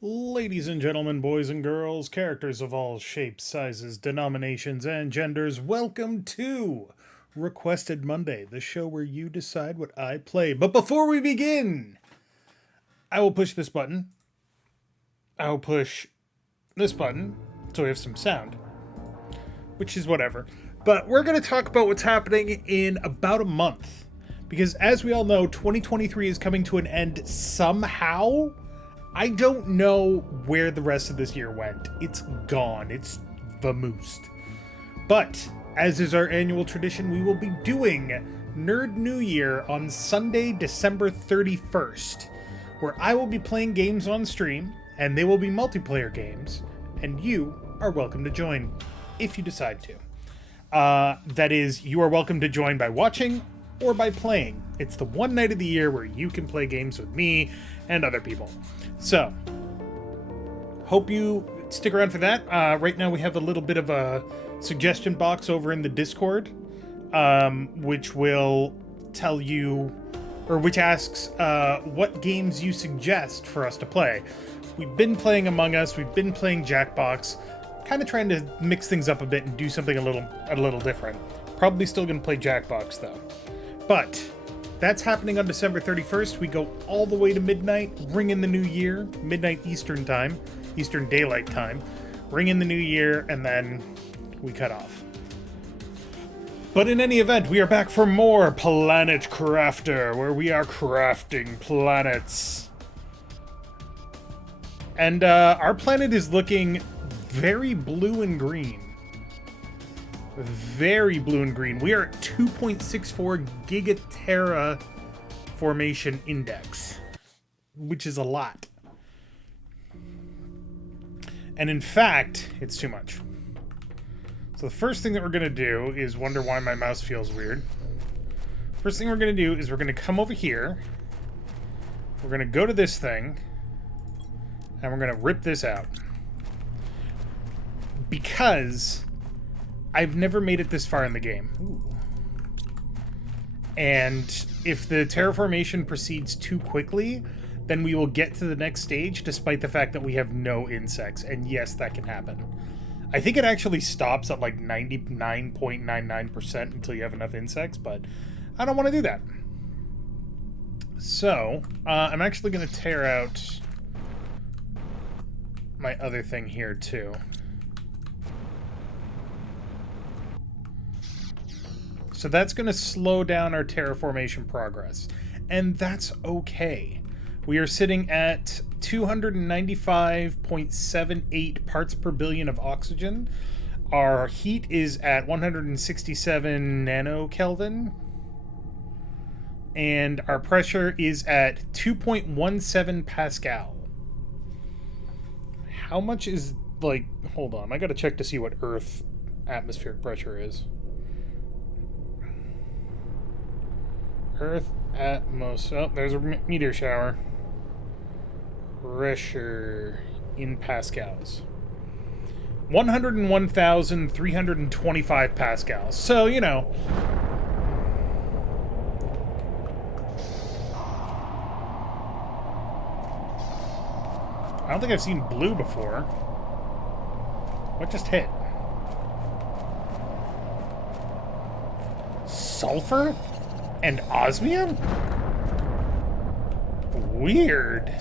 Ladies and gentlemen, boys and girls, characters of all shapes, sizes, denominations, and genders, welcome to Requested Monday, the show where you decide what I play. But before we begin, I will push this button. I will push this button so we have some sound, which is whatever. But we're going to talk about what's happening in about a month. Because as we all know, 2023 is coming to an end somehow. I don't know where the rest of this year went. It's gone. It's vamoosed. But, as is our annual tradition, we will be doing Nerd New Year on Sunday, December 31st, where I will be playing games on stream, and they will be multiplayer games, and you are welcome to join, if you decide to. That is, you are welcome to join by watching or by playing. It's the one night of the year where you can play games with me and other people. So, hope you stick around for that. Right now we have a little bit of a suggestion box over in the Discord, which will tell you, or which asks what games you suggest for us to play. We've been playing Among Us, we've been playing Jackbox, kind of trying to mix things up a bit and do something a little different. Probably still going to play Jackbox though. But that's happening on December 31st. We go all the way to midnight, ring in the new year, midnight Eastern time, Eastern Daylight Time, ring in the new year, and then we cut off. But in any event, we are back for more Planet Crafter, where we are crafting planets. And our planet is looking very blue and green. Very blue and green. We are at 2.64 gigatera formation index, which is a lot. And in fact, it's too much. So the first thing that we're going to do is wonder why my mouse feels weird. First thing we're going to do is we're going to come over here. We're going to go to this thing. And we're going to rip this out. Because I've never made it this far in the game. Ooh. And if the terraformation proceeds too quickly, then we will get to the next stage despite the fact that we have no insects. And yes, that can happen. I think it actually stops at like 99.99% until you have enough insects, but I don't want to do that. So, I'm actually going to tear out my other thing here too. So that's going to slow down our terraformation progress. And that's okay. We are sitting at 295.78 parts per billion of oxygen. Our heat is at 167 nanokelvin. And our pressure is at 2.17 Pascal. How much is, like, hold on. I got to check to see what Earth atmospheric pressure is. Earth atmosphere. Oh, there's a meteor shower. Pressure in pascals. 101,325 pascals. So, you know. I don't think I've seen blue before. What just hit? Sulfur? And osmium? Weird.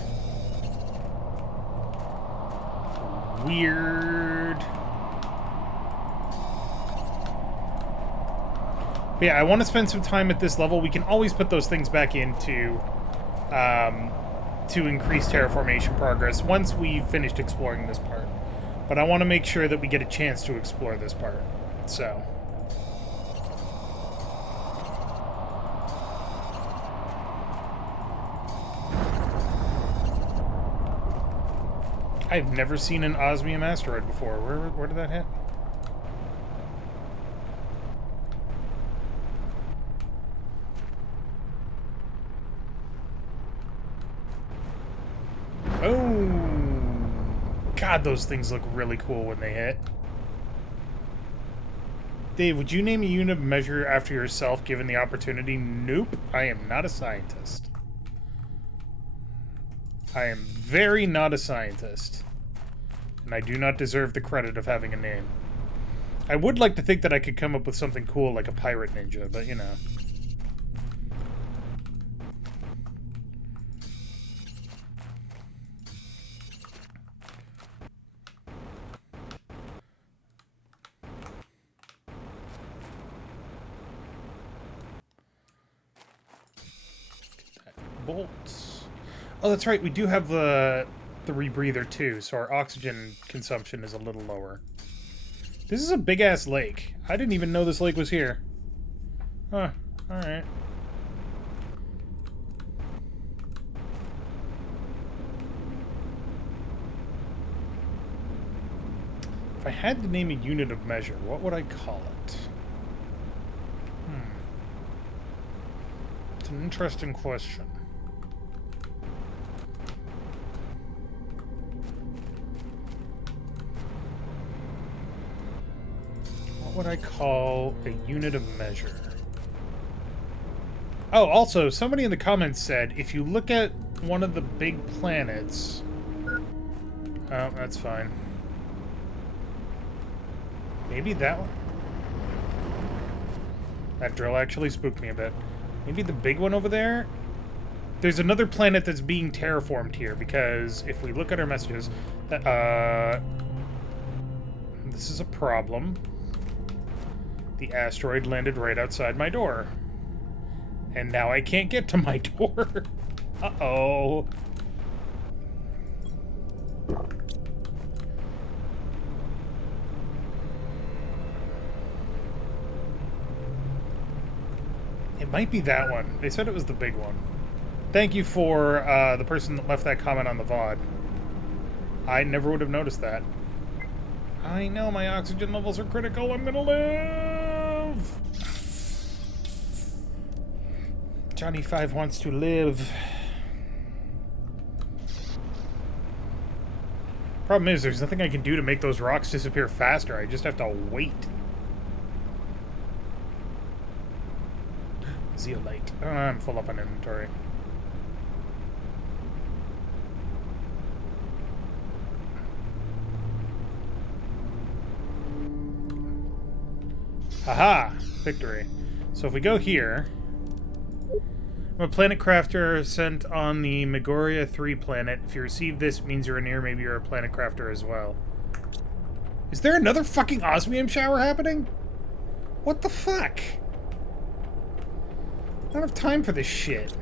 Weird. But yeah, I want to spend some time at this level. We can always put those things back into to increase terraformation progress once we've finished exploring this part. But I want to make sure that we get a chance to explore this part. So I've never seen an osmium asteroid before. Where did that hit? Oh! God, those things look really cool when they hit. Dave, would you name a unit of measure after yourself given the opportunity? Nope. I am not a scientist. I am very not a scientist. And I do not deserve the credit of having a name. I would like to think that I could come up with something cool like a pirate ninja, but you know. Bolts. Oh, that's right. We do have the rebreather too, so our oxygen consumption is a little lower. This is a big-ass lake. I didn't even know this lake was here. Huh. Alright. If I had to name a unit of measure, what would I call it? It's an interesting question. What would I call a unit of measure? Oh, also, somebody in the comments said, if you look at one of the big planets... Oh, that's fine. Maybe that one? That drill actually spooked me a bit. Maybe the big one over there? There's another planet that's being terraformed here, because if we look at our messages... this is a problem. The asteroid landed right outside my door. And now I can't get to my door. Uh-oh. It might be that one. They said it was the big one. Thank you for the person that left that comment on the VOD. I never would have noticed that. I know my oxygen levels are critical. I'm gonna live! Johnny 5 wants to live. Problem is, there's nothing I can do to make those rocks disappear faster. I just have to wait. Zeolite. Oh, I'm full up on inventory. Haha! Victory. So if we go here... I'm a planet crafter sent on the Megoria 3 planet. If you receive this, it means you're near. Maybe you're a planet crafter as well. Is there another fucking osmium shower happening? What the fuck? I don't have time for this shit.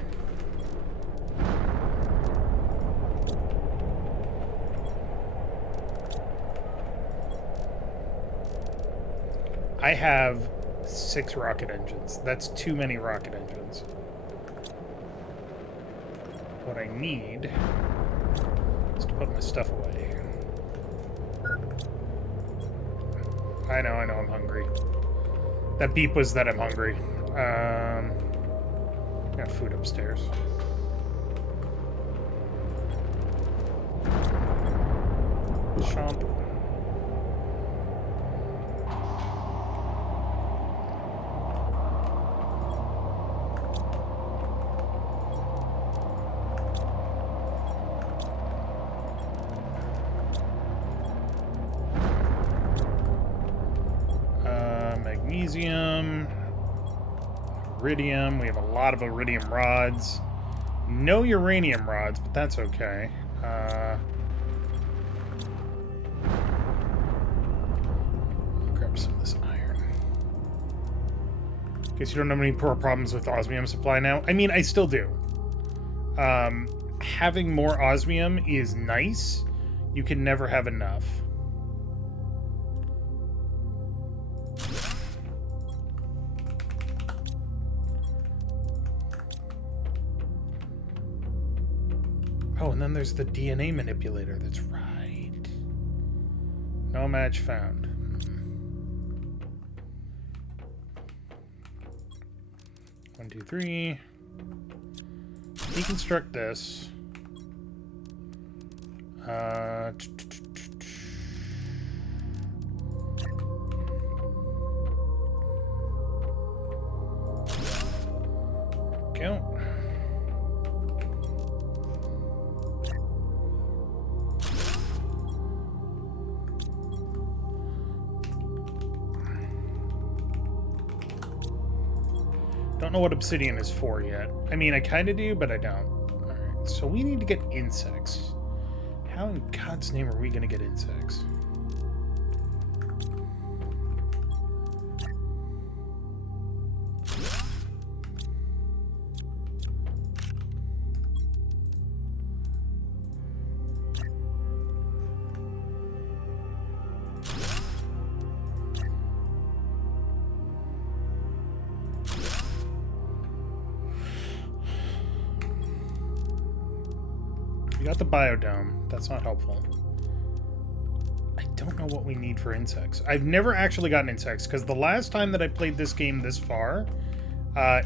I have 6 rocket engines. That's too many rocket engines. What I need is to put my stuff away. I know, I'm hungry. That beep was that I'm hungry. Got food upstairs. Chomp. Magnesium, iridium. We have a lot of iridium rods. No uranium rods, but that's okay. Grab some of this iron. Guess you don't have any poor problems with osmium supply now. I mean, I still do. Having more osmium is nice. You can never have enough. Oh, and then there's the DNA manipulator. That's right. No match found. 1, 2, 3. Deconstruct this. Go. Don't know what obsidian is for yet. I mean, I kind of do, but I don't. Alright, so we need to get insects. How in God's name are we going to get insects? We got the biodome. That's not helpful. I don't know what we need for insects. I've never actually gotten insects, because the last time that I played this game this far,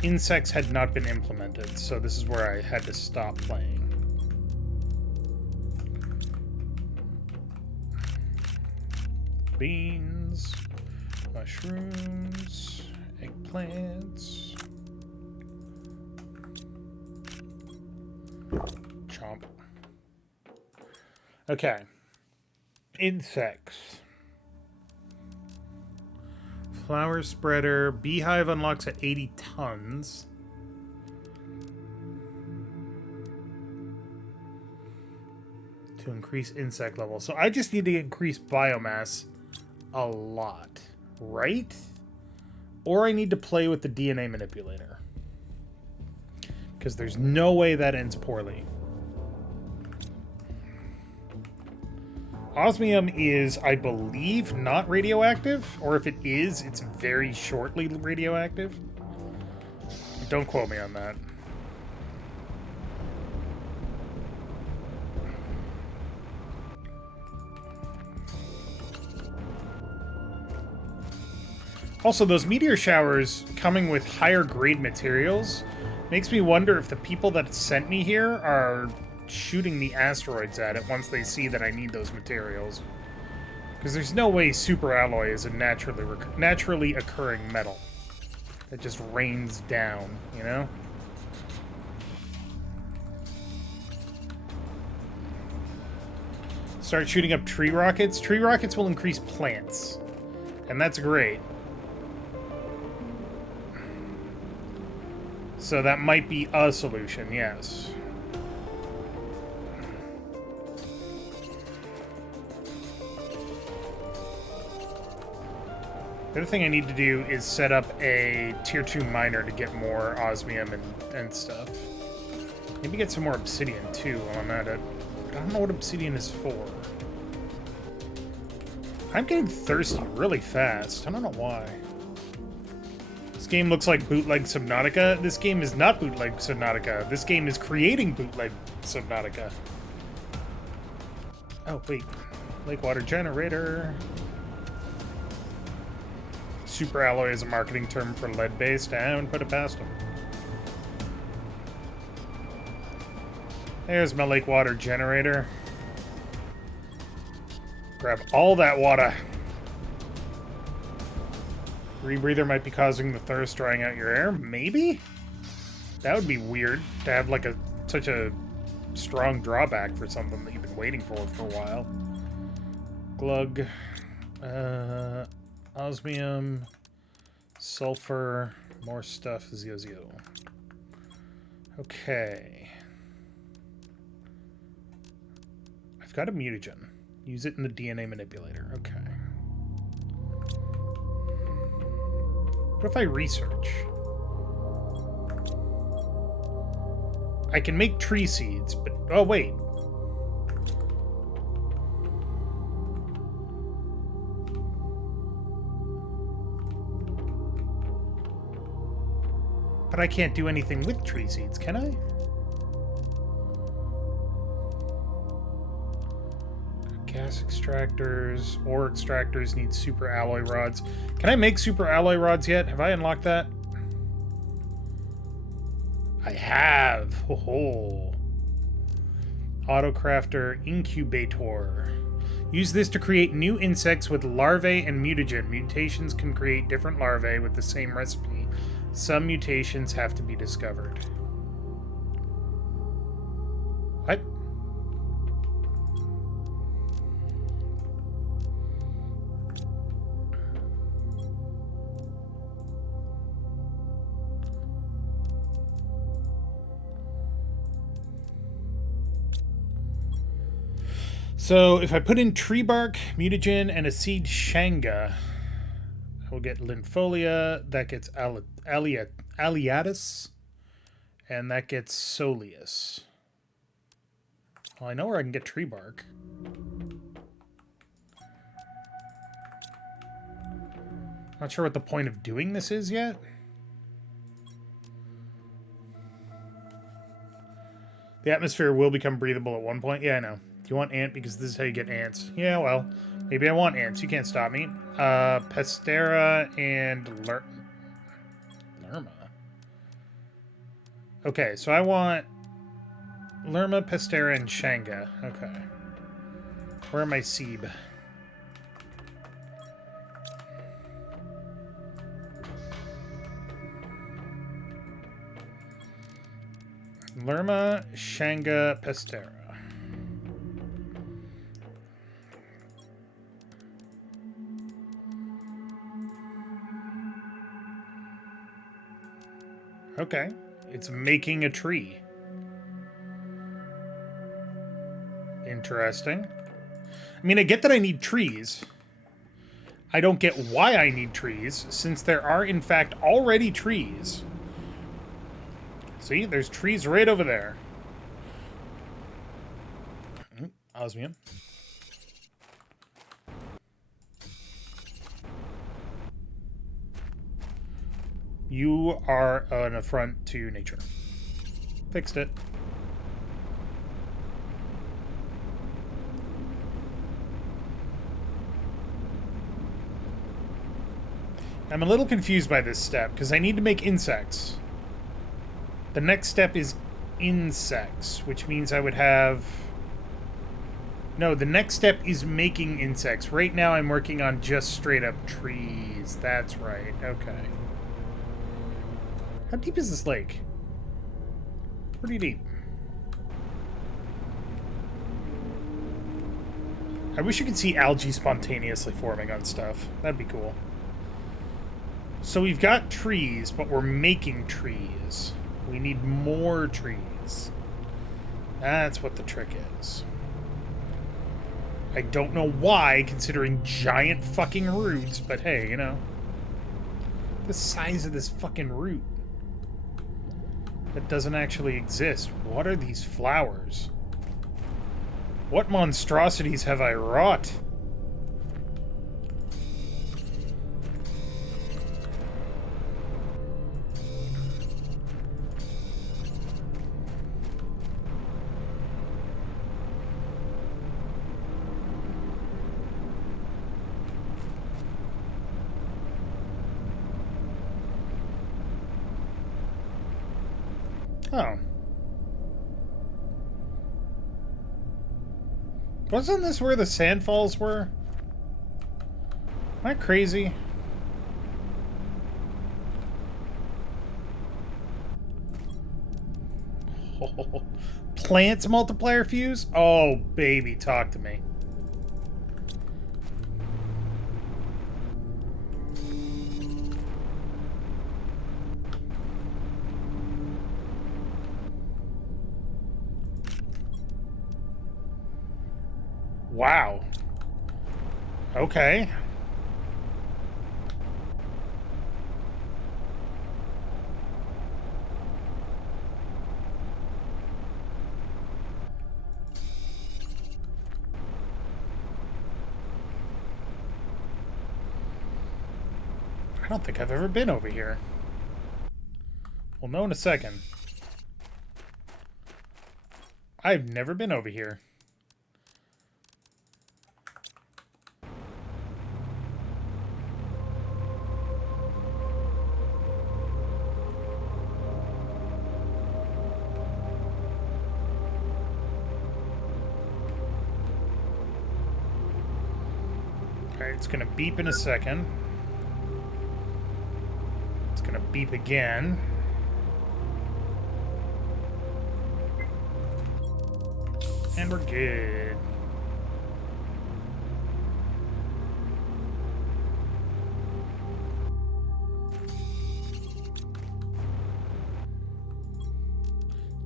insects had not been implemented, so this is where I had to stop playing. Beans, mushrooms, eggplants. Chomp. Okay. Insects. Flower spreader. Beehive unlocks at 80 tons. To increase insect level. So I just need to increase biomass a lot, right? Or I need to play with the DNA manipulator. Because there's no way that ends poorly. Osmium is, I believe, not radioactive, or if it is, it's very shortly radioactive. Don't quote me on that. Also, those meteor showers coming with higher grade materials makes me wonder if the people that sent me here are shooting the asteroids at it once they see that I need those materials. Because there's no way super alloy is a naturally occurring metal that just rains down, you know? Start shooting up tree rockets. Tree rockets will increase plants, and that's great. So that might be a solution, yes. The other thing I need to do is set up a tier 2 miner to get more osmium and stuff. Maybe get some more obsidian too while I'm at it. But I don't know what obsidian is for. I'm getting thirsty really fast. I don't know why. This game looks like bootleg Subnautica. This game is not bootleg Subnautica. This game is creating bootleg Subnautica. Oh, wait. Lake water generator. Super alloy is a marketing term for lead-based. I haven't put it past them. There's my lake water generator. Grab all that water. Rebreather might be causing the thirst, drying out your air. Maybe? That would be weird to have like such a strong drawback for something that you've been waiting for a while. Glug. Osmium. Sulfur. More stuff. Zio. Okay. I've got a mutagen. Use it in the DNA manipulator. Okay. What if I research? I can make tree seeds, but... Oh, wait. But I can't do anything with tree seeds, can I? Gas extractors, ore extractors need super alloy rods. Can I make super alloy rods yet? Have I unlocked that? I have. Ho. Autocrafter incubator. Use this to create new insects with larvae and mutagen. Mutations can create different larvae with the same recipe. Some mutations have to be discovered. What? So if I put in tree bark, mutagen, and a seed shanga, I will get lympholia. That gets aliatus, and that gets soleus. Well, I know where I can get tree bark. Not sure what the point of doing this is yet. The atmosphere will become breathable at one point. Yeah, I know. Do you want ant? Because this is how you get ants. Yeah, well, maybe I want ants. You can't stop me. Pestera and Lerma. Okay, so I want Lerma, Pestera, and Shanga. Okay. Where are my Seeb? Lerma, Shanga, Pestera. Okay. It's making a tree. Interesting. I mean, I get that I need trees. I don't get why I need trees, since there are, in fact, already trees. See? There's trees right over there. Osmium. You are an affront to nature. Fixed it. I'm a little confused by this step, because I need to make insects. The next step is insects, which means I would have... No, the next step is making insects. Right now I'm working on just straight up trees. That's right. Okay. How deep is this lake? Pretty deep. I wish you could see algae spontaneously forming on stuff. That'd be cool. So we've got trees, but we're making trees. We need more trees. That's what the trick is. I don't know why, considering giant fucking roots, but hey, you know. The size of this fucking root. That doesn't actually exist. What are these flowers? What monstrosities have I wrought? Oh. Wasn't this where the sandfalls were? Am I crazy? Oh, plants multiplier fuse? Oh, baby, talk to me. Wow. Okay. I don't think I've ever been over here. We'll know in a second. I've never been over here. Alright, it's gonna beep in a second. It's gonna beep again. And we're good.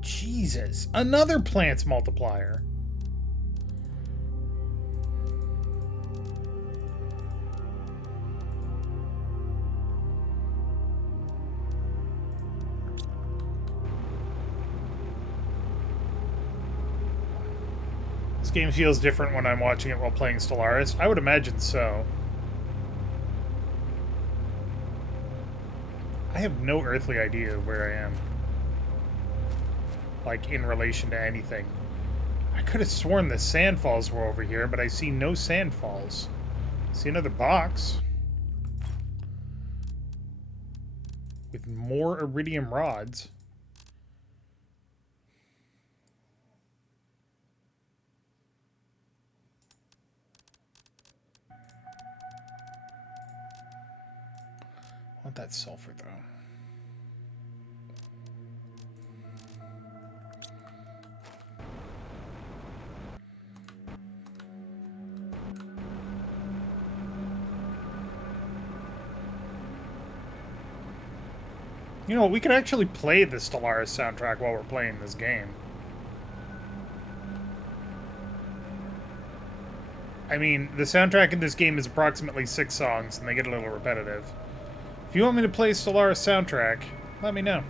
Jesus, another plants multiplier. game feels different when I'm watching it while playing Stellaris. I would imagine so. I have no earthly idea where I am. Like, in relation to anything. I could have sworn the sandfalls were over here, but I see no sandfalls. See another box. With more iridium rods. I want that sulfur, though. You know, we could actually play the Stellaris soundtrack while we're playing this game. I mean, the soundtrack in this game is approximately 6 songs, and they get a little repetitive. If you want me to play Stellaris soundtrack, let me know.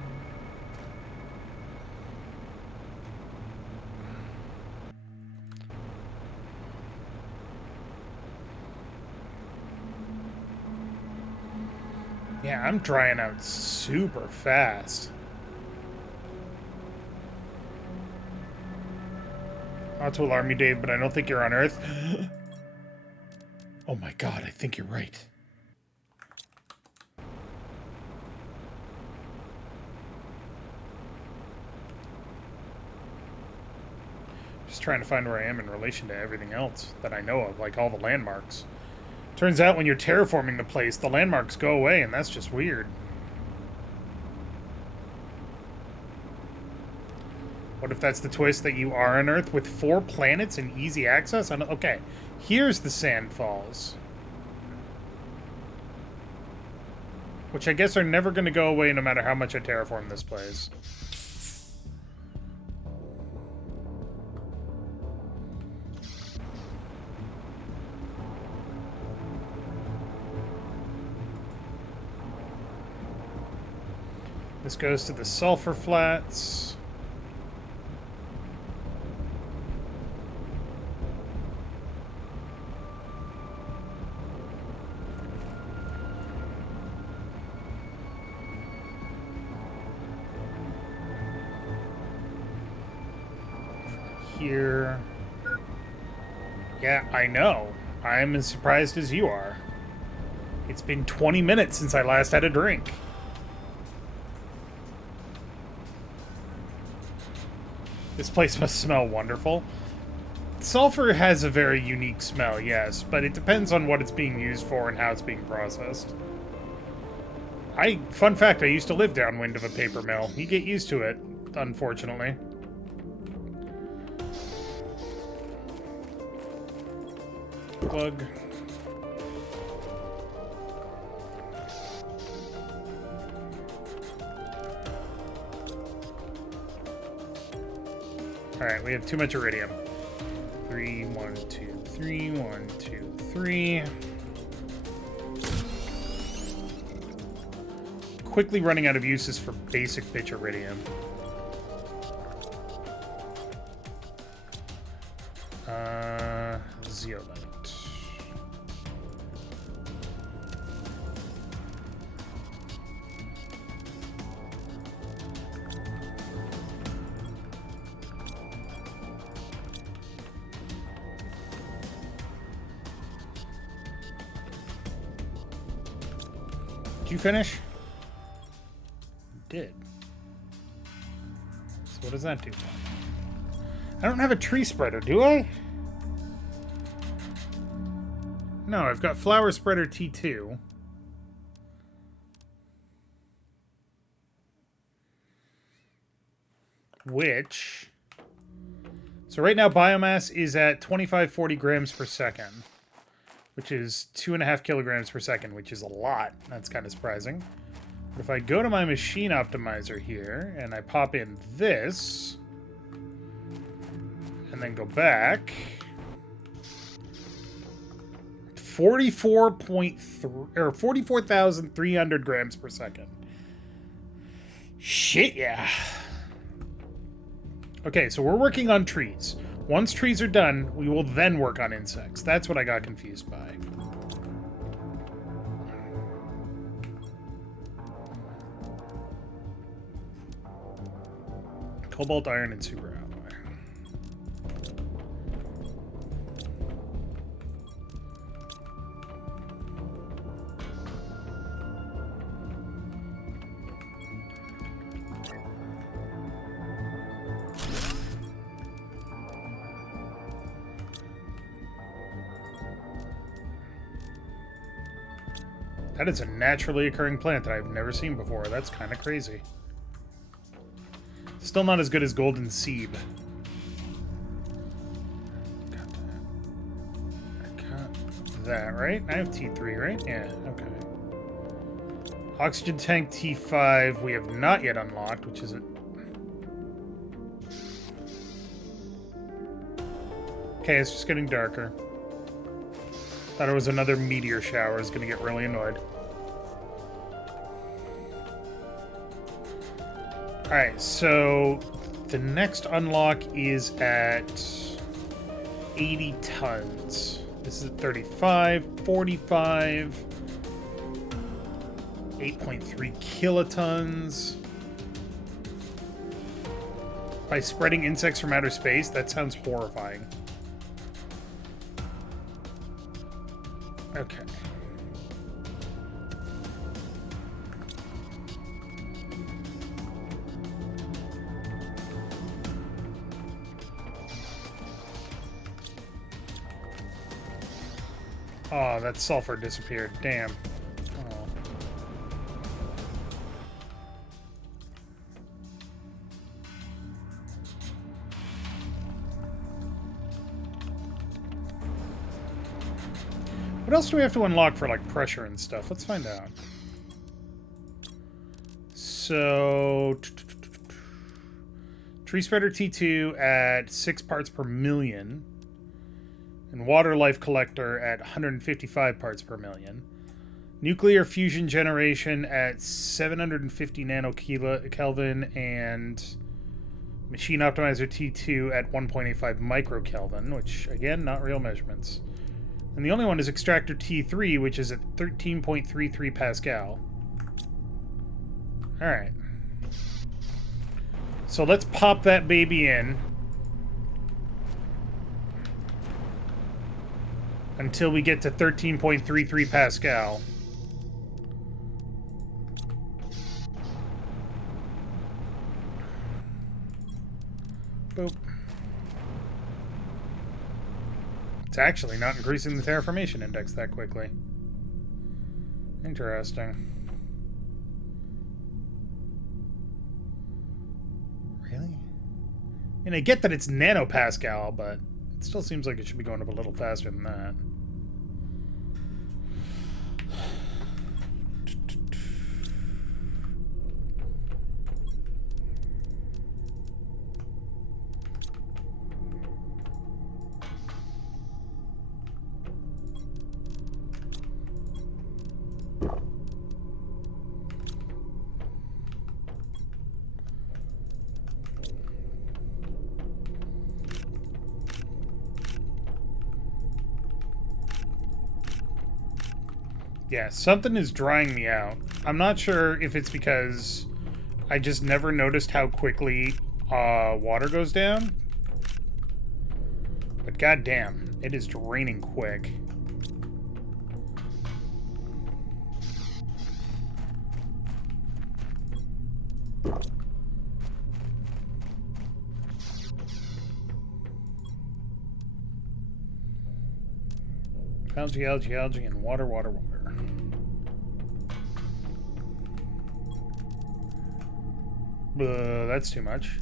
Yeah, I'm drying out super fast. Not to alarm you, Dave, but I don't think you're on Earth. Oh my god, I think you're right. Just trying to find where I am in relation to everything else that I know of, like all the landmarks. Turns out when you're terraforming the place, the landmarks go away, and that's just weird. What if that's the twist, that you are on Earth with 4 planets and easy access? Okay, here's the Sandfalls. Which I guess are never going to go away no matter how much I terraform this place. This goes to the sulfur flats. Here. Yeah, I know. I'm as surprised as you are. It's been 20 minutes since I last had a drink. This place must smell wonderful. Sulfur has a very unique smell, yes, but it depends on what it's being used for and how it's being processed. Fun fact, I used to live downwind of a paper mill. You get used to it, unfortunately. Plug. Alright, we have too much iridium. 3, 1, 2, 3, 1, 2, 3. Quickly running out of uses for basic bitch iridium. Zeolite. Did you finish? You did. So what does that do? I don't have a tree spreader, do I? No, I've got flower spreader T2. Which... So right now biomass is at 2540 grams per second. Which is 2.5 kilograms per second, which is a lot. That's kind of surprising. But if I go to my machine optimizer here, and I pop in this, and then go back... 44,300 grams per second. Shit, yeah. Okay, so we're working on trees. Once trees are done, we will then work on insects. That's what I got confused by. Cobalt, iron, and super alloy. That is a naturally occurring plant that I've never seen before. That's kind of crazy. Still not as good as golden seed. Got that. I got that, right? I have T3, right? Yeah, okay. Oxygen tank T5 we have not yet unlocked, which is it. Okay, it's just getting darker. Thought it was another meteor shower. I was gonna get really annoyed. Alright, so the next unlock is at 80 tons. This is at 35, 45, 8.3 kilotons. By spreading insects from outer space? That sounds horrifying. Okay. Oh, that sulfur disappeared. Damn. Oh. What else do we have to unlock for, like, pressure and stuff? Let's find out. So... Tree spreader T2 at 6 parts per million. And water life collector at 155 parts per million. Nuclear fusion generation at 750 nanokelvin and machine optimizer T2 at 1.85 microkelvin, which, again, not real measurements. And the only one is extractor T3, which is at 13.33 Pascal. Alright. So let's pop that baby in. Until we get to 13.33 Pascal. Boop. It's actually not increasing the terraformation index that quickly. Interesting. Really? I mean, I get that it's nanopascal, but it still seems like it should be going up a little faster than that. Yeah, something is drying me out. I'm not sure if it's because I just never noticed how quickly water goes down. But goddamn, it is draining quick. Algae, algae, algae, and water, water, water. That's too much.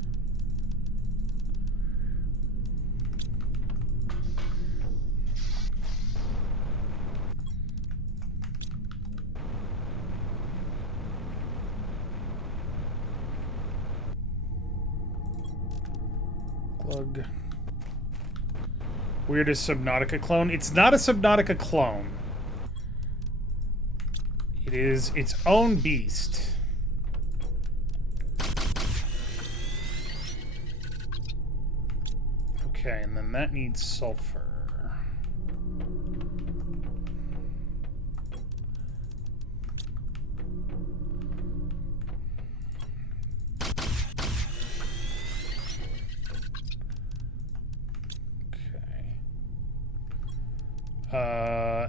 Plug. Weirdest Subnautica clone. It's not a Subnautica clone. It is its own beast. Okay, and then that needs sulfur.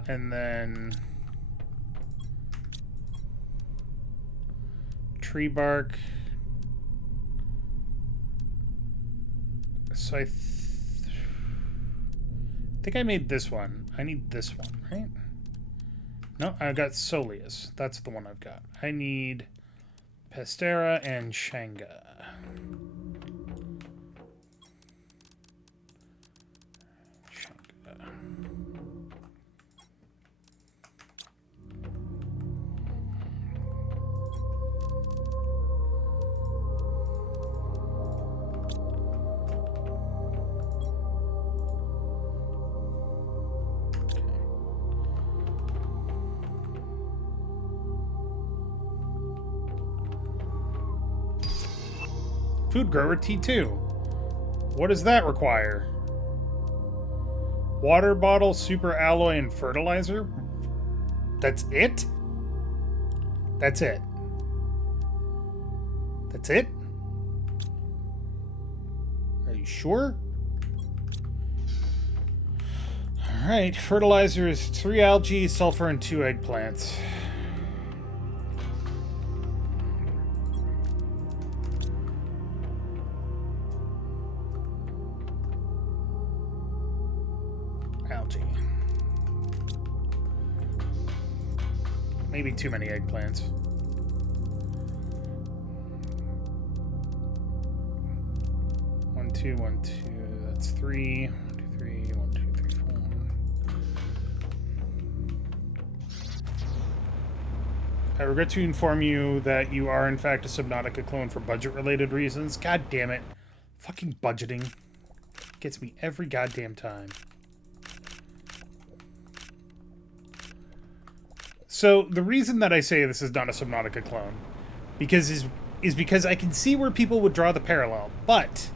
And then tree bark. So I think I made this one. I need this one, right? No, I got Soleus. That's the one I've got. I need Pestera and Shanga. Food grower T2. What does that require? Water bottle, super alloy, and fertilizer? That's it? That's it. That's it? Are you sure? Alright, fertilizer is 3 algae, sulfur, and 2 eggplants. Maybe too many eggplants. One, two, that's 3. 1, 2, 3, 1, 2, 3, 4. I regret to inform you that you are in fact a Subnautica clone for budget-related reasons. God damn it. Fucking budgeting. Gets me every goddamn time. So the reason that I say this is not a Subnautica clone is because I can see where people would draw the parallel, but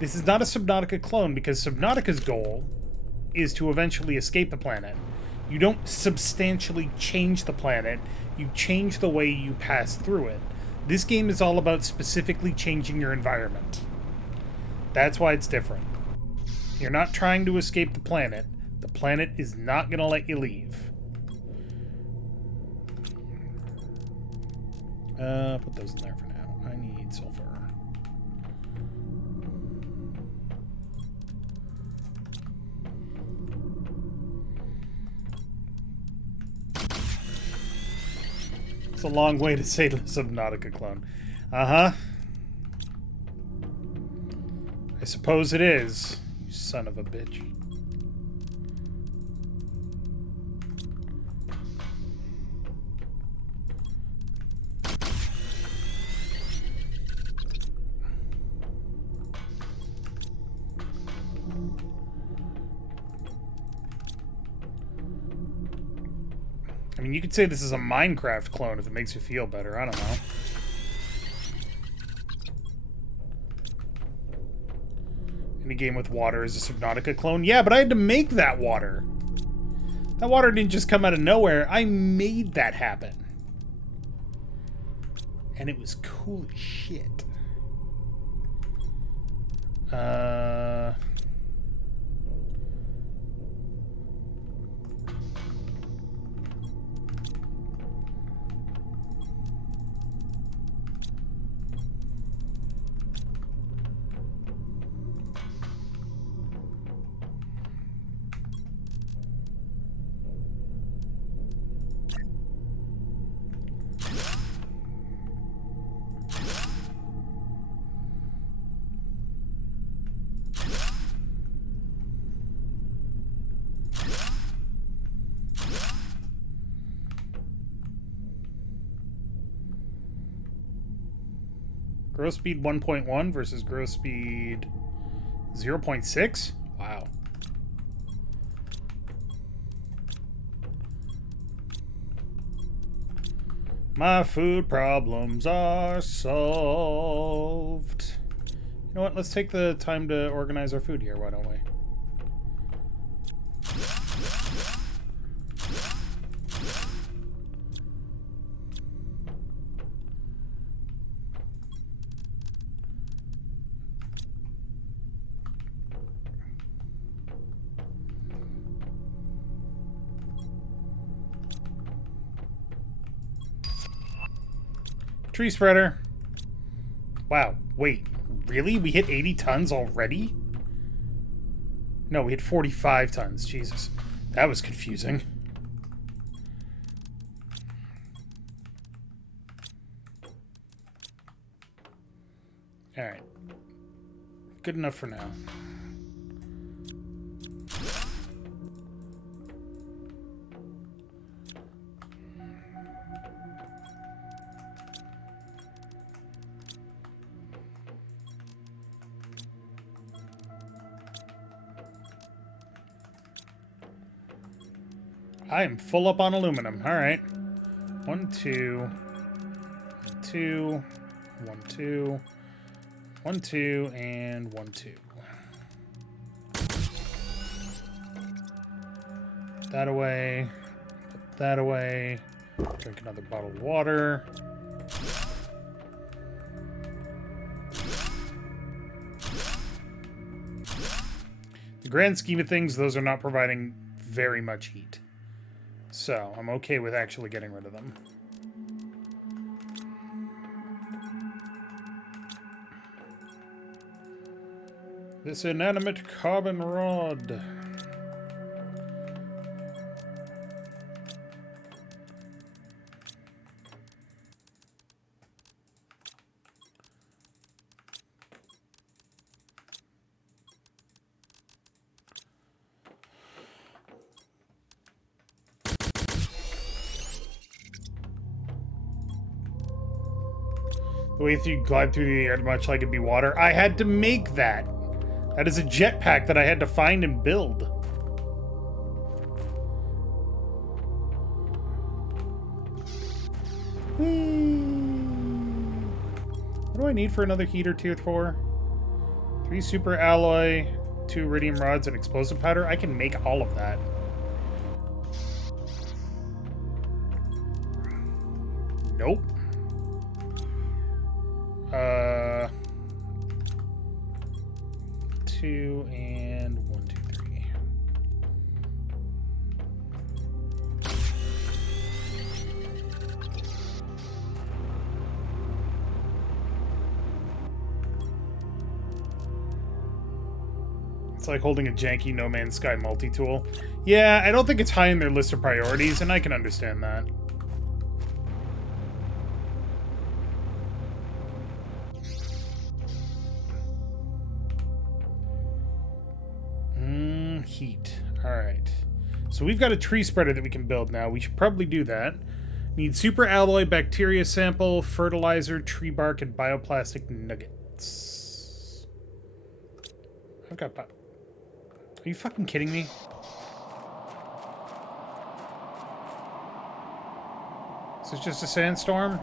this is not a Subnautica clone because Subnautica's goal is to eventually escape the planet. You don't substantially change the planet, you change the way you pass through it. This game is all about specifically changing your environment. That's why it's different. You're not trying to escape the planet. The planet is not going to let you leave. Put those in there for now. I need sulfur. It's a long way to say Subnautica clone. Uh-huh. I suppose it is, you son of a bitch. I mean, you could say this is a Minecraft clone if it makes you feel better. I don't know. Any game with water is a Subnautica clone? Yeah, but I had to make that water. That water didn't just come out of nowhere. I made that happen. And it was cool as shit. Growth speed 1.1 versus growth speed 0.6? Wow. My food problems are solved. You know what? Let's take the time to organize our food here, why don't we? Tree spreader. Wow, wait. Really? We hit 80 tons already? No, we hit 45 tons. Jesus. That was confusing. Alright. Good enough for now. I am full up on aluminum. Alright. 1, 2. 1, 2. 1, 2. 1, 2. And 1, 2. Put that away. Put that away. Drink another bottle of water. The grand scheme of things, those are not providing very much heat. So, I'm okay with actually getting rid of them. This inanimate carbon rod. The way you glide through the air, much like it'd be water. I had to make that. That is a jetpack that I had to find and build. What do I need for another heater tier 4? 3 super alloy, 2 iridium rods, and explosive powder. I can make all of that. Nope. 2 and 1, 2, 3. It's like holding a janky No Man's Sky multi-tool. Yeah, I don't think it's high in their list of priorities, and I can understand that. Heat. Alright. So we've got a tree spreader that we can build now. We should probably do that. Need super alloy, bacteria sample, fertilizer, tree bark, and bioplastic nuggets. I've got... Are you fucking kidding me? Is this just a sandstorm?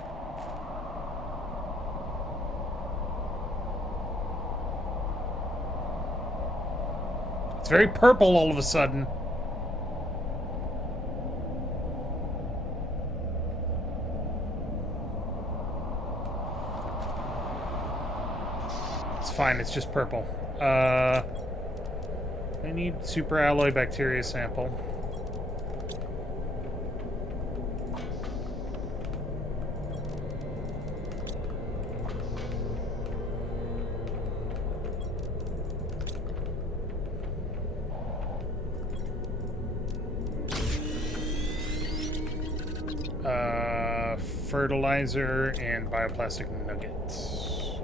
It's very purple all of a sudden. It's fine, it's just purple. I need super alloy bacteria sample. Fertilizer and bioplastic nuggets.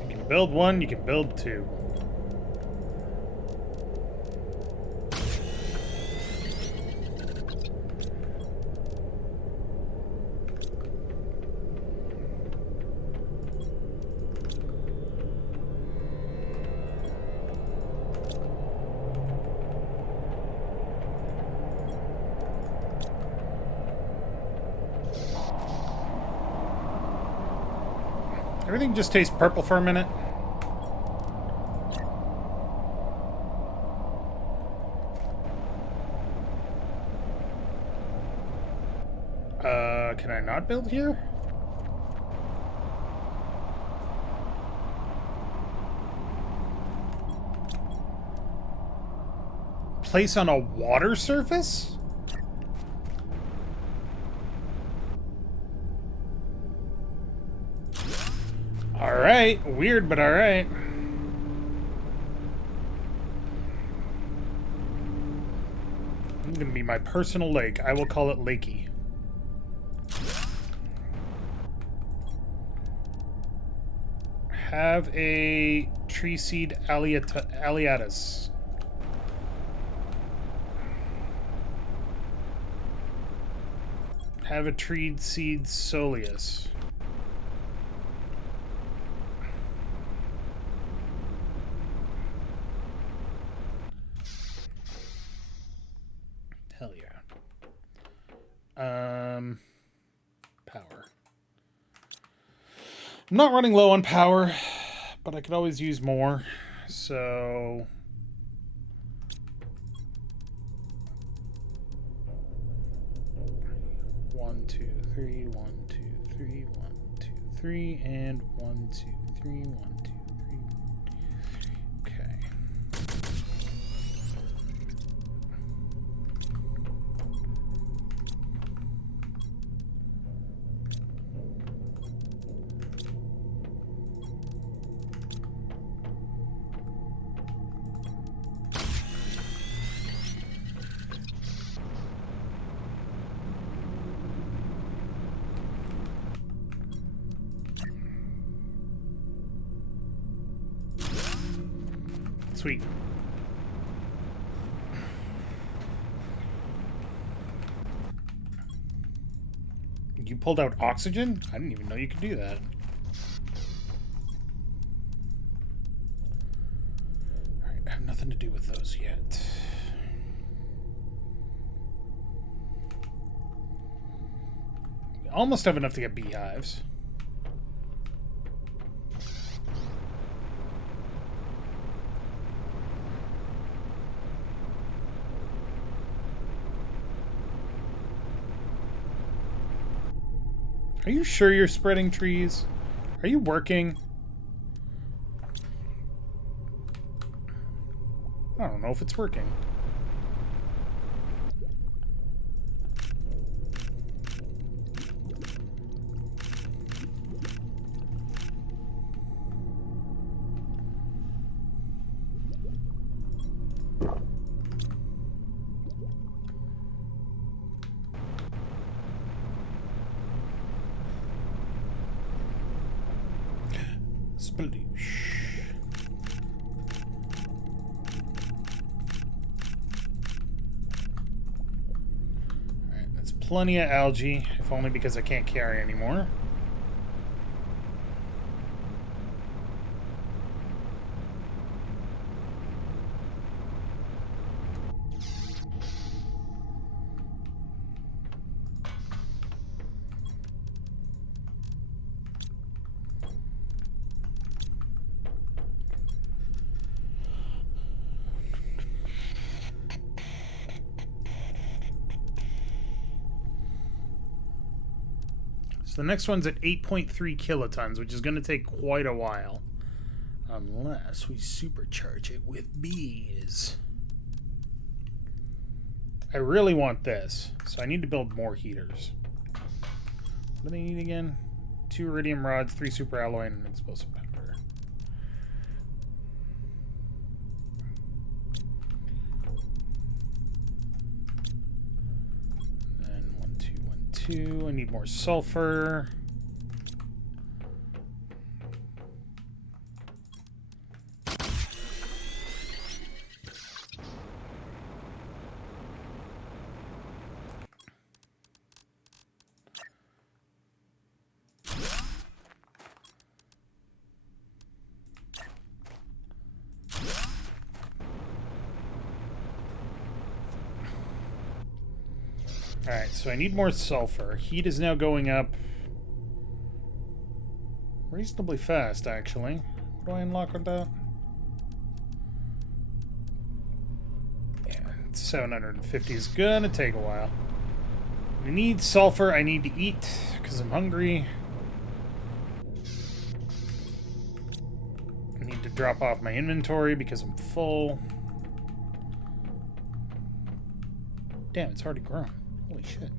You can build one, you can build two. Everything just tastes purple for a minute. Can I not build here? Place on a water surface? Alright, weird, but alright. It's gonna be my personal lake. I will call it Lakey. Have a tree seed Aliatus. Have a tree seed Soleus. Hell yeah. Power. I'm not running low on power, but I could always use more. So 1, 2, 3, 1, 2, 3, 1, 2, 3, and 1, 2, 3, 1, 2, 3. Okay. Sweet. You pulled out oxygen? I didn't even know you could do that. Alright, I have nothing to do with those yet. We almost have enough to get beehives. Are you sure you're spreading trees? Are you working? I don't know if it's working. Sploosh. Alright, that's plenty of algae, if only because I can't carry anymore. So the next one's at 8.3 kilotons, which is going to take quite a while. Unless we supercharge it with bees. I really want this, so I need to build more heaters. What do they need again? 2 iridium rods, 3 super alloy, and an explosive powder. And 1, 2, 1, 2. I need more sulfur. Alright, so I need more sulfur. Heat is now going up reasonably fast, actually. What do I unlock with that? Yeah, 750 is gonna take a while. I need sulfur. I need to eat because I'm hungry. I need to drop off my inventory because I'm full. Damn, it's already grown. Holy shit.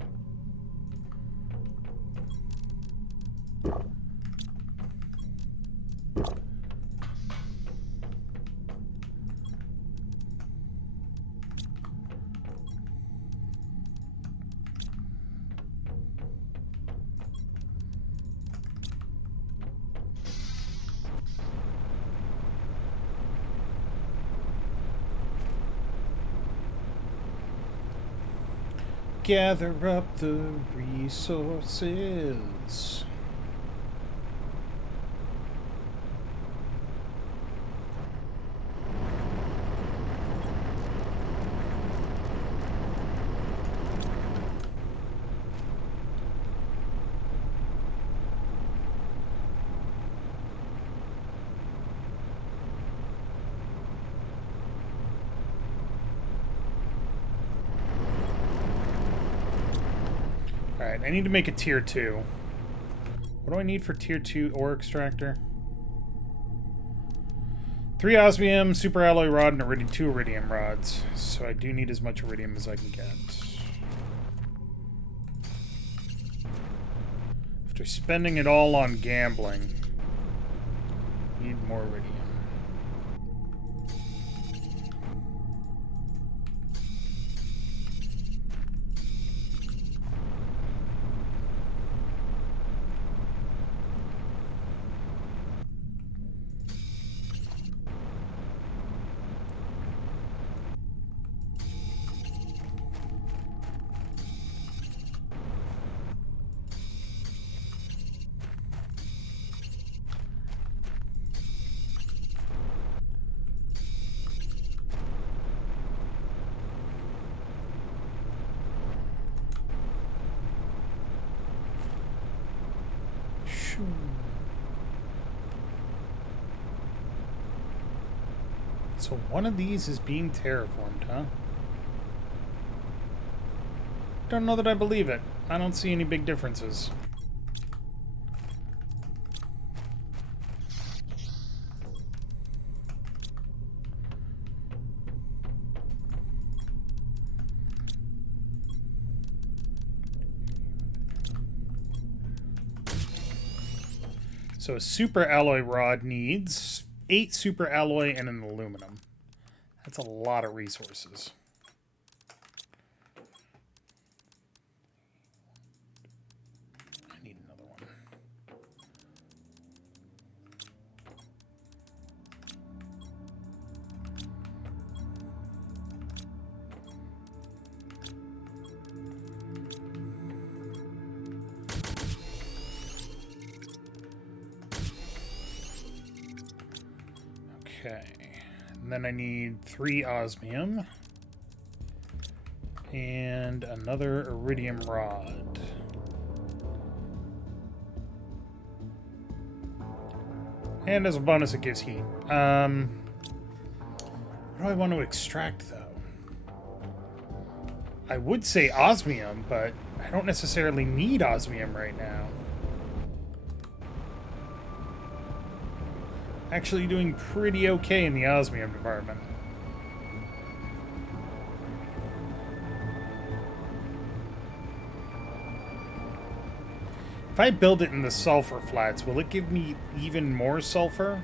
Gather up the resources. Alright, I need to make a tier 2. What do I need for tier 2 ore extractor? 3 osmium, super alloy rod, and 2 iridium rods. So I do need as much iridium as I can get. After spending it all on gambling, need more iridium. So one of these is being terraformed, huh? Don't know that I believe it. I don't see any big differences. So a super alloy rod needs 8 super alloy and an aluminum. That's a lot of resources. I need another one. Okay. And then I need 3 osmium. And another iridium rod. And as a bonus, it gives heat. What do I want to extract, though? I would say osmium, but I don't necessarily need osmium right now. Actually doing pretty okay in the osmium department. If I build it in the sulfur flats, will it give me even more sulfur?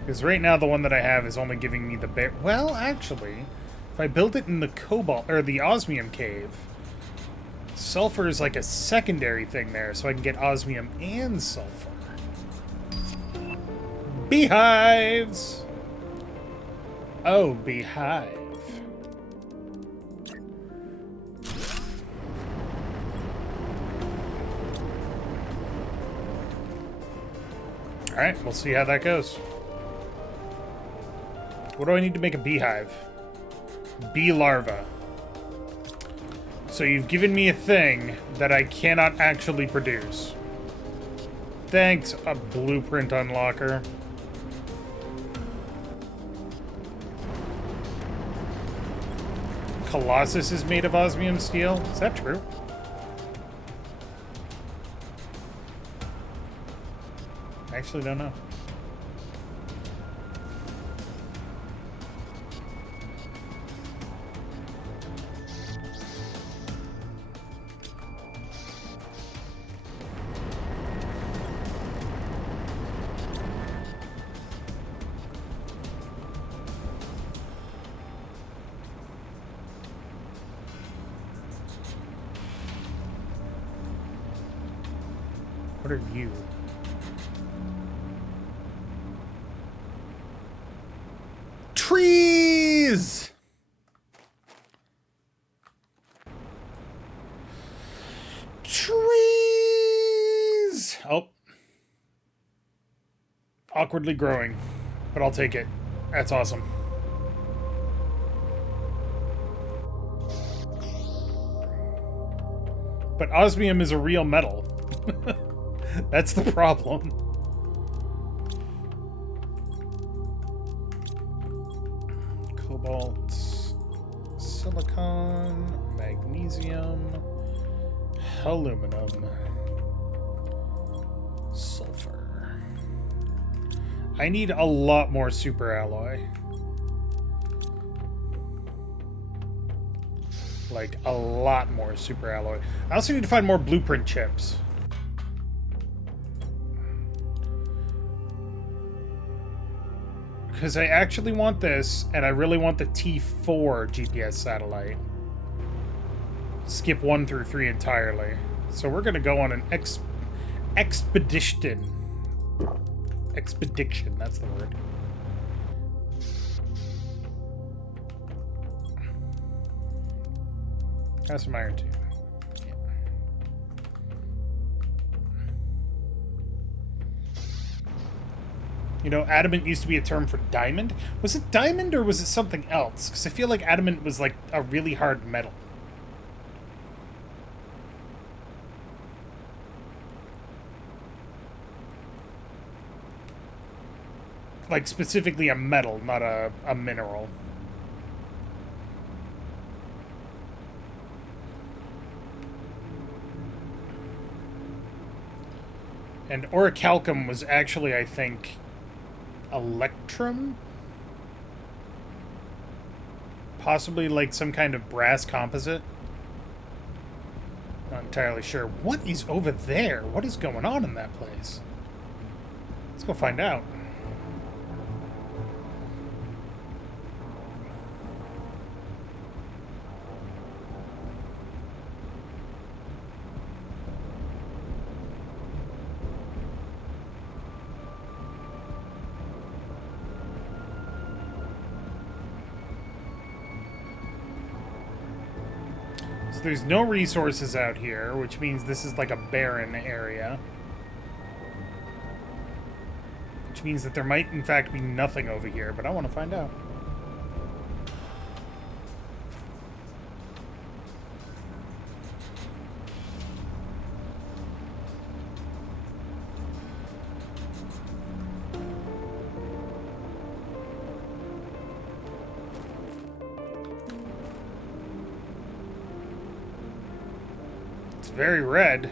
Because right now the one that I have is only giving me the bare... Well, actually, if I build it in the cobalt, or the osmium cave, sulfur is like a secondary thing there, so I can get osmium and sulfur. Beehives! Oh, beehive. Alright, we'll see how that goes. What do I need to make a beehive? Bee larva. So you've given me a thing that I cannot actually produce. Thanks, a blueprint unlocker. Colossus is made of osmium steel? Is that true? I actually don't know. What are you? Trees! Trees! Oh. Awkwardly growing. But I'll take it. That's awesome. But osmium is a real metal. That's the problem. Cobalt, silicon, magnesium, aluminum, sulfur. I need a lot more super alloy. Like, a lot more super alloy. I also need to find more blueprint chips. Because I actually want this, and I really want the T4 GPS satellite. Skip 1 through 3 entirely. So we're going to go on an expedition. Expedition, that's the word. Have some iron too. Yeah. You know, adamant used to be a term for diamond. Was it diamond or was it something else? Because I feel like adamant was like a really hard metal. Like specifically a metal, not a mineral. And orichalcum was actually, I think, electrum? Possibly like some kind of brass composite? Not entirely sure. What is over there? What is going on in that place? Let's go find out. There's no resources out here, which means this is like a barren area. Which means that there might, in fact, be nothing over here, but I want to find out. Very red.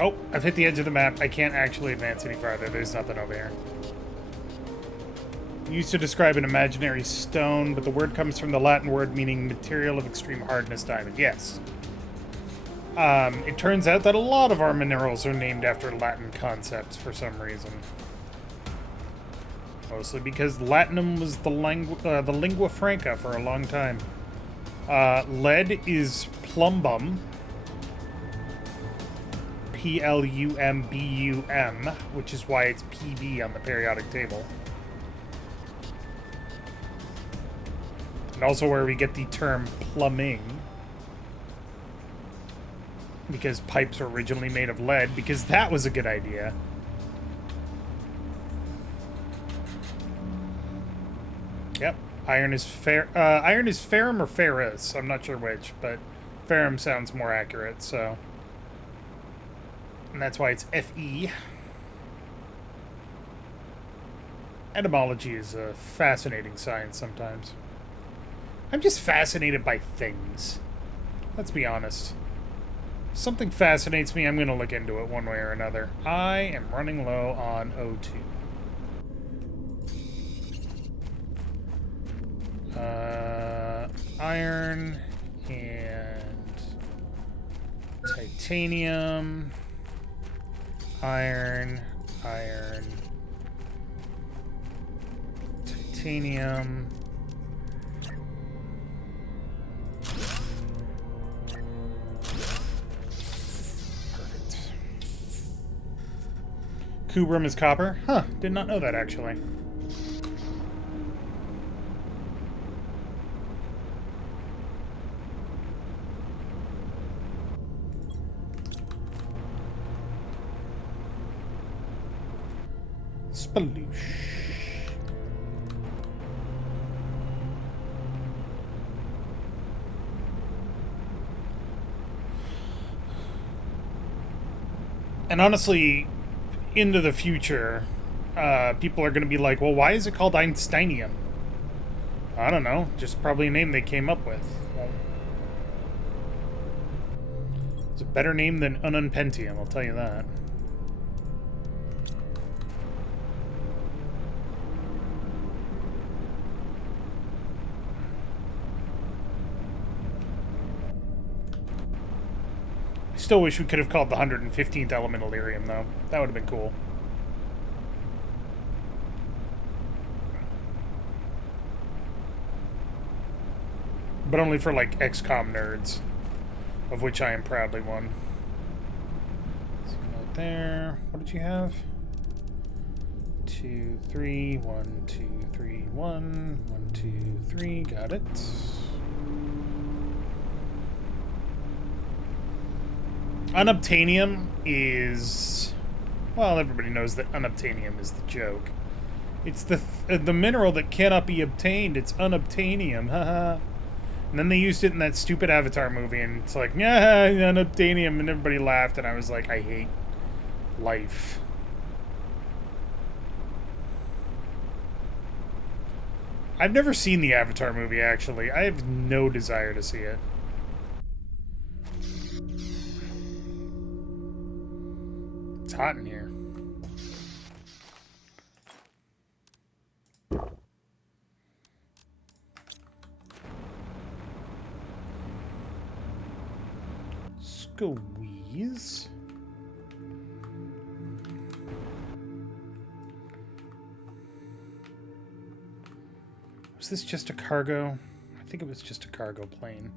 Oh, I've hit the edge of the map. I can't actually advance any farther. There's nothing over here. Used to describe an imaginary stone, but the word comes from the Latin word meaning material of extreme hardness, diamond. Yes. It turns out that a lot of our minerals are named after Latin concepts for some reason. Mostly because Latinum was the lingua franca for a long time. Lead is plumbum. Plumbum, which is why it's PB on the periodic table. And also where we get the term plumbing. Because pipes were originally made of lead, because that was a good idea. Iron is iron is ferrum or ferrous. I'm not sure which, but ferrum sounds more accurate, so. And that's why it's Fe. Etymology is a fascinating science sometimes. I'm just fascinated by things. Let's be honest. If something fascinates me, I'm going to look into it one way or another. I am running low on O2. Iron and titanium. Iron, titanium. Perfect. Kubrum is copper? Huh, did not know that actually. Sploosh. And honestly, into the future, people are going to be like, well, why is it called Einsteinium? I don't know. Just probably a name they came up with. Well, it's a better name than Ununpentium, I'll tell you that. Still wish we could have called the 115th element Illyrium, though. That would have been cool. But only for, like, XCOM nerds, of which I am proudly one. So right there. What did you have? 2, 3, 1, 2, 3, 1, 1, 2, 3. Got it. Unobtainium is... Well, everybody knows that unobtainium is the joke. It's the mineral that cannot be obtained. It's unobtainium. Haha. And then they used it in that stupid Avatar movie, and it's like, yeah, unobtainium, and everybody laughed, and I was like, I hate life. I've never seen the Avatar movie, actually. I have no desire to see it. It's hot in here. Squeeze. Was this just a cargo? I think it was just a cargo plane.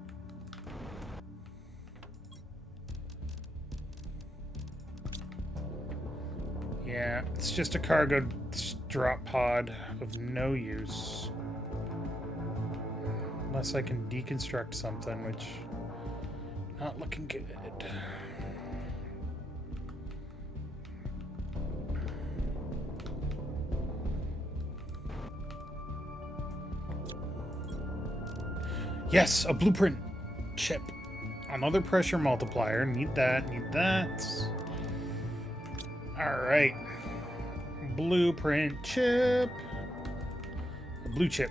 Yeah, it's just a cargo drop pod of no use. Unless I can deconstruct something, which... not looking good. Yes, a blueprint chip. Another pressure multiplier. Need that, need that. Alright. Blueprint chip. Blue chip.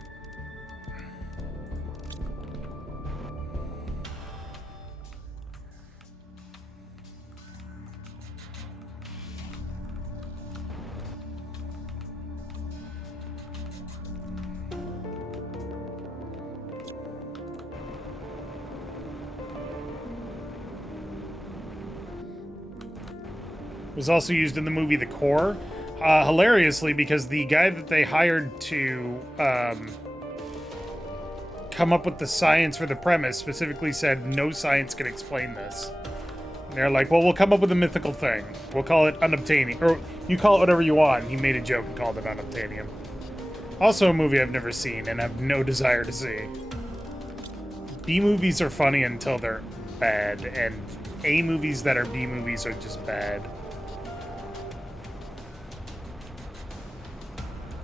Was also used in the movie The Core, hilariously, because the guy that they hired to come up with the science for the premise specifically said no science can explain this. And they're like, well, we'll come up with a mythical thing. We'll call it unobtainium. Or you call it whatever you want. He made a joke and called it unobtainium. Also a movie I've never seen and have no desire to see. B-movies are funny until they're bad, and A-movies that are B-movies are just bad.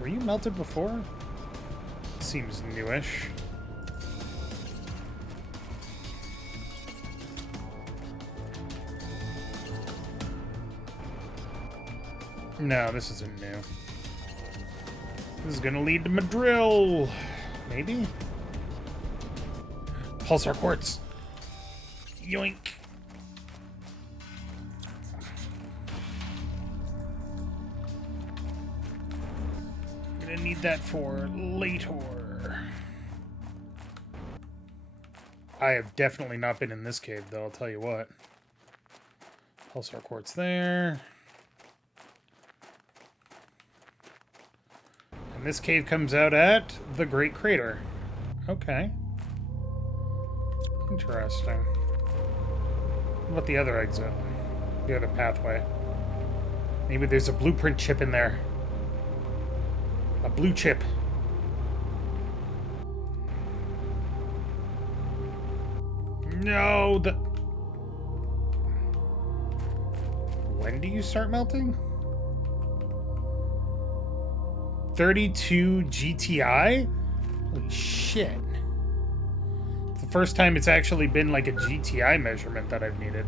Were you melted before? Seems newish. No, this isn't new. This is gonna lead to my drill. Maybe? Pulsar quartz. Yoink. Gonna need that for later. I have definitely not been in this cave, though, I'll tell you what. Pulsar quartz there. And this cave comes out at the Great Crater. Okay. Interesting. What about the other exit? The other pathway? Maybe there's a blueprint chip in there. A blue chip. No, the... When do you start melting? 32 GTI? Holy shit. It's the first time it's actually been like a GTI measurement that I've needed.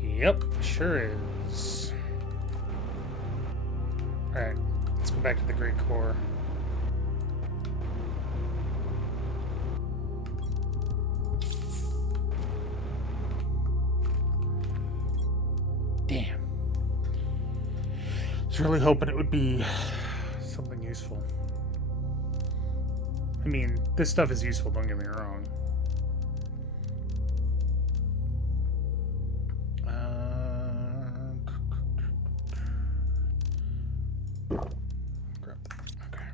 Yep, sure is. Alright, let's go back to the Great Core. Damn. I was really hoping it would be something useful. I mean, this stuff is useful, don't get me wrong. Grab that. Okay.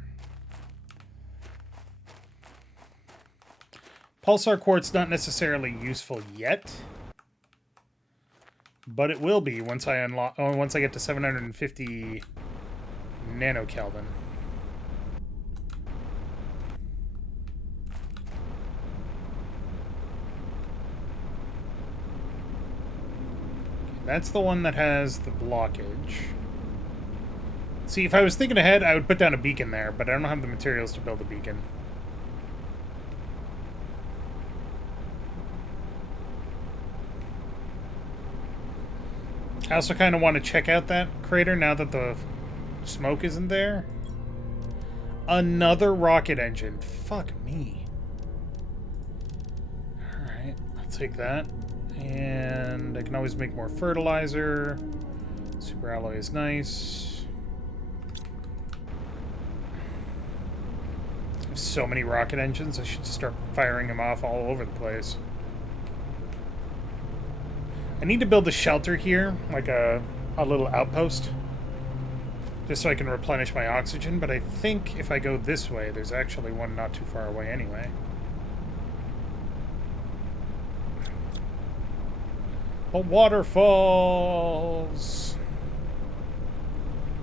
Pulsar quartz not necessarily useful yet. But it will be once I unlock. Oh, once I get to 750 nanokelvin. That's the one that has the blockage. See, if I was thinking ahead, I would put down a beacon there, but I don't have the materials to build a beacon. I also kind of want to check out that crater now that the smoke isn't there. Another rocket engine. Fuck me. Alright, I'll take that. And I can always make more fertilizer. Super alloy is nice. I have so many rocket engines, I should just start firing them off all over the place. I need to build a shelter here, like a little outpost, just so I can replenish my oxygen, but I think if I go this way, there's actually one not too far away anyway. But waterfalls!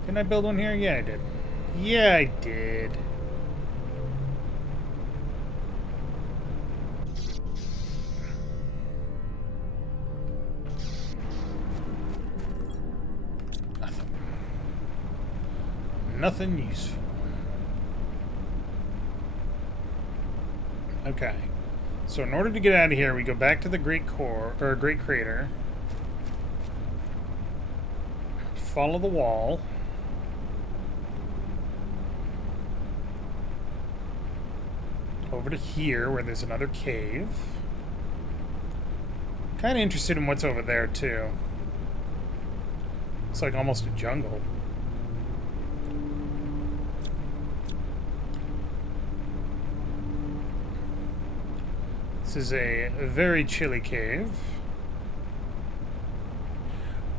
Didn't I build one here? Yeah, I did. Yeah, I did. Nothing useful. Okay. So in order to get out of here, we go back to the Great Core, or Great Crater. Follow the wall. Over to here, where there's another cave. Kind of interested in what's over there, too. Looks like almost a jungle. This is a very chilly cave.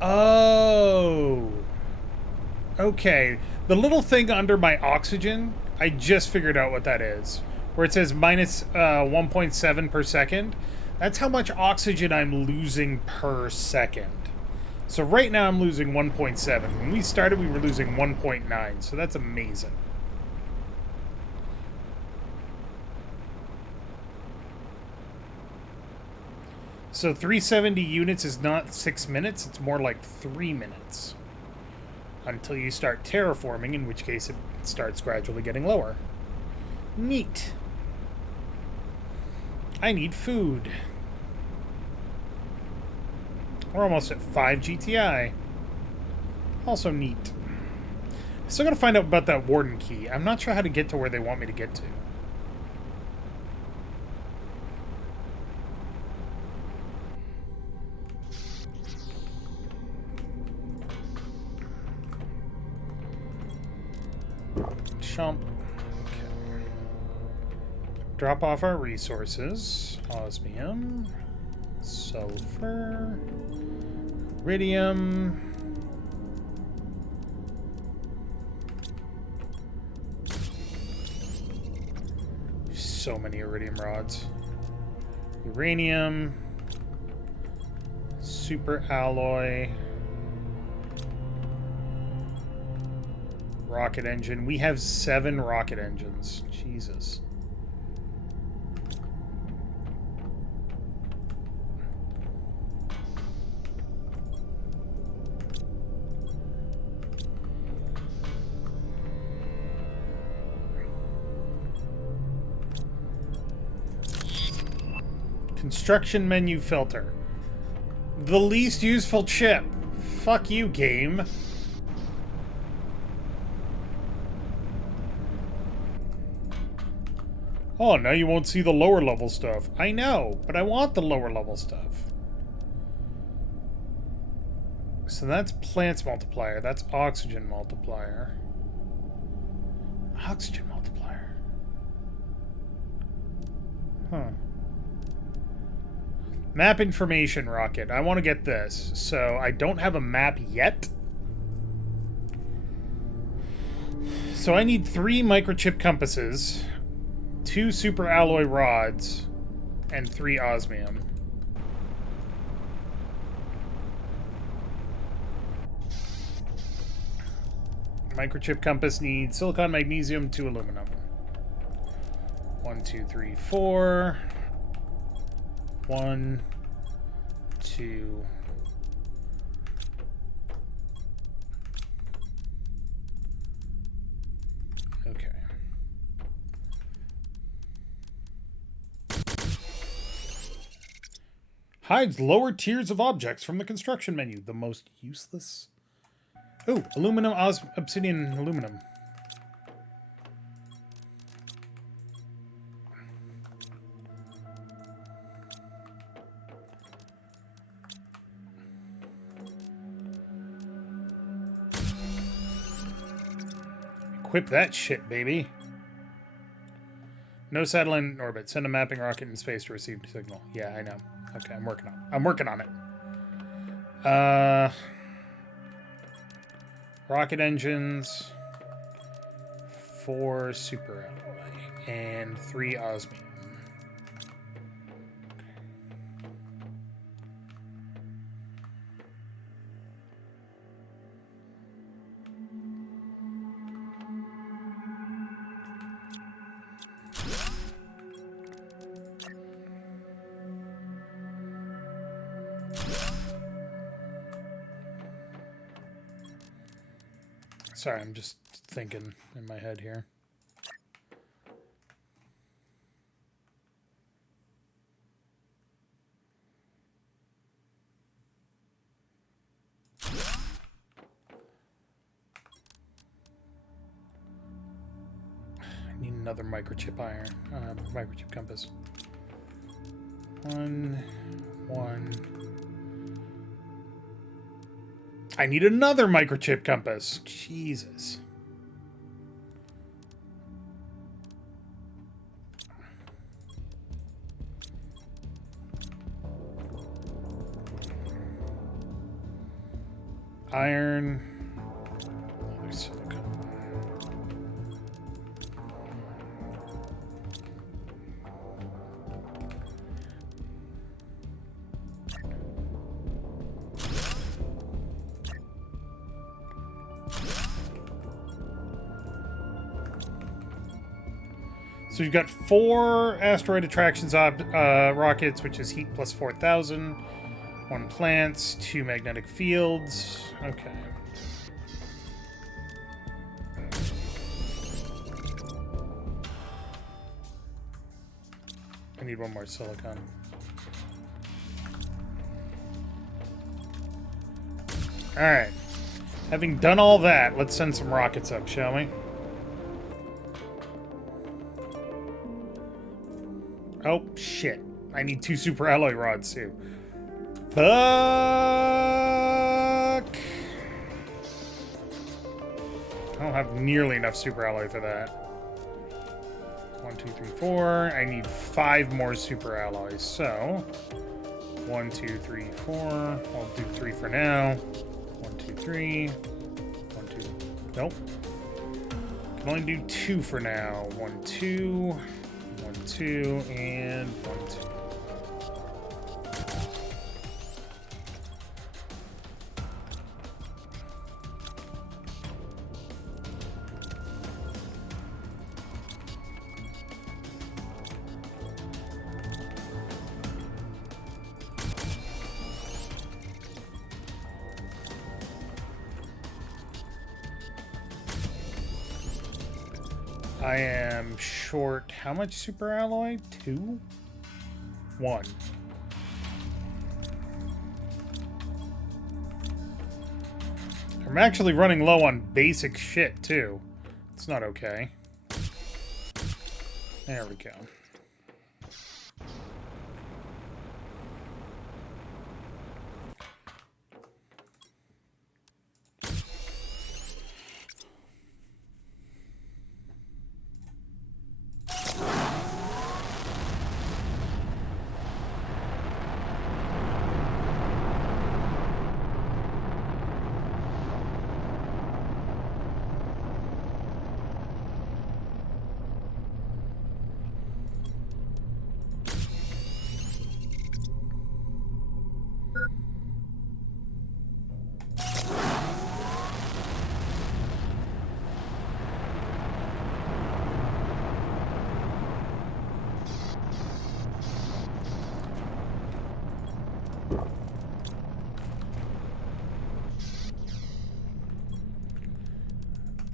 Oh! Okay. The little thing under my oxygen, I just figured out what that is. Where it says minus 1.7 per second. That's how much oxygen I'm losing per second. So right now I'm losing 1.7. When we started, we were losing 1.9. So that's amazing. So 370 units is not 6 minutes, it's more like 3 minutes. Until you start terraforming, in which case it starts gradually getting lower. Neat. I need food. We're almost at 5 GTI. Also neat. Still gotta find out about that warden key. I'm not sure how to get to where they want me to get to. Chump. Okay. Drop off our resources. Osmium. Sulfur. Iridium. So many iridium rods. Uranium. Super alloy. Rocket engine. We have 7 rocket engines. Jesus. Construction menu filter. The least useful chip. Fuck you, game. Oh, now you won't see the lower level stuff. I know, but I want the lower level stuff. So that's plants multiplier. That's oxygen multiplier. Oxygen multiplier. Huh. Map information rocket. I want to get this. So I don't have a map yet. So I need 3 microchip compasses, 2 super alloy rods, and 3 osmium. Microchip compass needs silicon, magnesium, 2 aluminum. 1, 2, 3, 4. 1, 2. Okay. Hides lower tiers of objects from the construction menu. The most useless. Oh, aluminum, obsidian, aluminum. Equip that shit, baby. No satellite in orbit. Send a mapping rocket in space to receive the signal. Yeah, I know. Okay, I'm working on it. Rocket engines. 4 super alloy. And 3 osmium. Sorry, I'm just thinking in my head here. I need another microchip iron, microchip compass. 1. I need another microchip compass. Jesus. Iron. Other silicon. So you've got 4 asteroid attractions rockets, which is heat plus 4,000. 1 plants, 2 magnetic fields. Okay. I need 1 more silicon. Alright. Having done all that, let's send some rockets up, shall we? Oh, shit. I need 2 super alloy rods, too. Fuck! I don't have nearly enough super alloy for that. 1, 2, 3, 4. I need 5 more super alloys, so... 1, 2, 3, 4. I'll do 3 for now. 1, 2, 3. 1, 2. Nope. Can only do 2 for now. 1, 2. 1, 2, and 1, 2. I am short how much super alloy? 2? 1. I'm actually running low on basic shit, too. It's not okay. There we go.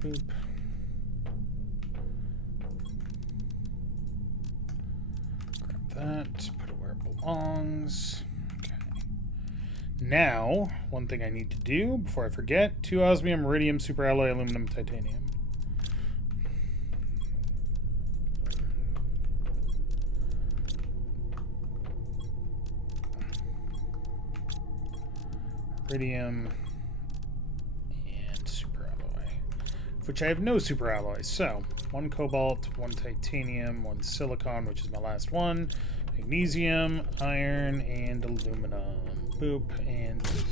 Boop. Grab that, put it where it belongs. Okay. Now, one thing I need to do before I forget, 2 osmium, iridium, superalloy, aluminum, titanium. Iridium and superalloy, which I have no superalloys. So 1 cobalt, 1 titanium, 1 silicon, which is my last one, magnesium, iron, and aluminum. Boop and boop.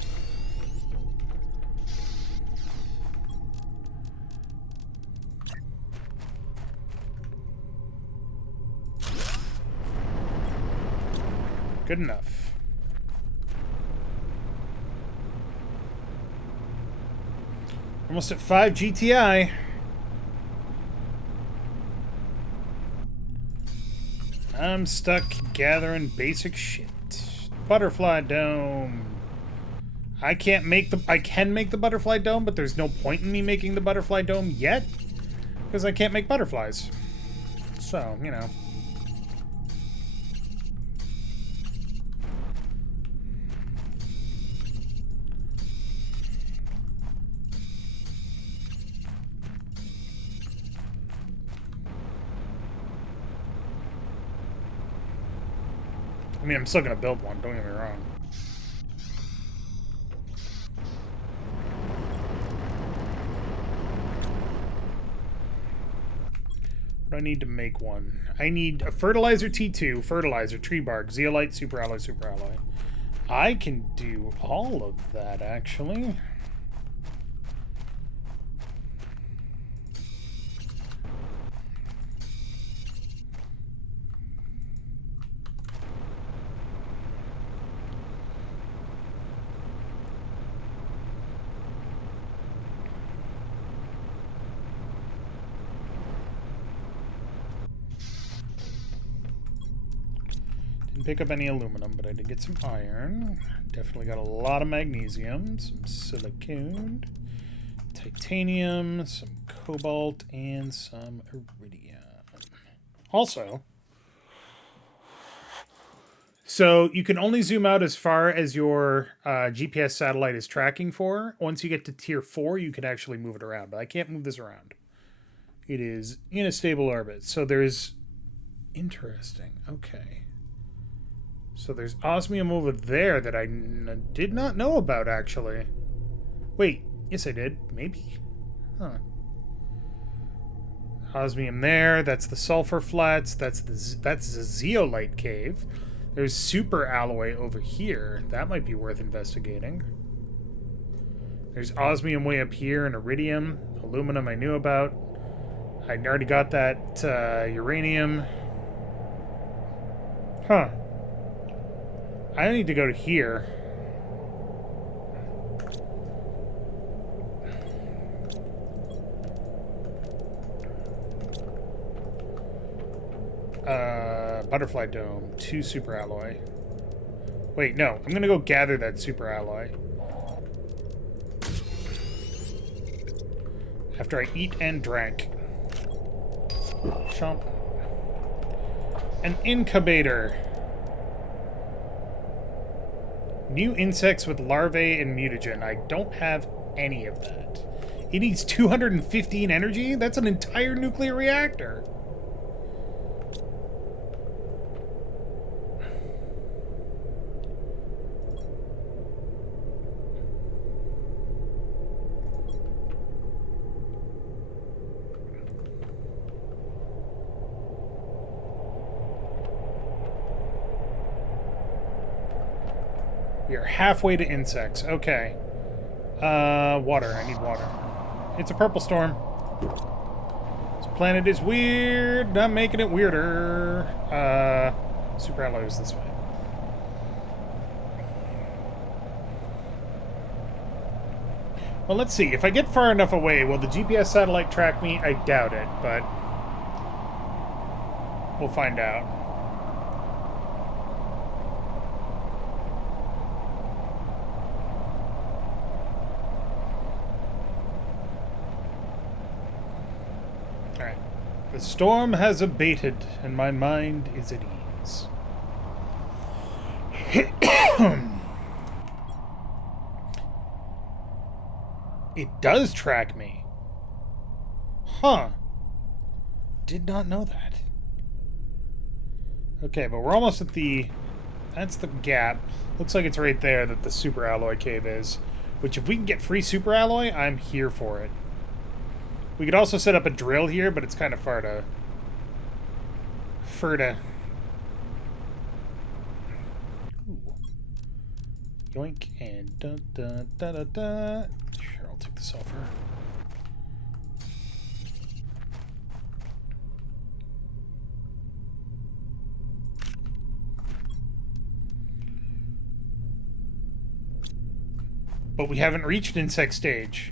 Good enough. Almost at 5 GTI. I'm stuck gathering basic shit. Butterfly dome. I can make the butterfly dome, but there's no point in me making the butterfly dome yet, because I can't make butterflies. So, you know. I mean, I'm still gonna build one, don't get me wrong. What do I need to make one? I need a fertilizer T2, fertilizer, tree bark, zeolite, superalloy, superalloy. I can do all of that, actually. Didn't pick up any aluminum, but I did get some iron. Definitely got a lot of magnesium, some silicone, titanium, some cobalt, and some iridium. Also, so you can only zoom out as far as your GPS satellite is tracking for. Once you get to tier 4, you can actually move it around, but I can't move this around. It is in a stable orbit. So there's... Interesting. Okay. So there's osmium over there that I did not know about, actually. Wait. Yes, I did. Maybe? Huh. Osmium there. That's the sulfur flats. That's the zeolite cave. There's super alloy over here. That might be worth investigating. There's osmium way up here and iridium. Aluminum I knew about. I already got that uranium. Huh. I need to go to here. Butterfly dome, 2 super alloy. Wait, no. I'm gonna go gather that super alloy. After I eat and drank. Chomp. An incubator. New insects with larvae and mutagen. I don't have any of that. It needs 215 energy? That's an entire nuclear reactor. We are halfway to insects. Okay. Water. I need water. It's a purple storm. This planet is weird. I'm making it weirder. Super alloy is this way. Well, let's see. If I get far enough away, will the GPS satellite track me? I doubt it, but we'll find out. Alright. The storm has abated, and my mind is at ease. It does track me. Huh. Did not know that. Okay, but we're almost at the... That's the gap. Looks like it's right there that the super alloy cave is. Which, if we can get free super alloy, I'm here for it. We could also set up a drill here, but it's kind of far to... Ooh. Yoink, and da-da-da-da-da. Sure, I'll take the sulfur. But we haven't reached insect stage.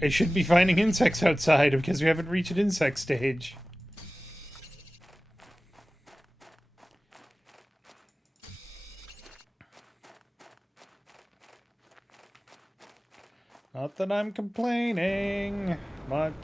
I should be finding insects outside because we haven't reached insect stage. Not that I'm complaining much.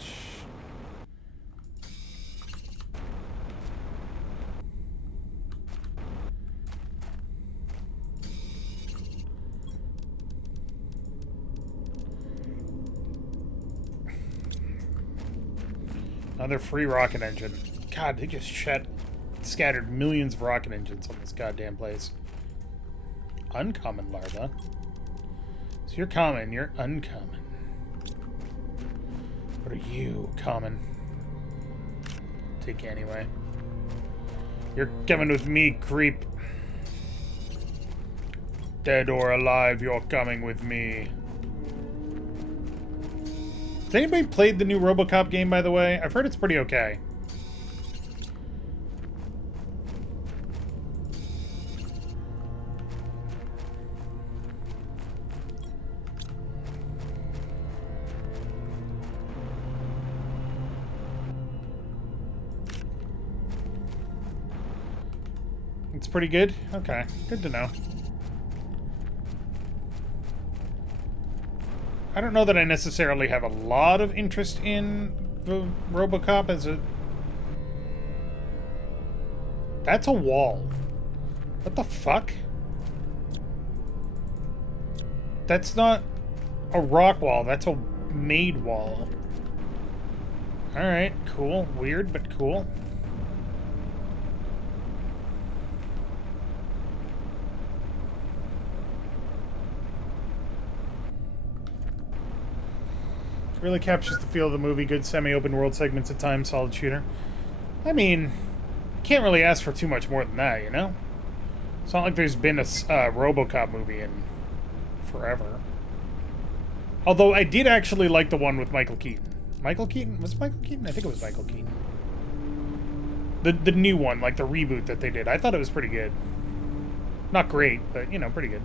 Another free rocket engine. God, they just scattered millions of rocket engines on this goddamn place. Uncommon larva. So you're common, you're uncommon. What are you, common? Take you anyway. You're coming with me, creep. Dead or alive, you're coming with me. Has anybody played the new RoboCop game, by the way? I've heard it's pretty okay. It's pretty good? Okay, good to know. I don't know that I necessarily have a lot of interest in the RoboCop as a... That's a wall. What the fuck? That's not a rock wall. That's a made wall. Alright, cool. Weird, but cool. Really captures the feel of the movie. Good semi-open world segments at times. Solid shooter. I mean, can't really ask for too much more than that, you know? It's not like there's been a RoboCop movie in forever. Although I did actually like the one with Michael Keaton. Michael Keaton? Was it Michael Keaton? I think it was Michael Keaton. The new one, like the reboot that they did. I thought it was pretty good. Not great, but, you know, pretty good.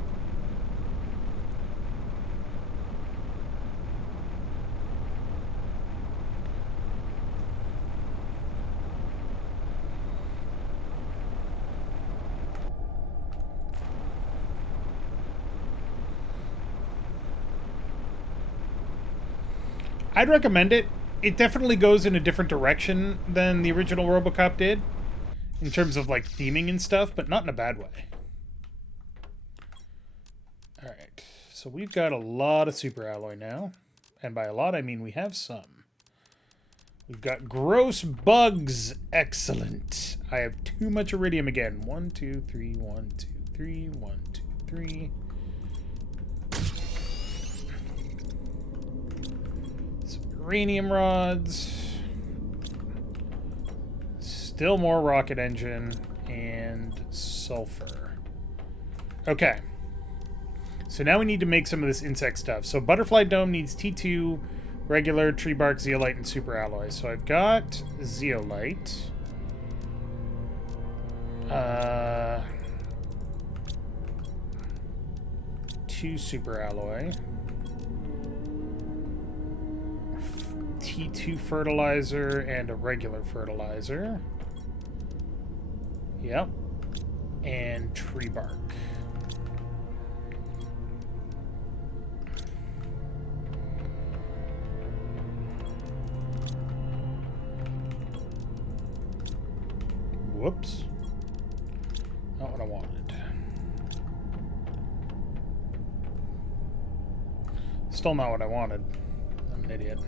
I'd recommend it. It definitely goes in a different direction than the original RoboCop did, in terms of, like, theming and stuff, but not in a bad way. Alright, so we've got a lot of super alloy now. And by a lot, I mean we have some. We've got gross bugs. Excellent. I have too much iridium again. 1, 2, 3, 1, 2, 3, 1, 2, 3. Uranium rods, still more rocket engine, and sulfur. Okay. So now we need to make some of this insect stuff. So butterfly dome needs T2, regular, tree bark, zeolite, and super alloy. So I've got zeolite. 2 super alloy. T2 fertilizer and a regular fertilizer. Yep. And tree bark. Whoops. Not what I wanted. Still not what I wanted. I'm an idiot.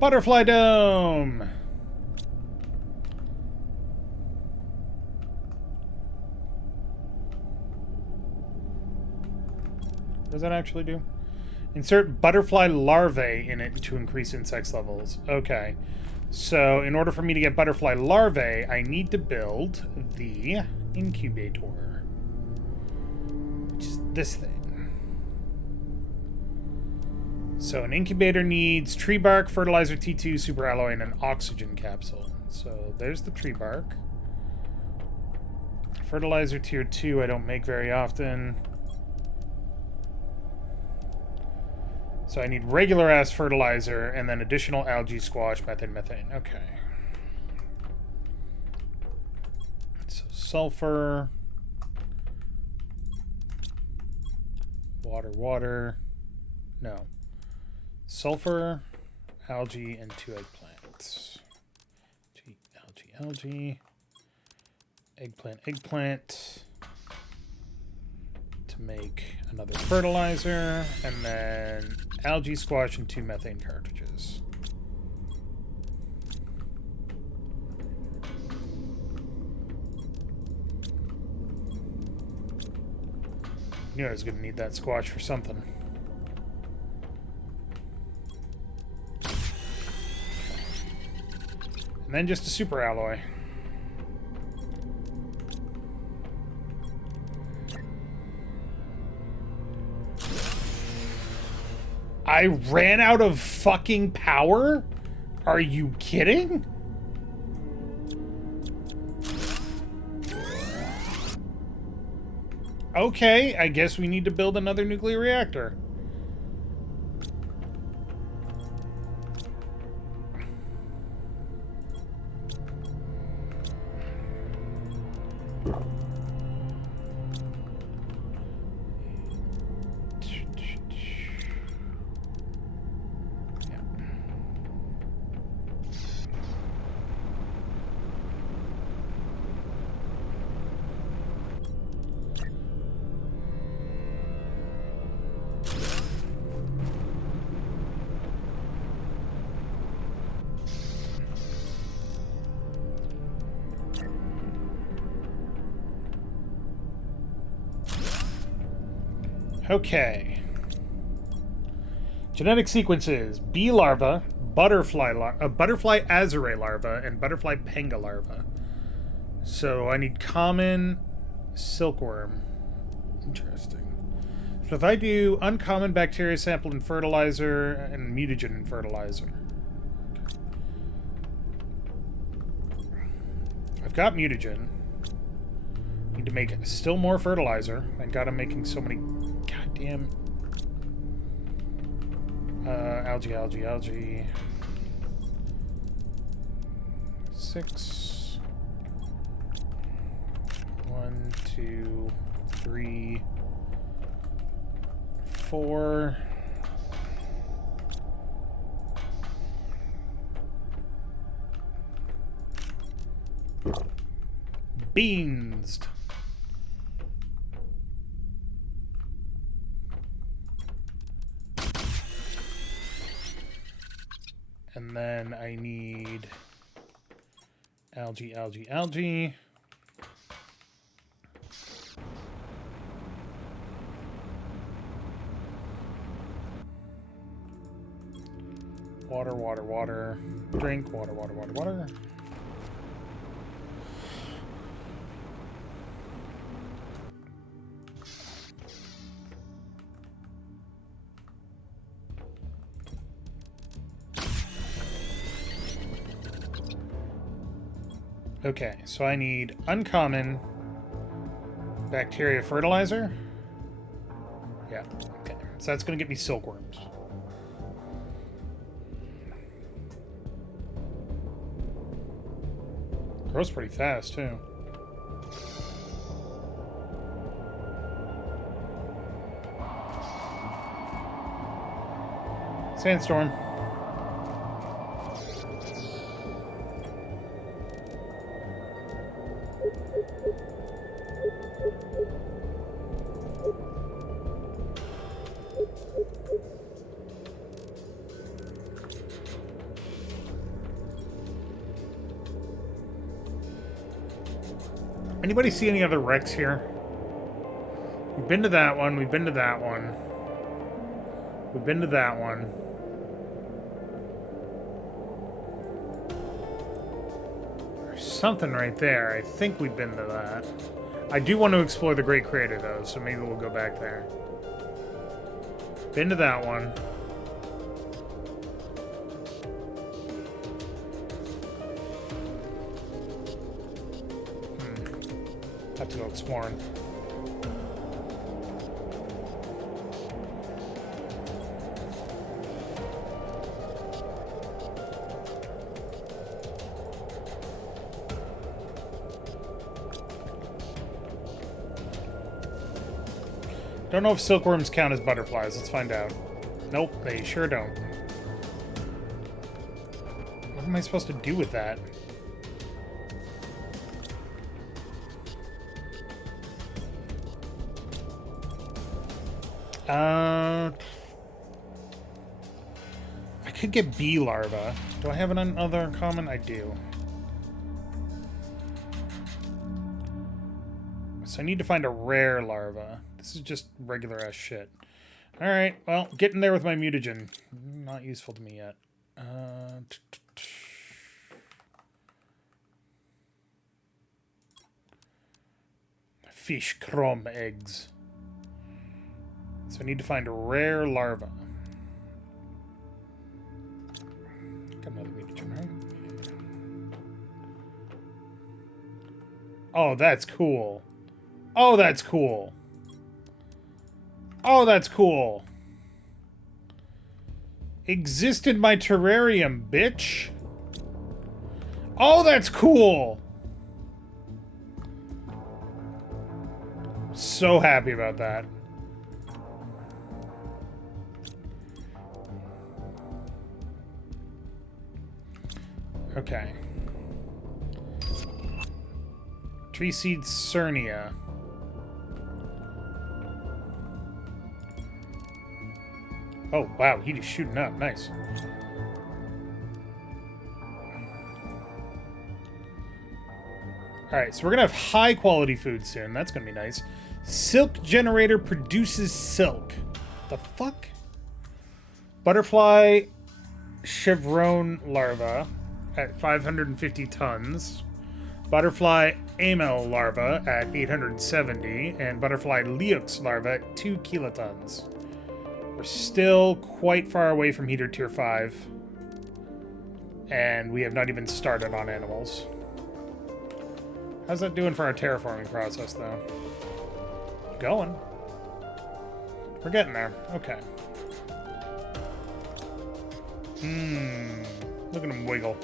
Butterfly dome! What does that actually do? Insert butterfly larvae in it to increase insects levels. Okay. So, in order for me to get butterfly larvae, I need to build the incubator. Which is this thing. So an incubator needs tree bark, fertilizer T2, super alloy, and an oxygen capsule. So there's the tree bark. Fertilizer tier 2 I don't make very often. So I need regular ass fertilizer and then additional algae, squash, methane, methane. Okay. So sulfur. Water, water. No. Sulfur, algae, and 2 eggplants. Algae, algae. Eggplant, eggplant. To make another fertilizer. And then algae, squash, and 2 methane cartridges. Knew I was going to need that squash for something. And then just a super alloy. I ran out of fucking power? Are you kidding? Okay, I guess we need to build another nuclear reactor. Okay. Genetic sequences: bee larva, butterfly azure larva, and butterfly panga larva. So I need common silkworm. Interesting. So if I do uncommon bacteria sample and fertilizer and mutagen and fertilizer. I've got mutagen. Need to make still more fertilizer. Thank God I'm making so many goddamn algae. 6. 1, 2, 3, 4. Beans. And then I need algae. Water. Drink, water. Okay, so I need uncommon bacteria fertilizer. Yeah, okay. So that's going to get me silkworms. Grows pretty fast, too. Sandstorm. Anybody see any other wrecks here? We've been to that one. We've been to that one. We've been to that one. There's something right there. I think we've been to that. I do want to explore the Great Crater, though, so maybe we'll go back there. Been to that one. Have to go exploring. Don't know if silkworms count as butterflies. Let's find out. Nope, they sure don't. What am I supposed to do with that? I could get bee larva. Do I have another uncommon? I do. So I need to find a rare larva. This is just regular ass shit. Alright, well, getting there with my mutagen. Not useful to me yet. Fish crumb eggs. So I need to find a rare larva. Oh, that's cool. Oh, that's cool. Oh, that's cool. Exist in my terrarium, bitch. Oh, that's cool. So happy about that. Okay. Tree seed Cernia. Oh, wow, he just shooting up. Nice. Alright, so we're gonna have high quality food soon. That's gonna be nice. Silk generator produces silk. The fuck? Butterfly chevron larva at 550 tons. Butterfly amel larva at 870. And butterfly leux larva at 2 kilotons. We're still quite far away from heater tier 5. And we have not even started on animals. How's that doing for our terraforming process, though? Going. We're getting there. Okay. Look at him wiggle.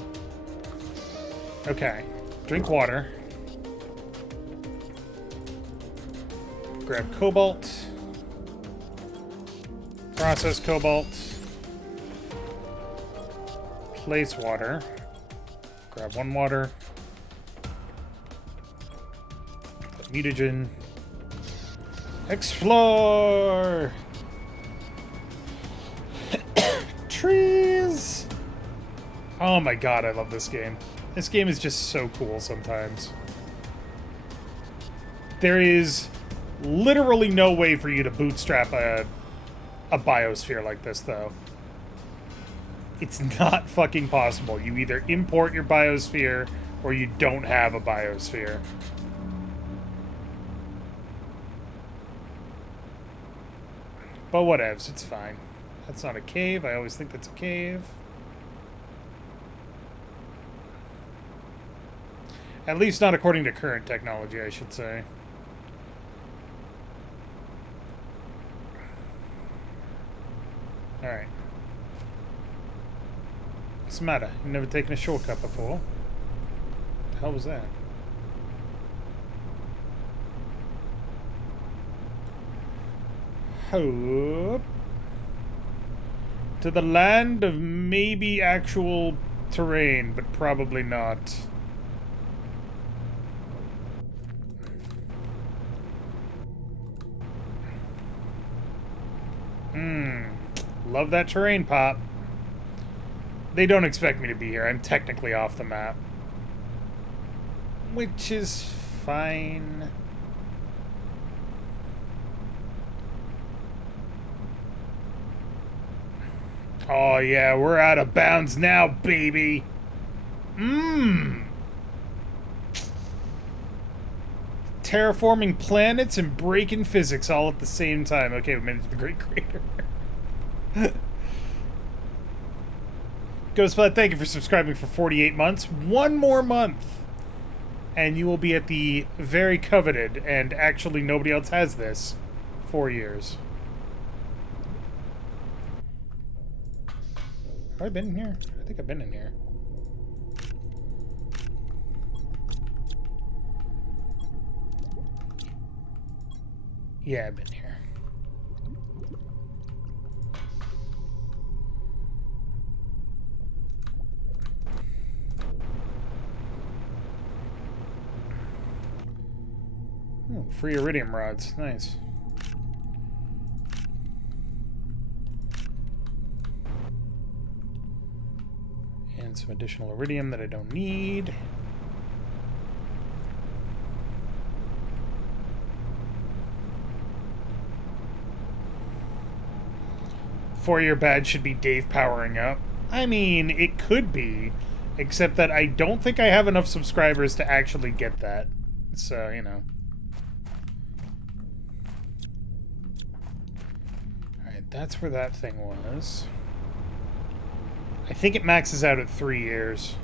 Okay. Drink water. Grab cobalt. Process cobalt. Place water. Grab 1 water. Put mutagen. Explore! Trees! Oh my god, I love this game. This game is just so cool sometimes. There is literally no way for you to bootstrap a biosphere like this, though. It's not fucking possible. You either import your biosphere or you don't have a biosphere. But whatevs, it's fine. That's not a cave. I always think that's a cave. At least not according to current technology, I should say. Alright. What's the matter? You've never taken a shortcut before? What the hell was that? Hope. To the land of maybe actual terrain, but probably not. Love that terrain pop. They don't expect me to be here. I'm technically off the map. Which is fine. Oh yeah, we're out of bounds now, baby. Terraforming planets and breaking physics all at the same time. Okay, we made it to the Great Crater. Ghostblood, thank you for subscribing for 48 months. 1 more month. And you will be at the very coveted, and actually nobody else has this, 4 years. Have I been in here? I think I've been in here. Yeah, I've been here. Oh, free iridium rods. Nice. And some additional iridium that I don't need. Four-year badge should be Dave powering up. I mean, it could be, except that I don't think I have enough subscribers to actually get that. So, you know. Alright, that's where that thing was. I think it maxes out at 3 years.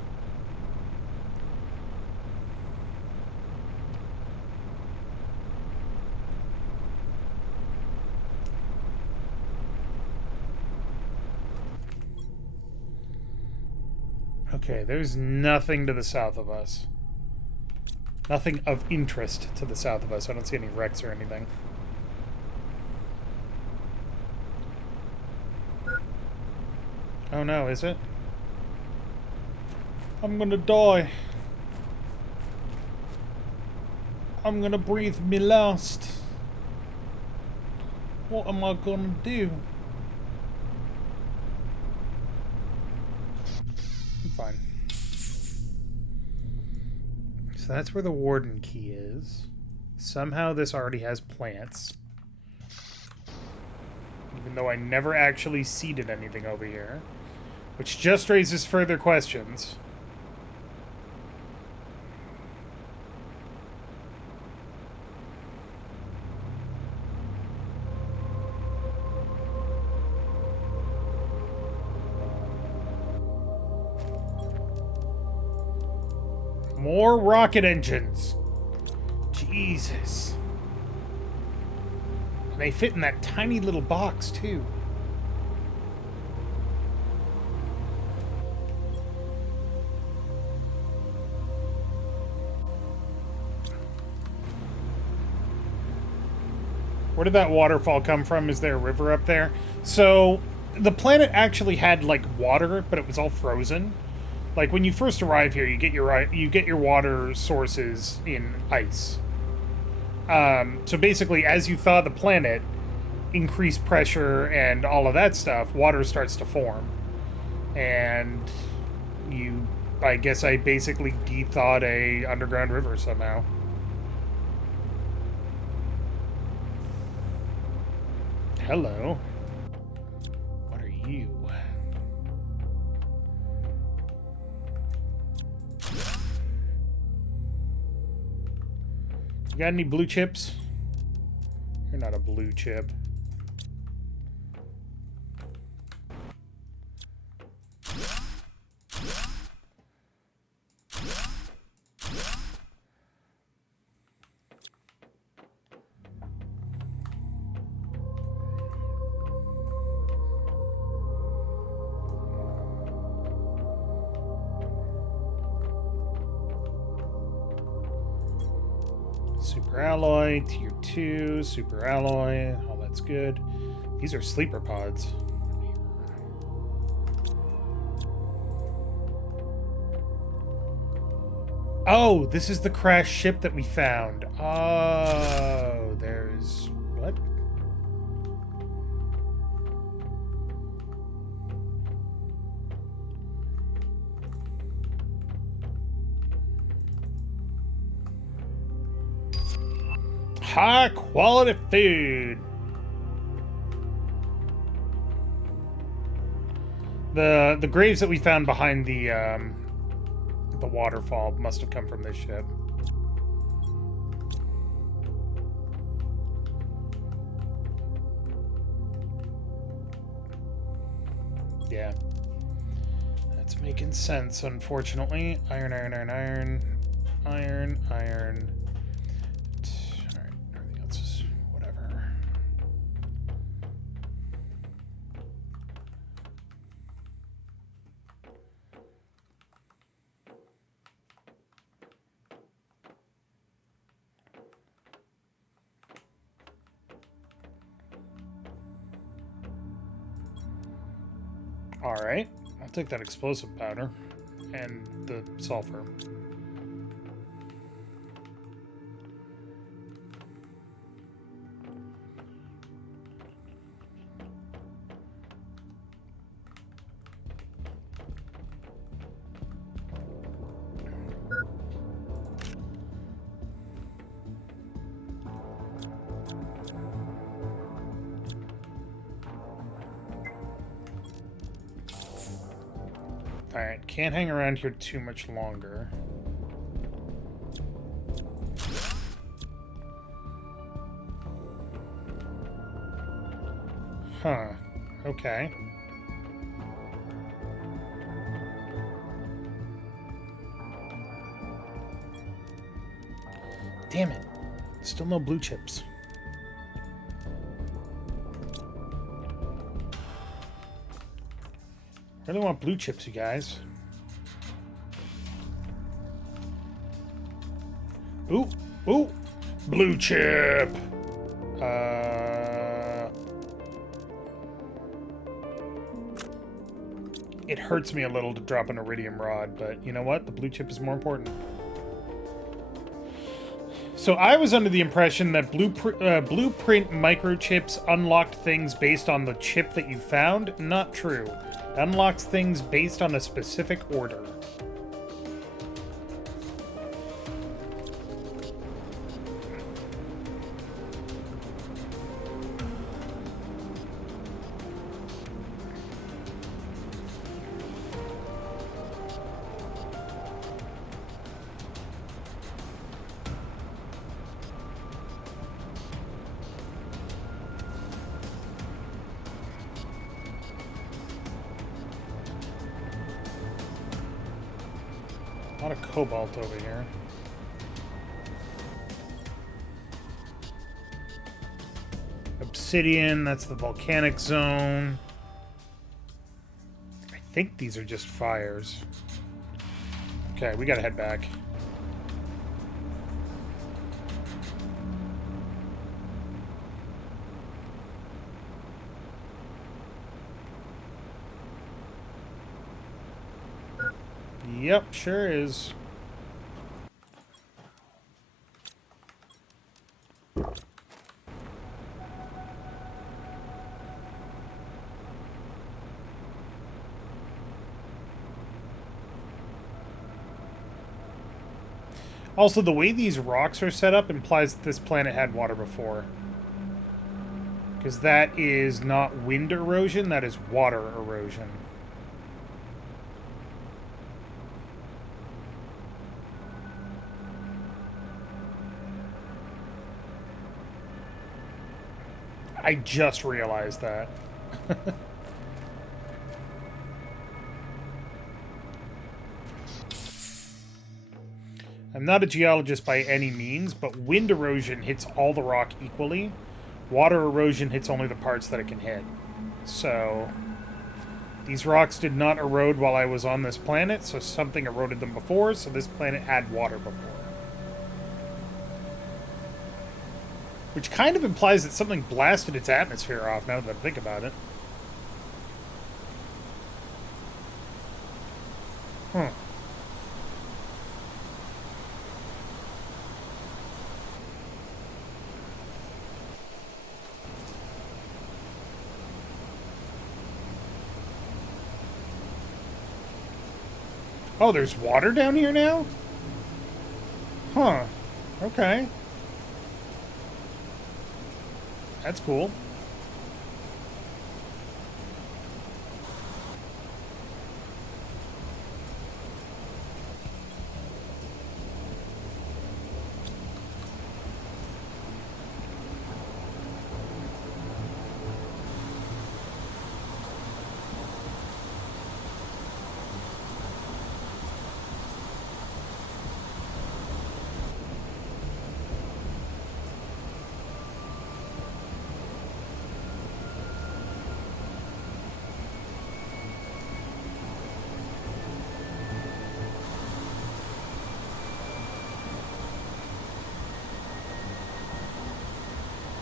Okay, there's nothing to the south of us. Nothing of interest to the south of us. I don't see any wrecks or anything. Oh no, is it? I'm gonna die. I'm gonna breathe me last. What am I gonna do? I'm fine. So that's where the warden key is. Somehow this already has plants. Even though I never actually seeded anything over here. Which just raises further questions. More rocket engines. Jesus. And they fit in that tiny little box, too. Where did that waterfall come from? Is there a river up there? So, the planet actually had, like, water, but it was all frozen. Like, when you first arrive here, you get your water sources in ice. So basically, as you thaw the planet, increase pressure and all of that stuff, water starts to form. And I guess I basically de-thawed a underground river somehow. Hello. What are you? You got any blue chips? You're not a blue chip. Super alloy, tier 2, super alloy, all that's good. These are sleeper pods. Oh, this is the crashed ship that we found. Oh, there's... what? High quality food. The graves that we found behind the waterfall must have come from this ship. Yeah. That's making sense, unfortunately. Iron, iron, iron, iron. Iron, iron. Alright, everything else is whatever. Alright, I'll take that explosive powder and the sulfur. Alright, can't hang around here too much longer. Huh. Okay. Damn it. Still no blue chips. I really want blue chips, you guys. Ooh, ooh, blue chip. It hurts me a little to drop an iridium rod, but you know what? The blue chip is more important. So I was under the impression that blueprint microchips unlocked things based on the chip that you found. Not true. It unlocks things based on a specific order. A lot of cobalt over here. Obsidian, that's the volcanic zone. I think these are just fires. Okay, we gotta head back. Yep, sure is. Also, the way these rocks are set up implies that this planet had water before. Because that is not wind erosion, that is water erosion. I just realized that. I'm not a geologist by any means, but wind erosion hits all the rock equally. Water erosion hits only the parts that it can hit. So, these rocks did not erode while I was on this planet, so something eroded them before, so this planet had water before. Which kind of implies that something blasted its atmosphere off, now that I think about it. Huh. Oh, there's water down here now? Huh. Okay. That's cool.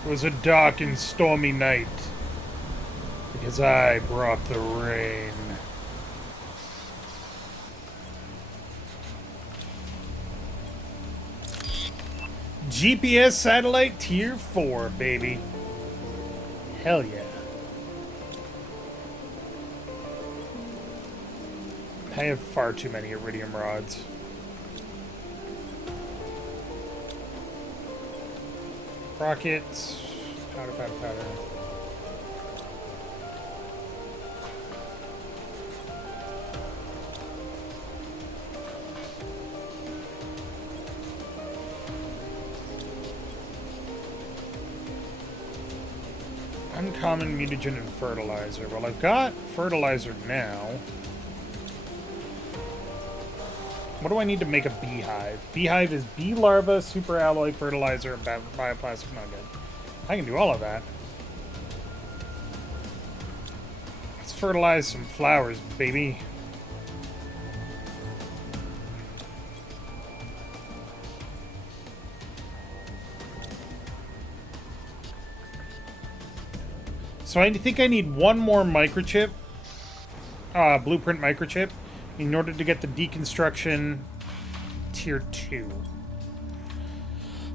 It was a dark and stormy night, because I brought the rain. GPS satellite tier 4, baby. Hell yeah. I have far too many iridium rods. Rockets. Powder, powder, powder. Uncommon mutagen and fertilizer. Well, I've got fertilizer now. What do I need to make a beehive? Beehive is bee larva, super alloy, fertilizer, and bioplastic nugget. I can do all of that. Let's fertilize some flowers, baby. So I think I need one more microchip, blueprint microchip, in order to get the deconstruction tier 2.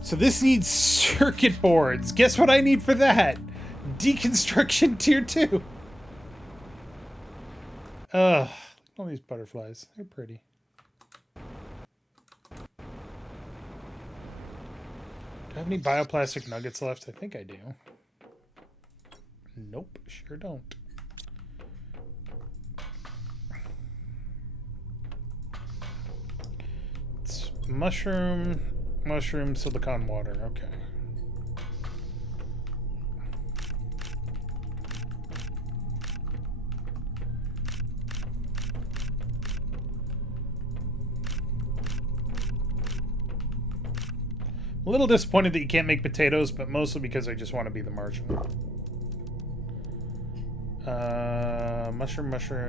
So this needs circuit boards. Guess what I need for that? Deconstruction tier 2. Ugh. All these butterflies. They're pretty. Do I have any bioplastic nuggets left? I think I do. Nope, sure don't. It's mushroom, silicon water. Okay. A little disappointed that you can't make potatoes, but mostly because I just want to be the Martian. Mushroom.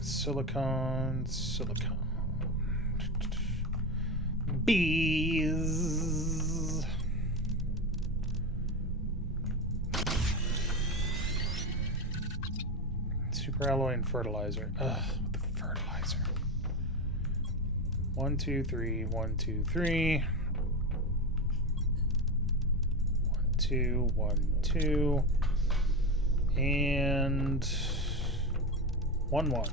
Silicon. Bees. Super alloy and fertilizer. Ugh, the fertilizer. 1, 2, 3, 1, 2, 3. 1, 2, 1, 2. And 1, 1.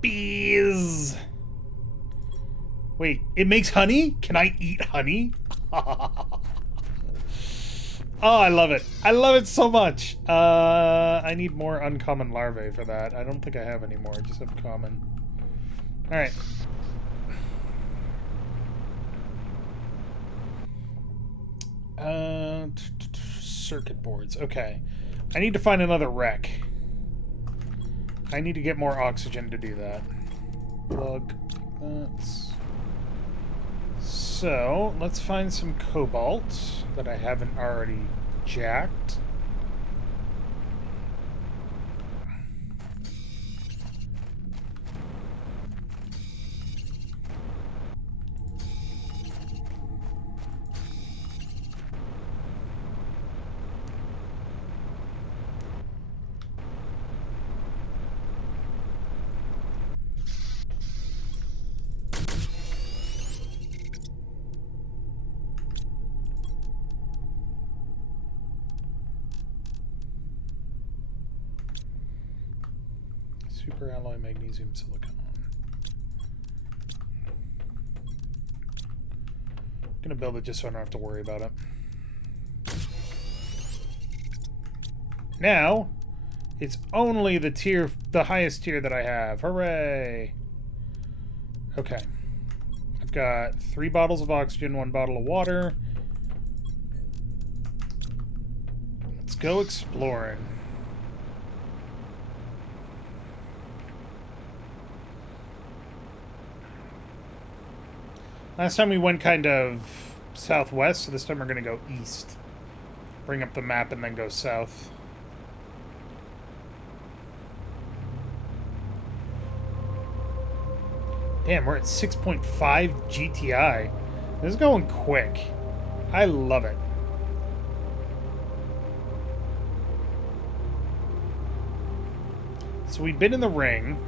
Bees. Wait, it makes honey? Can I eat honey? Oh, I love it. I love it so much. I need more uncommon larvae for that. I don't think I have any more. I just have common. Alright. Circuit boards. Okay. I need to find another wreck. I need to get more oxygen to do that. Plug. That's... So, let's find some cobalt that I haven't already jacked. Super alloy magnesium silicon. I'm gonna build it just so I don't have to worry about it. Now, it's only the highest tier that I have. Hooray! Okay. I've got 3 bottles of oxygen, 1 bottle of water. Let's go exploring. Last time we went kind of southwest, so this time we're going to go east. Bring up the map and then go south. Damn, we're at 6.5 GTI. This is going quick. I love it. So we've been in the ring.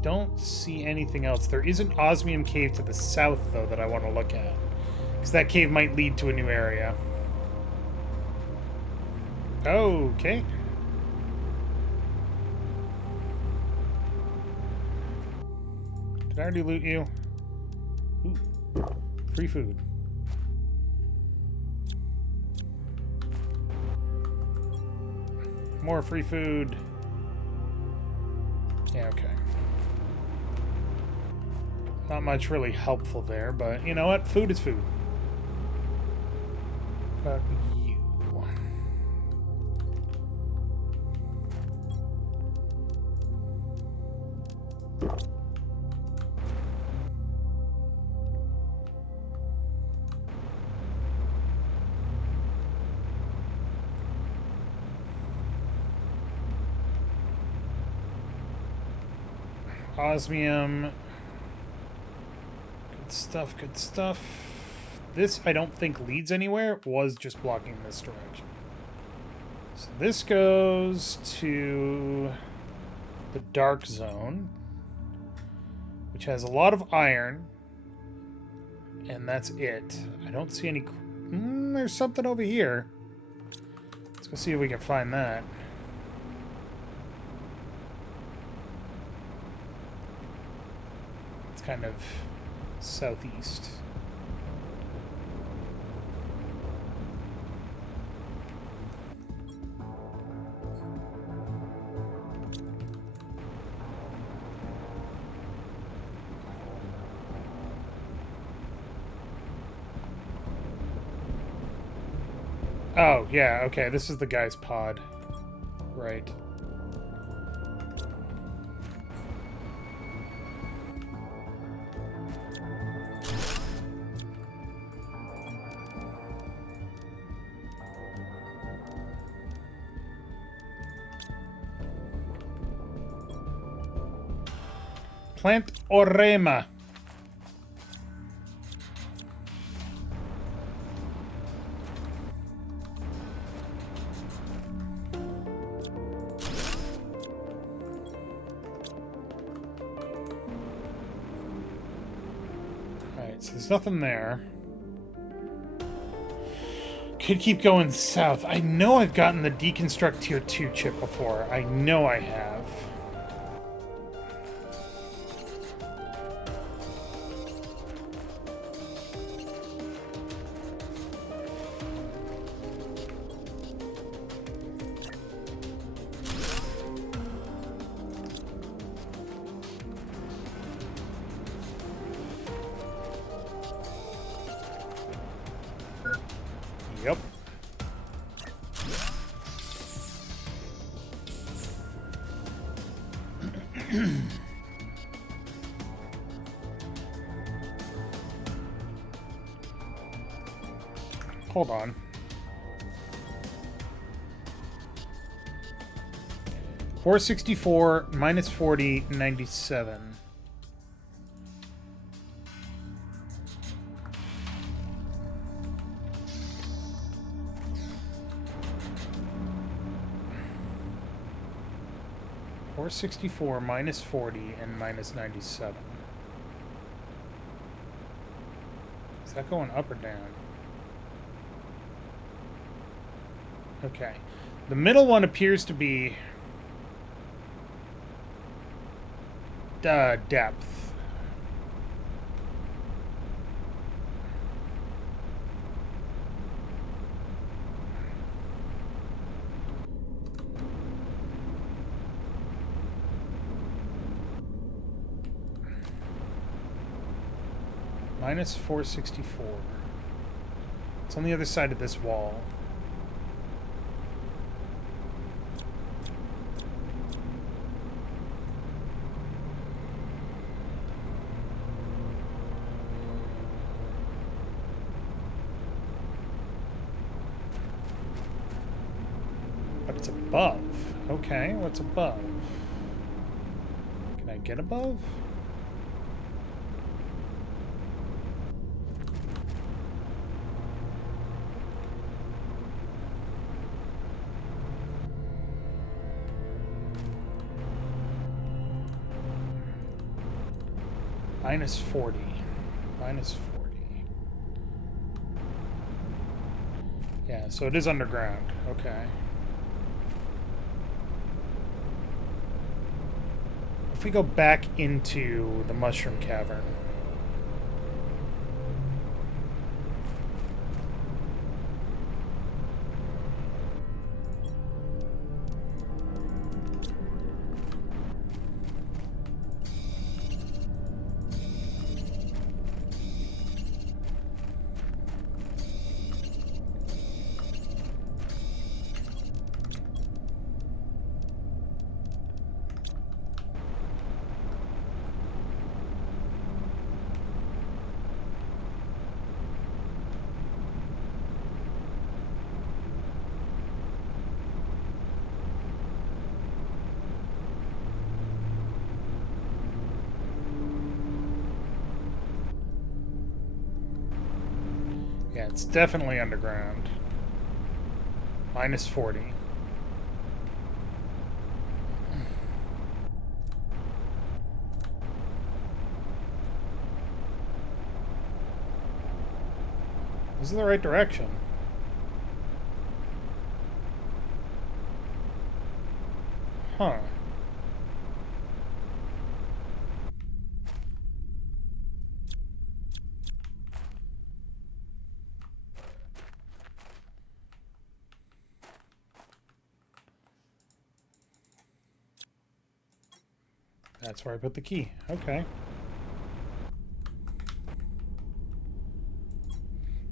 Don't see anything else. There is an osmium cave to the south, though, that I want to look at. Because that cave might lead to a new area. Okay. Did I already loot you? Ooh. Free food. More free food. Yeah, okay. Not much really helpful there, but you know what? Food is food. But you. Osmium. Good stuff, good stuff. This, I don't think, leads anywhere. It was just blocking this direction. So this goes to the dark zone, which has a lot of iron. And that's it. I don't see any... there's something over here. Let's go see if we can find that. It's kind of southeast. Oh, yeah, okay, this is the guy's pod. Right. Plant Orema. So there's nothing there. Could keep going south. I know I've gotten the Deconstruct Tier 2 chip before. I know I have. Yep. Hold on. $464 minus 40, 97. $464 minus 40 and minus 97. Is that going up or down? Okay. The middle one appears to be depth. Minus 464. It's on the other side of this wall. But it's above. Okay, what's above? Can I get above? Minus 40. Minus 40. Yeah, so it is underground. Okay. If we go back into the mushroom cavern. Yeah, it's definitely underground. Minus 40. This is the right direction. Huh. That's where I put the key. Okay.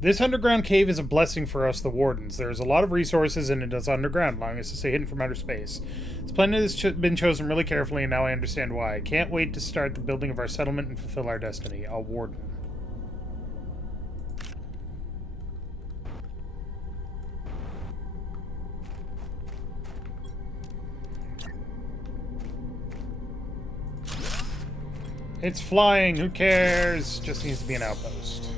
This underground cave is a blessing for us, the Wardens. There's a lot of resources, and it is underground, allowing us to stay hidden from outer space. This planet has been chosen really carefully, and now I understand why. I can't wait to start the building of our settlement and fulfill our destiny. A Warden. It's flying, who cares? Just needs to be an outpost.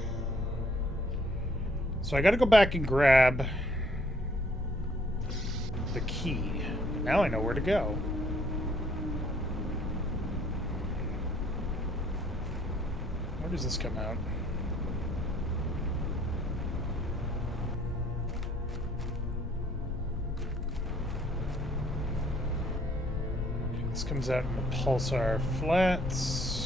So I gotta go back and grab the key. Now I know where to go. Where does this come out? Okay, this comes out in the Pulsar Flats.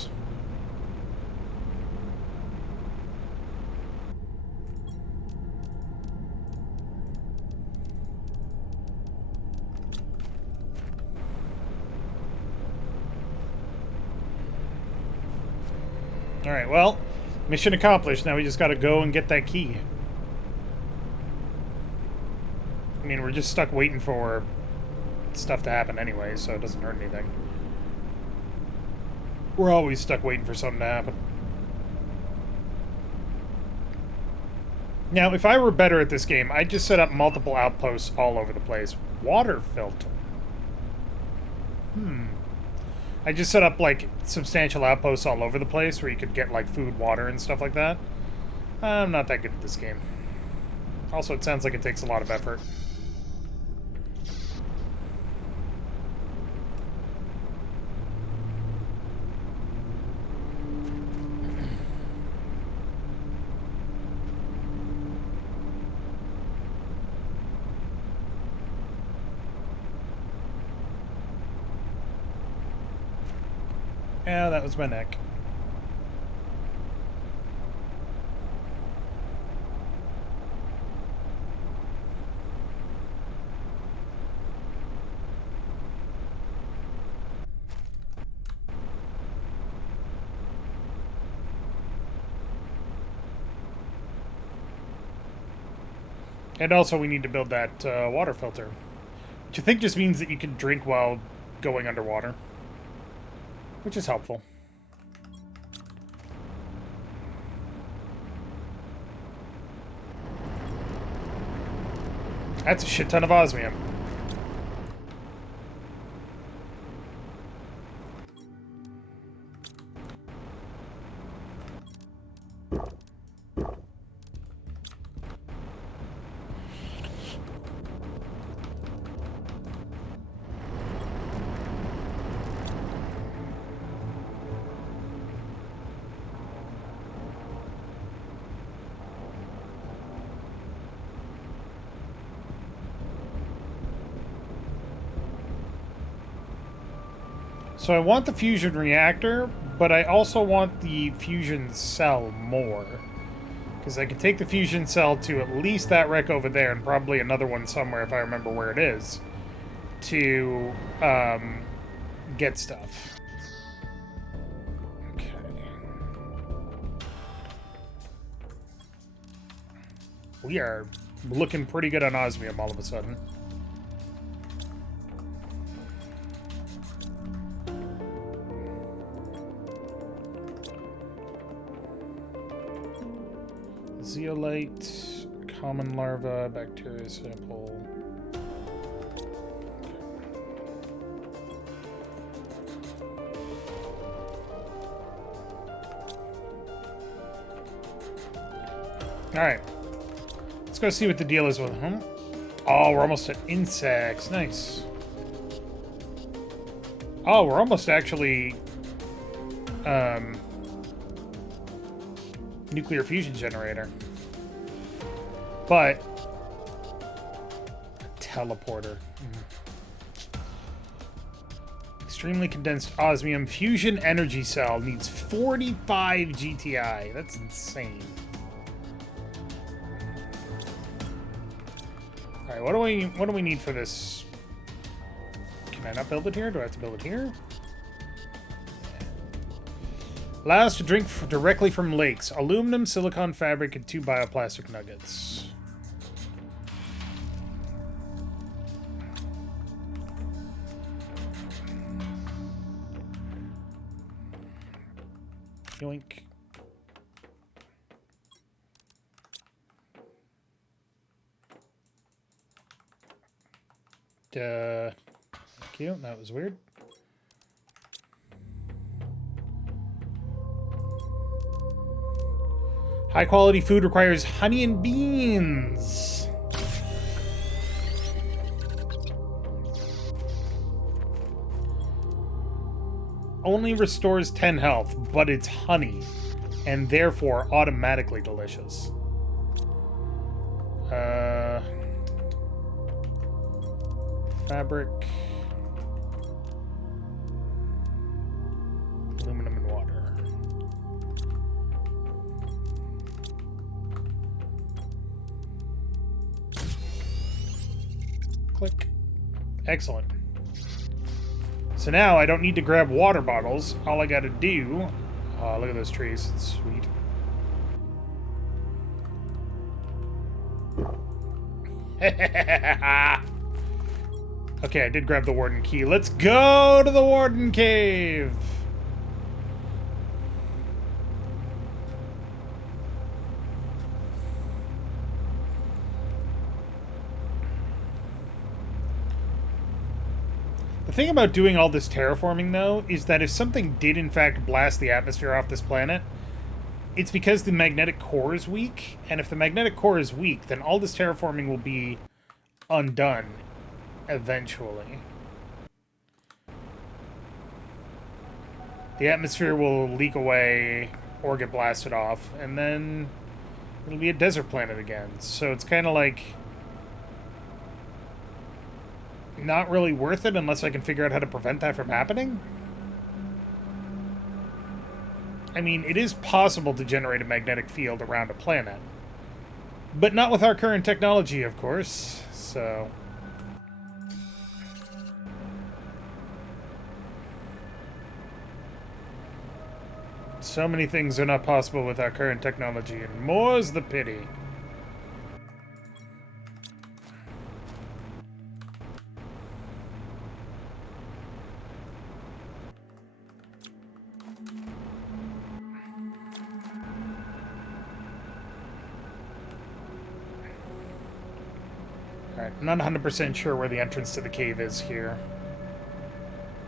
Alright, well, mission accomplished. Now we just gotta go and get that key. I mean, we're just stuck waiting for stuff to happen anyway, so it doesn't hurt anything. We're always stuck waiting for something to happen. Now, if I were better at this game, I'd just set up multiple outposts all over the place. Water filter. I just set up, like, substantial outposts all over the place where you could get, like, food, water, and stuff like that. I'm not that good at this game. Also, it sounds like it takes a lot of effort. Yeah, that was my neck. And also we need to build that water filter. Which I think just means that you can drink while going underwater. Which is helpful. That's a shit ton of osmium. So I want the fusion reactor, but I also want the fusion cell more. Because I can take the fusion cell to at least that wreck over there, and probably another one somewhere if I remember where it is, to get stuff. Okay. We are looking pretty good on osmium all of a sudden. Zeolite, common larva, bacteria sample. Alright. Let's go see what the deal is with them. Oh, we're almost at insects. Nice. Oh, we're almost actually... nuclear fusion generator. But... teleporter. Extremely condensed osmium fusion energy cell needs 45 GTI. That's insane. Alright, what do we need for this? Can I not build it here? Do I have to build it here? Allow us to drink directly from lakes. Aluminum, silicon fabric, and 2 bioplastic nuggets. Yoink. Thank you. That was weird. High quality food requires honey and beans. Only restores 10 health, but it's honey, and therefore automatically delicious. Fabric. Aluminum and water. Click. Excellent. So now I don't need to grab water bottles. All I gotta do... Oh, look at those trees. It's sweet. Okay, I did grab the Warden Key. Let's go to the Warden Cave! The thing about doing all this terraforming, though, is that if something did in fact blast the atmosphere off this planet, it's because the magnetic core is weak, and if the magnetic core is weak, then all this terraforming will be undone eventually. The atmosphere will leak away or get blasted off, and then it'll be a desert planet again. So it's kind of like not really worth it unless I can figure out how to prevent that from happening. I mean, it is possible to generate a magnetic field around a planet, but not with our current technology, of course, so... So many things are not possible with our current technology, and more's the pity. Alright, I'm not 100% sure where the entrance to the cave is here.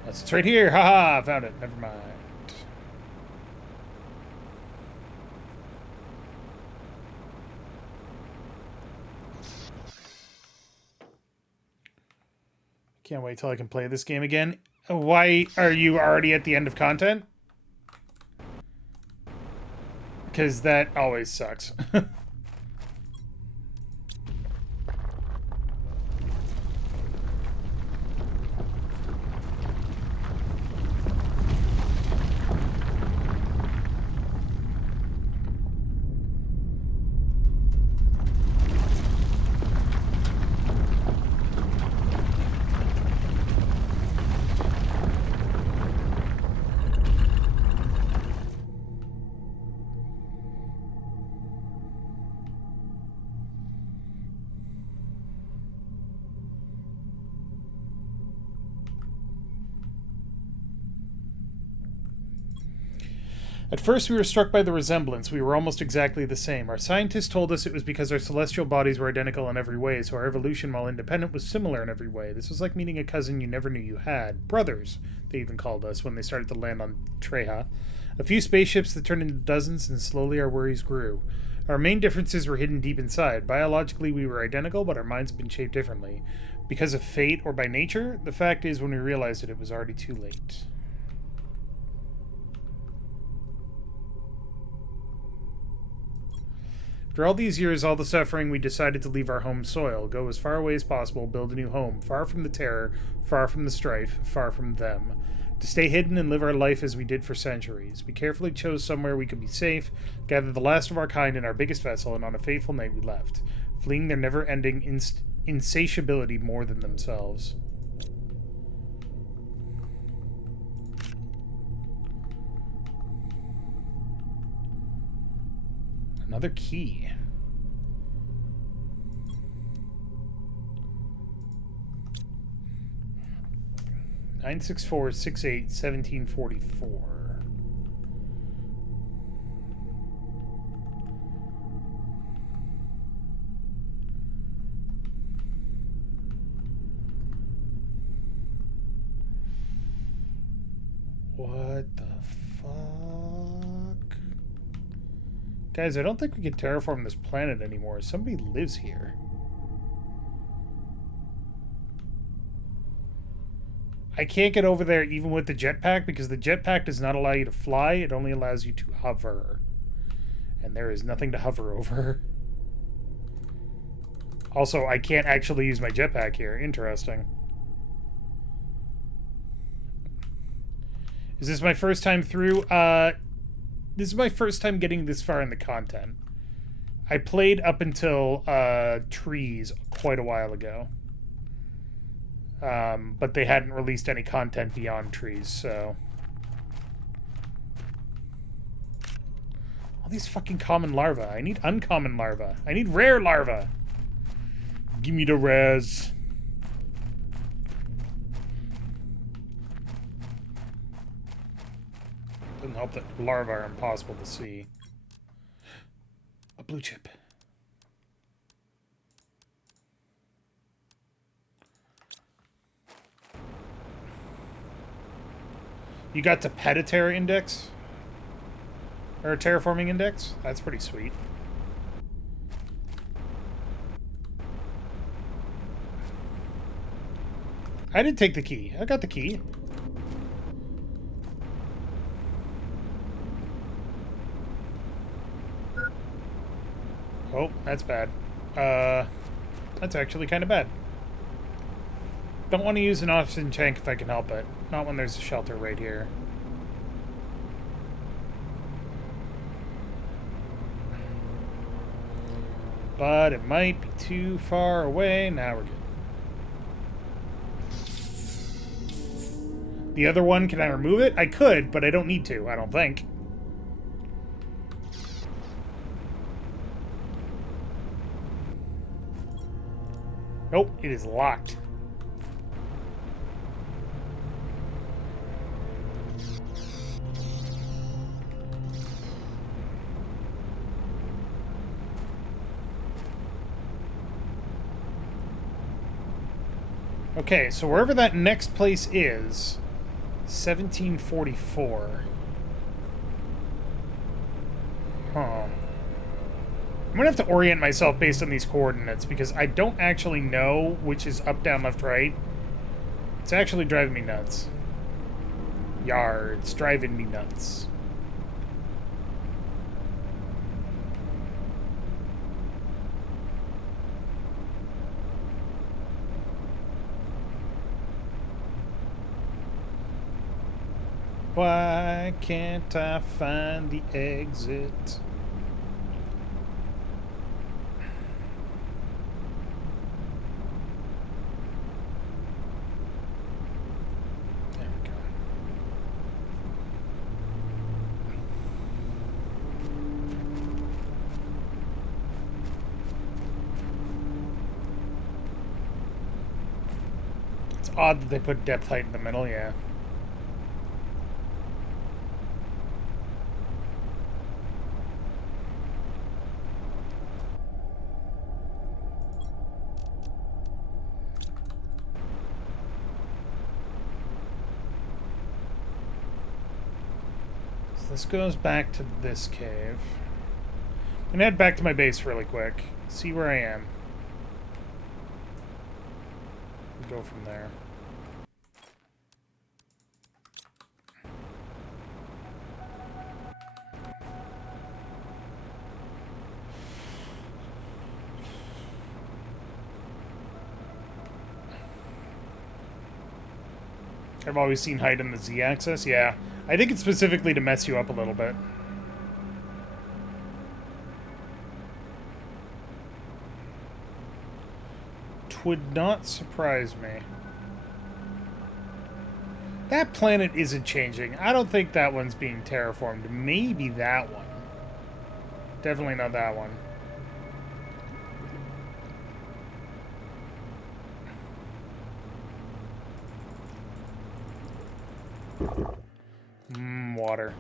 Yes, it's right here! Haha! Found it. Never mind. Can't wait till I can play this game again. Why are you already at the end of content? Because that always sucks. At first we were struck by the resemblance. We were almost exactly the same. Our scientists told us it was because our celestial bodies were identical in every way, so our evolution, while independent, was similar in every way. This was like meeting a cousin you never knew you had. Brothers, they even called us when they started to land on Treha. A few spaceships that turned into dozens, and slowly our worries grew. Our main differences were hidden deep inside. Biologically, we were identical, but our minds had been shaped differently. Because of fate or by nature, the fact is, when we realized it, it was already too late. After all these years, all the suffering, we decided to leave our home soil, go as far away as possible, build a new home, far from the terror, far from the strife, far from them. To stay hidden and live our life as we did for centuries. We carefully chose somewhere we could be safe, gathered the last of our kind in our biggest vessel, and on a fateful night we left, fleeing their never-ending insatiability more than themselves. Another key. Nine 6-4-6-8 1744. What the fuck? Guys, I don't think we can terraform this planet anymore. Somebody lives here. I can't get over there even with the jetpack because the jetpack does not allow you to fly. It only allows you to hover. And there is nothing to hover over. Also, I can't actually use my jetpack here. Interesting. Is this my first time through? This is my first time getting this far in the content. I played up until trees quite a while ago. But they hadn't released any content beyond trees, so... All these fucking common larvae. I need uncommon larvae. I need rare larvae. Give me the res. Doesn't help that larvae are impossible to see. A blue chip. You got to pet a Terra index? Or a terraforming index? That's pretty sweet. I did take the key. I got the key. Oh, that's bad. That's actually kind of bad. Don't want to use an oxygen tank if I can help it. Not when there's a shelter right here. But it might be too far away. Now we're good. The other one, can I remove it? I could, but I don't need to, I don't think. Nope, it is locked. Okay, so wherever that next place is, 1744. Huh. I'm gonna have to orient myself based on these coordinates because I don't actually know which is up, down, left, right. It's actually driving me nuts. Yar, it's driving me nuts. Why can't I find the exit? There we go. It's odd that they put depth height in the middle, yeah. This goes back to this cave. And head back to my base really quick. See where I am. Go from there. I've always seen height in the Z-axis. Yeah. I think it's specifically to mess you up a little bit. Would not surprise me. That planet isn't changing. I don't think that one's being terraformed. Maybe that one. Definitely not that one. Water.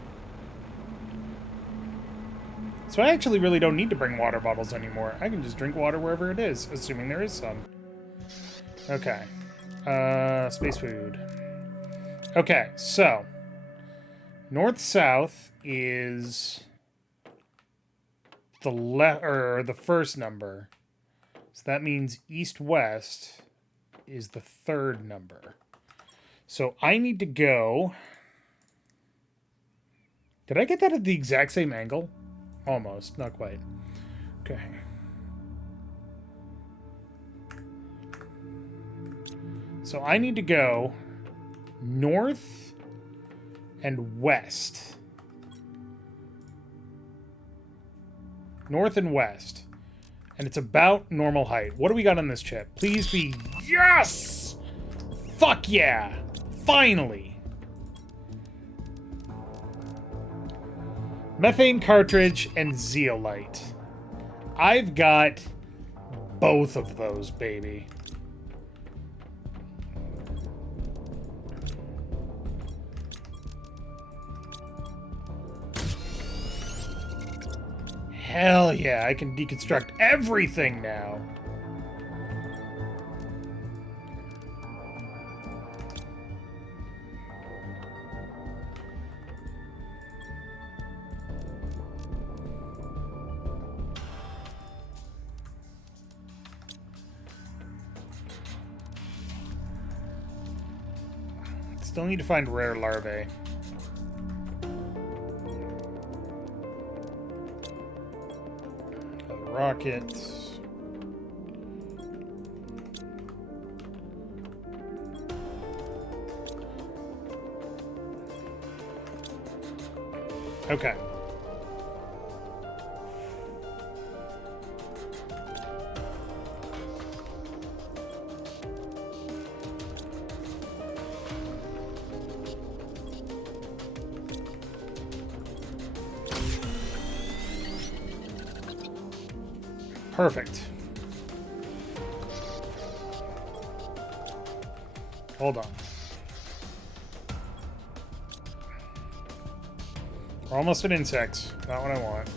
So I actually really don't need to bring water bottles anymore. I can just drink water wherever it is, assuming there is some. Okay. Space food. Okay, so north-south is the first number. So that means east-west is the third number. So I need to go. Did I get that at the exact same angle? Almost, not quite. Okay. So I need to go north and west. North and west. And it's about normal height. What do we got on this chip? Please be... Yes! Fuck yeah! Finally! Methane cartridge and zeolite. I've got both of those, baby. Hell yeah, I can deconstruct everything now. Still need to find rare larvae. Rockets. Okay. Perfect. Hold on. We're almost at insects. Not what I want.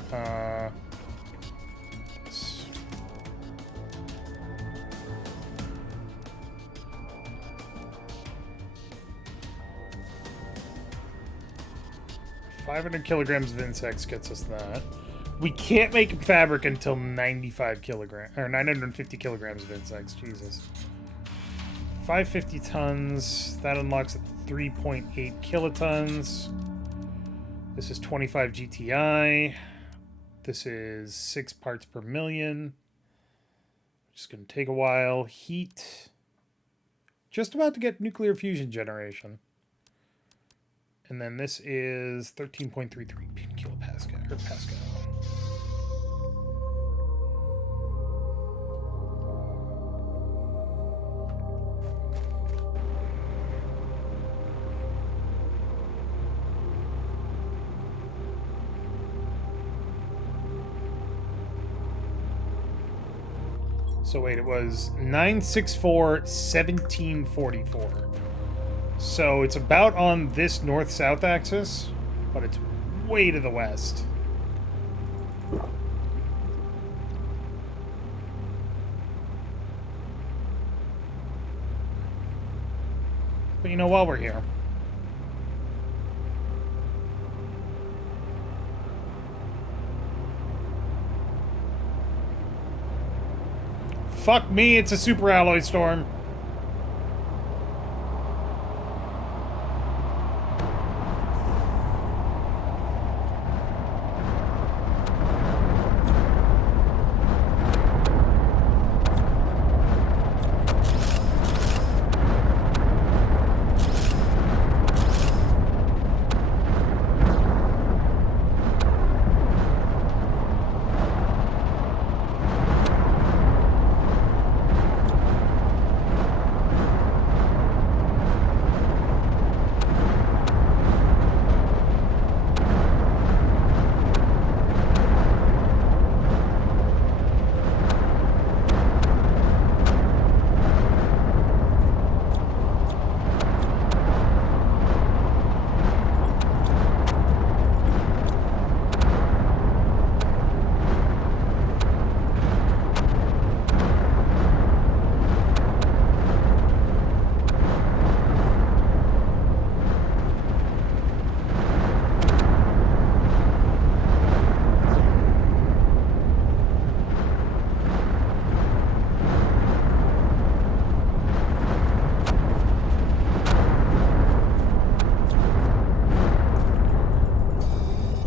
$500 kilograms of insects gets us that. We can't make fabric until 95 kilograms, or 950 kilograms of insects. Jesus. 550 tons. That unlocks at 3.8 kilotons. This is 25 GTI. This is 6 parts per million. Just going to take a while. Heat. Just about to get nuclear fusion generation. And then this is 13.33 kilopascal, or Pascal. So wait, it was 964, 1744. So it's about on this north-south axis, but it's way to the west. But you know, while we're here, Fuck me, it's a super alloy storm.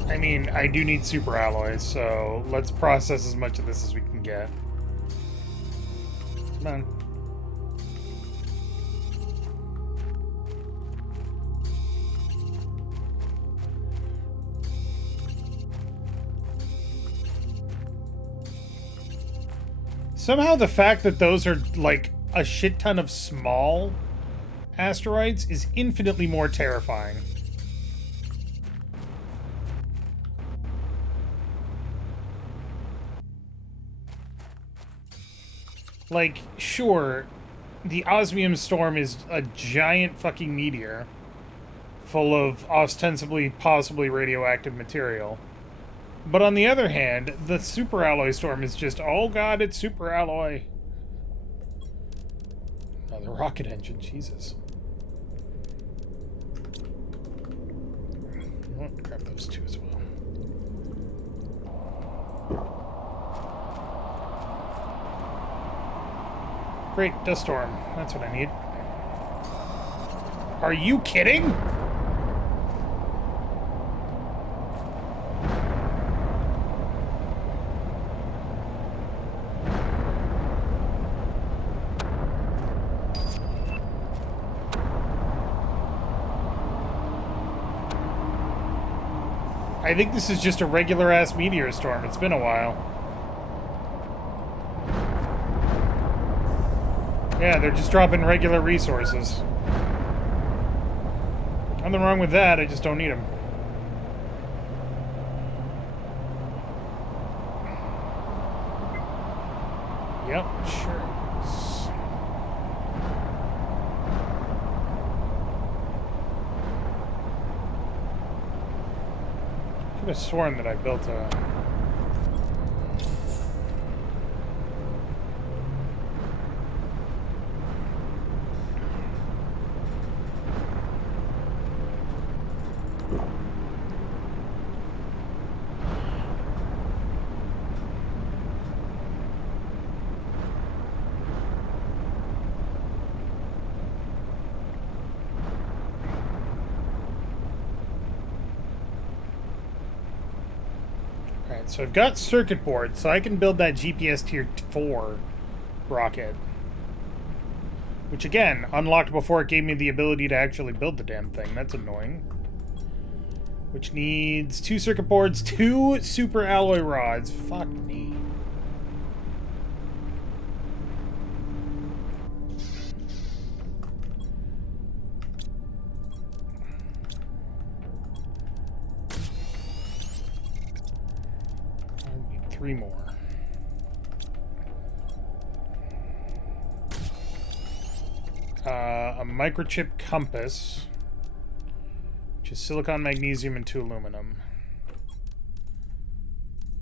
I mean, I do need super alloys, so let's process as much of this as we can get. Come on. Somehow the fact that those are, like, a shit ton of small asteroids is infinitely more terrifying. Like, sure, the osmium storm is a giant fucking meteor full of ostensibly, possibly radioactive material. But on the other hand, the super alloy storm is just, oh god, it's super alloy. Oh, the rocket engine, Jesus. I'll grab those two as well. Great, dust storm. That's what I need. Are you kidding? I think this is just a regular-ass meteor storm. It's been a while. Yeah, they're just dropping regular resources. Nothing wrong with that, I just don't need them. Yep, sure is. Could have sworn that I built a... Alright, so I've got circuit boards, so I can build that GPS Tier 4 rocket. Which, again, unlocked before it gave me the ability to actually build the damn thing. That's annoying. Which needs 2 circuit boards, 2 super alloy rods. Fuck me. I need 3 more. A microchip compass, which is silicon, magnesium, and 2 aluminum.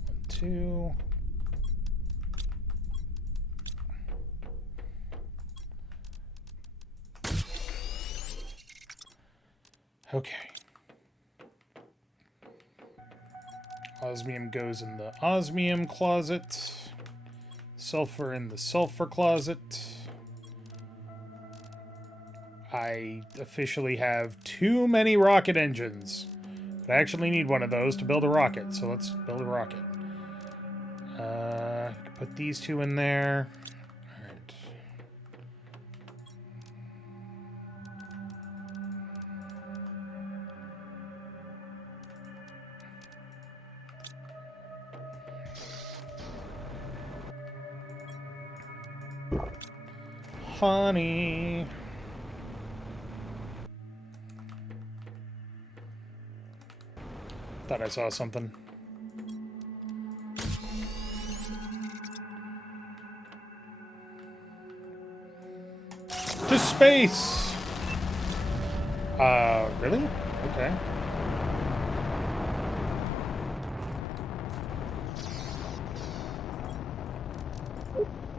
1, 2. Okay. Osmium goes in the osmium closet. Sulfur in the sulfur closet. I officially have too many rocket engines. But I actually need one of those to build a rocket, so let's build a rocket. Put these two in there. Alright. Honey. Thought I saw something. To space! Really? Okay.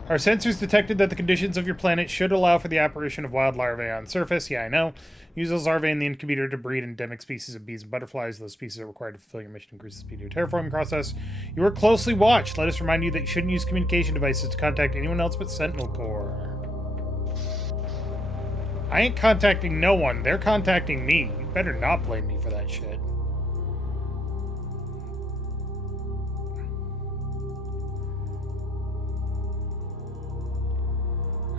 Our sensors detected that the conditions of your planet should allow for the apparition of wild larvae on surface. Yeah, I know. Use those larvae in the incubator to breed endemic species of bees and butterflies. Those species are required to fulfill your mission to increase the speed of your terraforming process. You are closely watched. Let us remind you that you shouldn't use communication devices to contact anyone else but Sentinel Corps. I ain't contacting no one. They're contacting me. You better not blame me for that shit.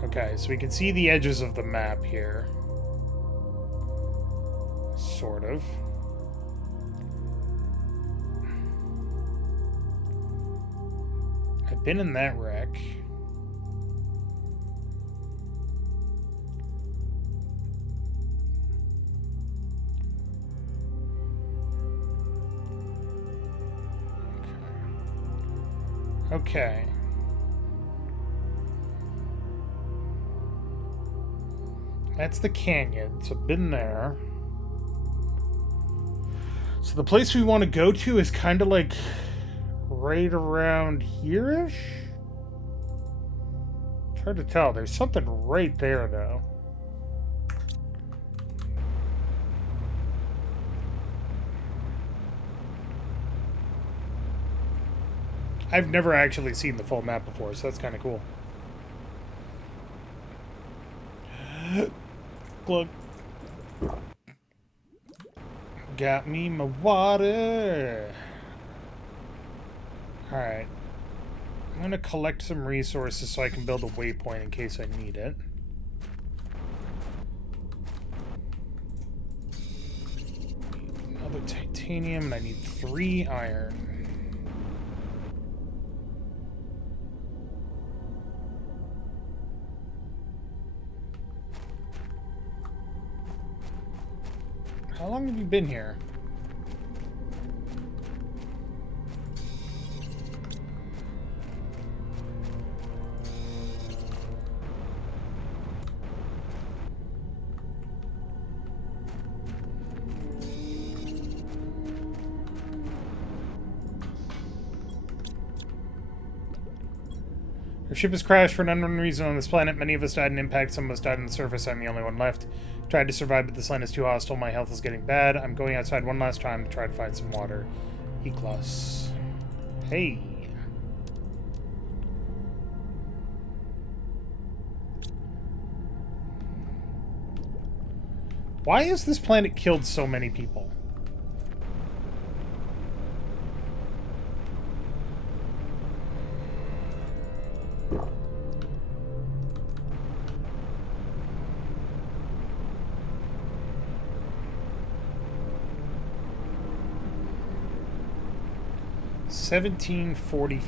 Okay, so we can see the edges of the map here. Sort of. I've been in that wreck. Okay. That's the canyon, so been there. So the place we want to go to is kind of like right around here-ish? It's hard to tell. There's something right there, though. I've never actually seen the full map before, so that's kind of cool. Glug. Got me my water. Alright. I'm going to collect some resources so I can build a waypoint in case I need it. Another titanium, and I need 3 iron. How long have you been here? Our ship has crashed for an unknown reason on this planet. Many of us died in impact, some of us died on the surface. I'm the only one left. Tried to survive, but this land is too hostile. My health is getting bad. I'm going outside one last time to try to find some water. E-Class. Hey. Why has this planet killed so many people? $1744.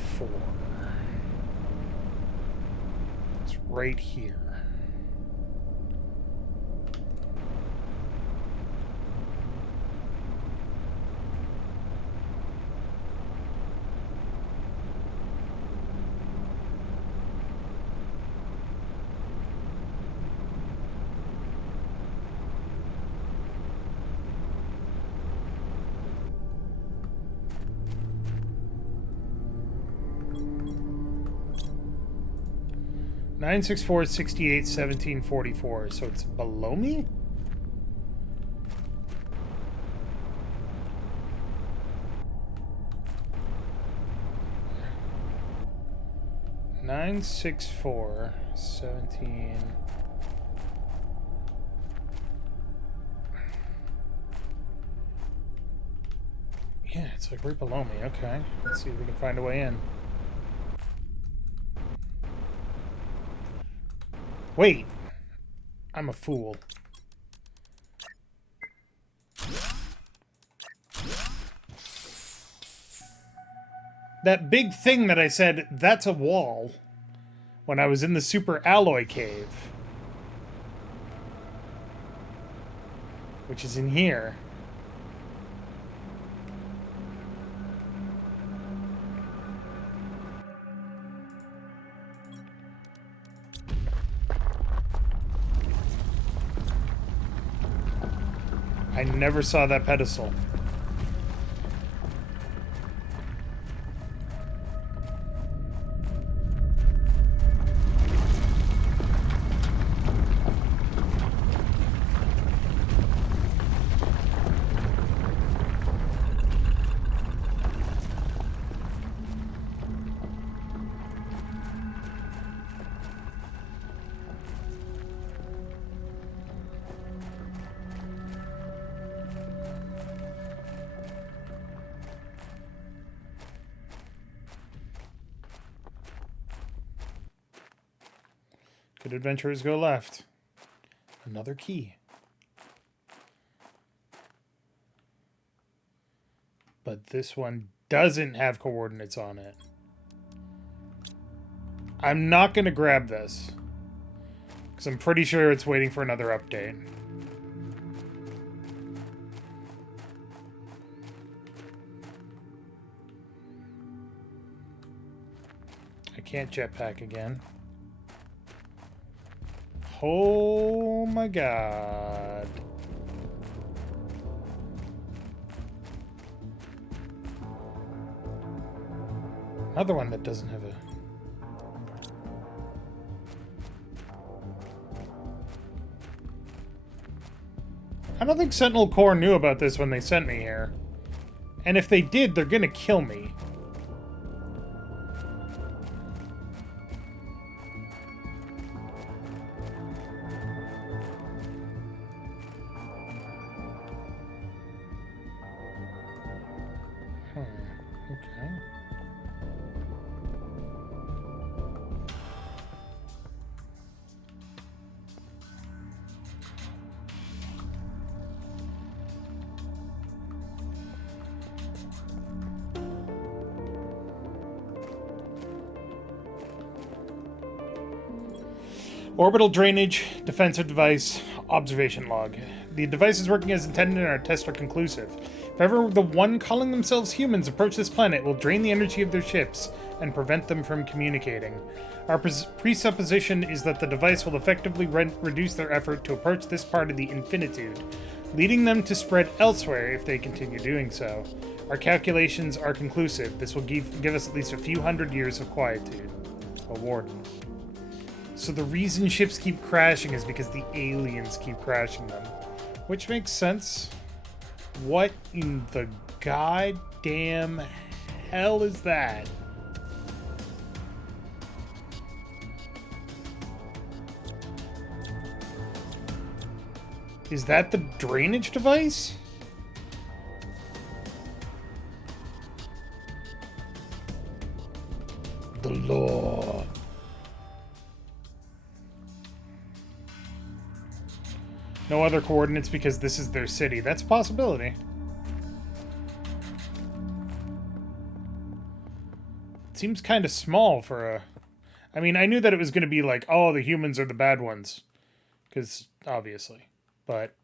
It's right here. $964-68-1744. So it's below me? 964 17. Yeah, it's like right below me. Okay. Let's see if we can find a way in. Wait. I'm a fool. That big thing that I said, that's a wall, when I was in the super alloy cave, which is in here. I never saw that pedestal. Good adventurers go left. Another key. But this one doesn't have coordinates on it. I'm not going to grab this, because I'm pretty sure it's waiting for another update. I can't jetpack again. Oh my god. Another one that doesn't have a... I don't think Sentinel Corps knew about this when they sent me here. And if they did, they're gonna kill me. Okay. Orbital drainage, defensive device, observation log. The device is working as intended and our tests are conclusive. If ever the one calling themselves humans approach this planet, it will drain the energy of their ships and prevent them from communicating. Our presupposition is that the device will effectively reduce their effort to approach this part of the infinitude, leading them to spread elsewhere if they continue doing so. Our calculations are conclusive. This will give us at least a few hundred years of quietude. A warden. So the reason ships keep crashing is because the aliens keep crashing them. Which makes sense. What in the goddamn hell is that? Is that the drainage device? The law. No other coordinates because this is their city. That's a possibility. It seems kind of small for a... I mean, I knew that it was going to be like, oh, the humans are the bad ones. Because, obviously. But...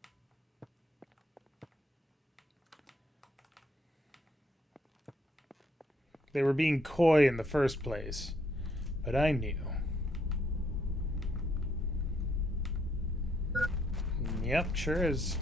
they were being coy in the first place. But I knew. Yep, sure is.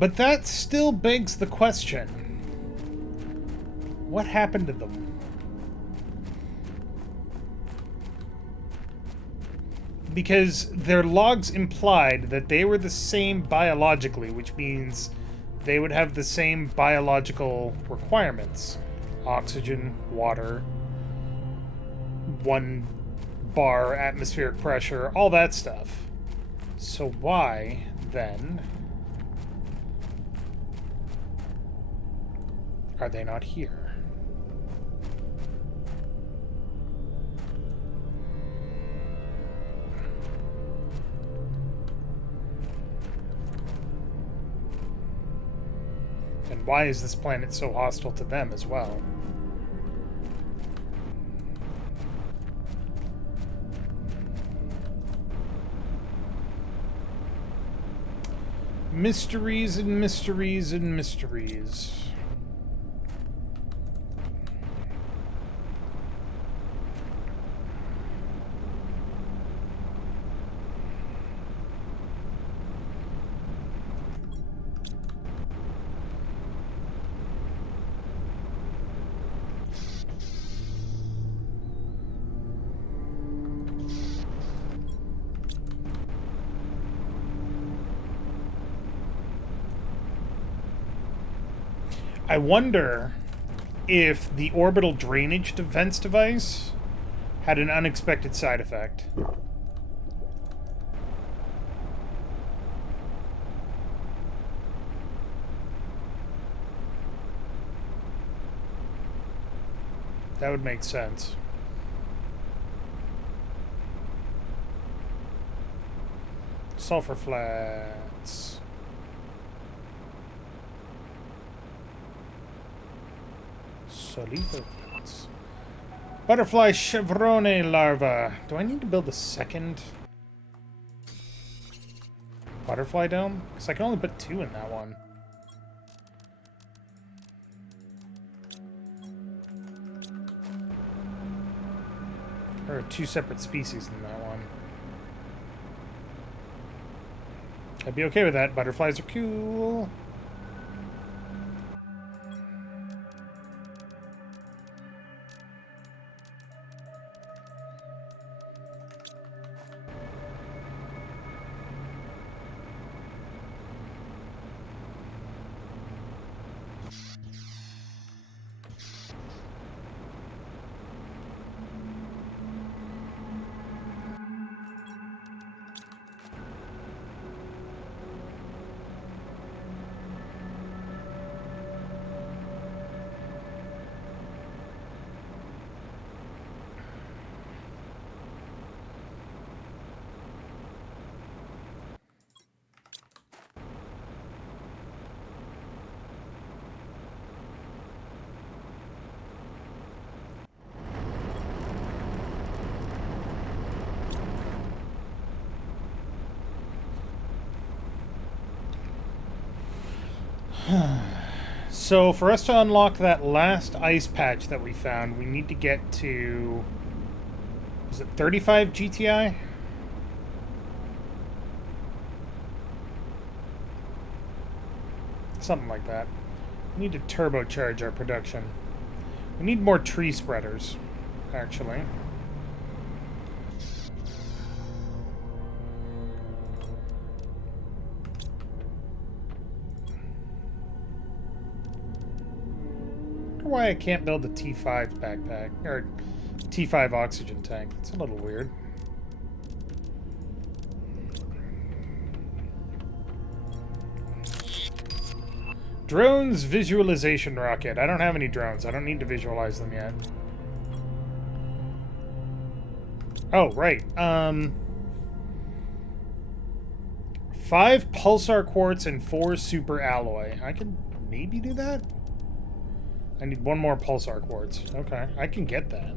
But that still begs the question. What happened to them? Because their logs implied that they were the same biologically, which means they would have the same biological requirements. Oxygen, water, 1 bar atmospheric pressure, all that stuff. So why, then, are they not here? And why is this planet so hostile to them as well? Mysteries and mysteries and mysteries. I wonder if the orbital drainage defense device had an unexpected side effect. That would make sense. Sulfur flats. Sulfur flats. Butterfly chevrone larva. Do I need to build a second butterfly dome? Because I can only put 2 in that one. There are 2 separate species in that one. I'd be okay with that. Butterflies are cool. So for us to unlock that last ice patch that we found, we need to get to... is it 35 GTI? Something like that. We need to turbocharge our production. We need more tree spreaders, actually. Why I can't build a T5 backpack or T5 oxygen tank. It's a little weird. Drones visualization rocket. I don't have any drones. I don't need to visualize them yet. Oh, right. 5 pulsar quartz and 4 super alloy. I can maybe do that? I need 1 more pulsar quartz. Okay, I can get that.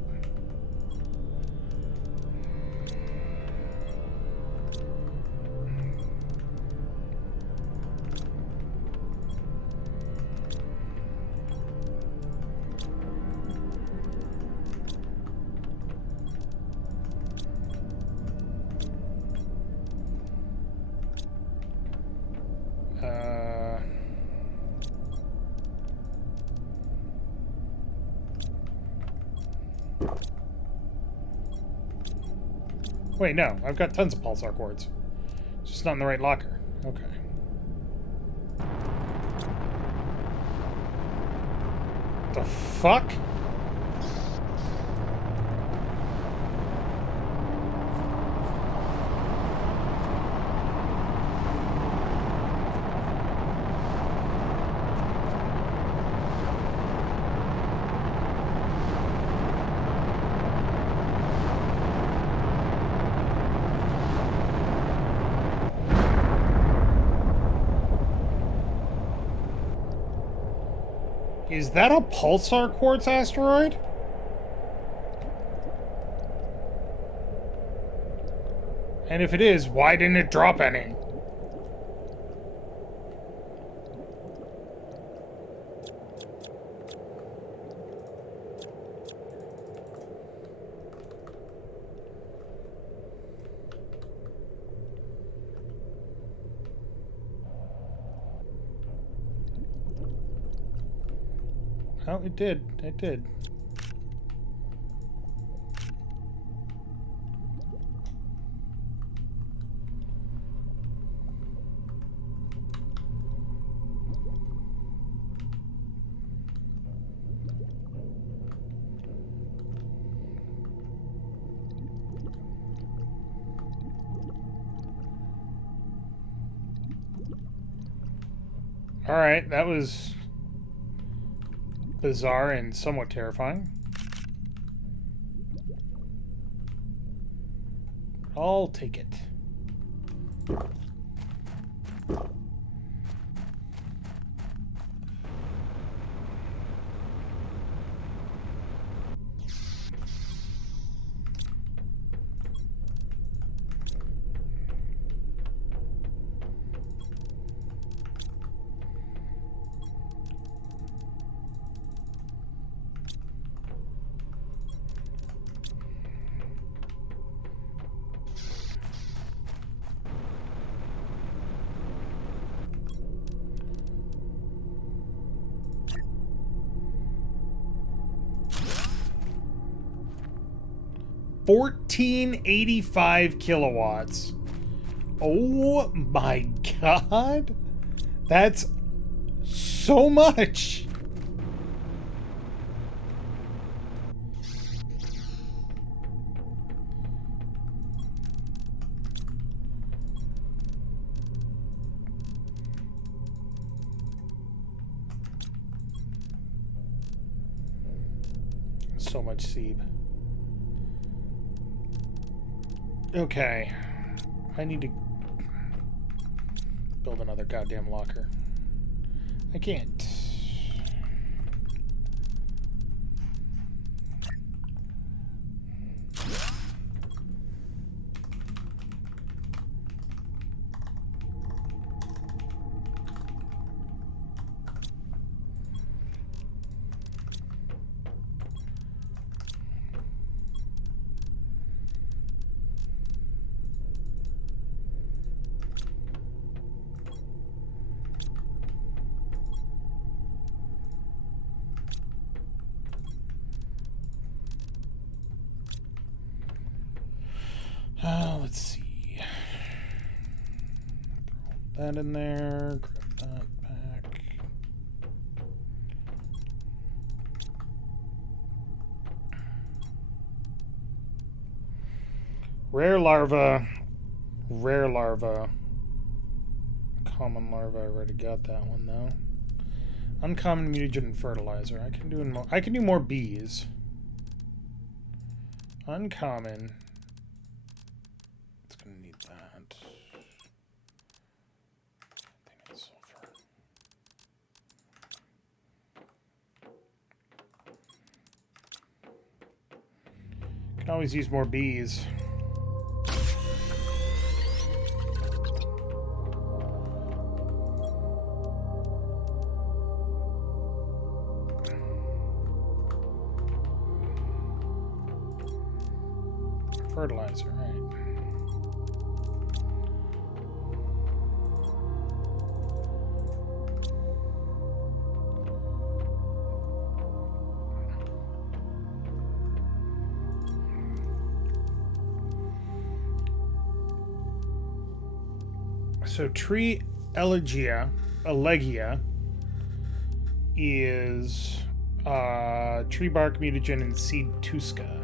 Wait, no. I've got tons of pulsar quartz. It's just not in the right locker. Okay. The fuck? Is that a pulsar quartz asteroid? And if it is, why didn't it drop any? Oh, it did. It did. Alright, that was bizarre and somewhat terrifying. I'll take it. $1485 kilowatts. Oh my god. That's so much. So much seed. Okay. I need to build another goddamn locker. I can't. Let's see. Throw that in there. Grab that back. Rare larva. Rare larva. Common larva. I already got that one though. Uncommon mutagen fertilizer. I can do more bees. Uncommon. Can always use more bees. Fertilizer, right. So tree elegia is tree bark, mutagen, and seed tusca.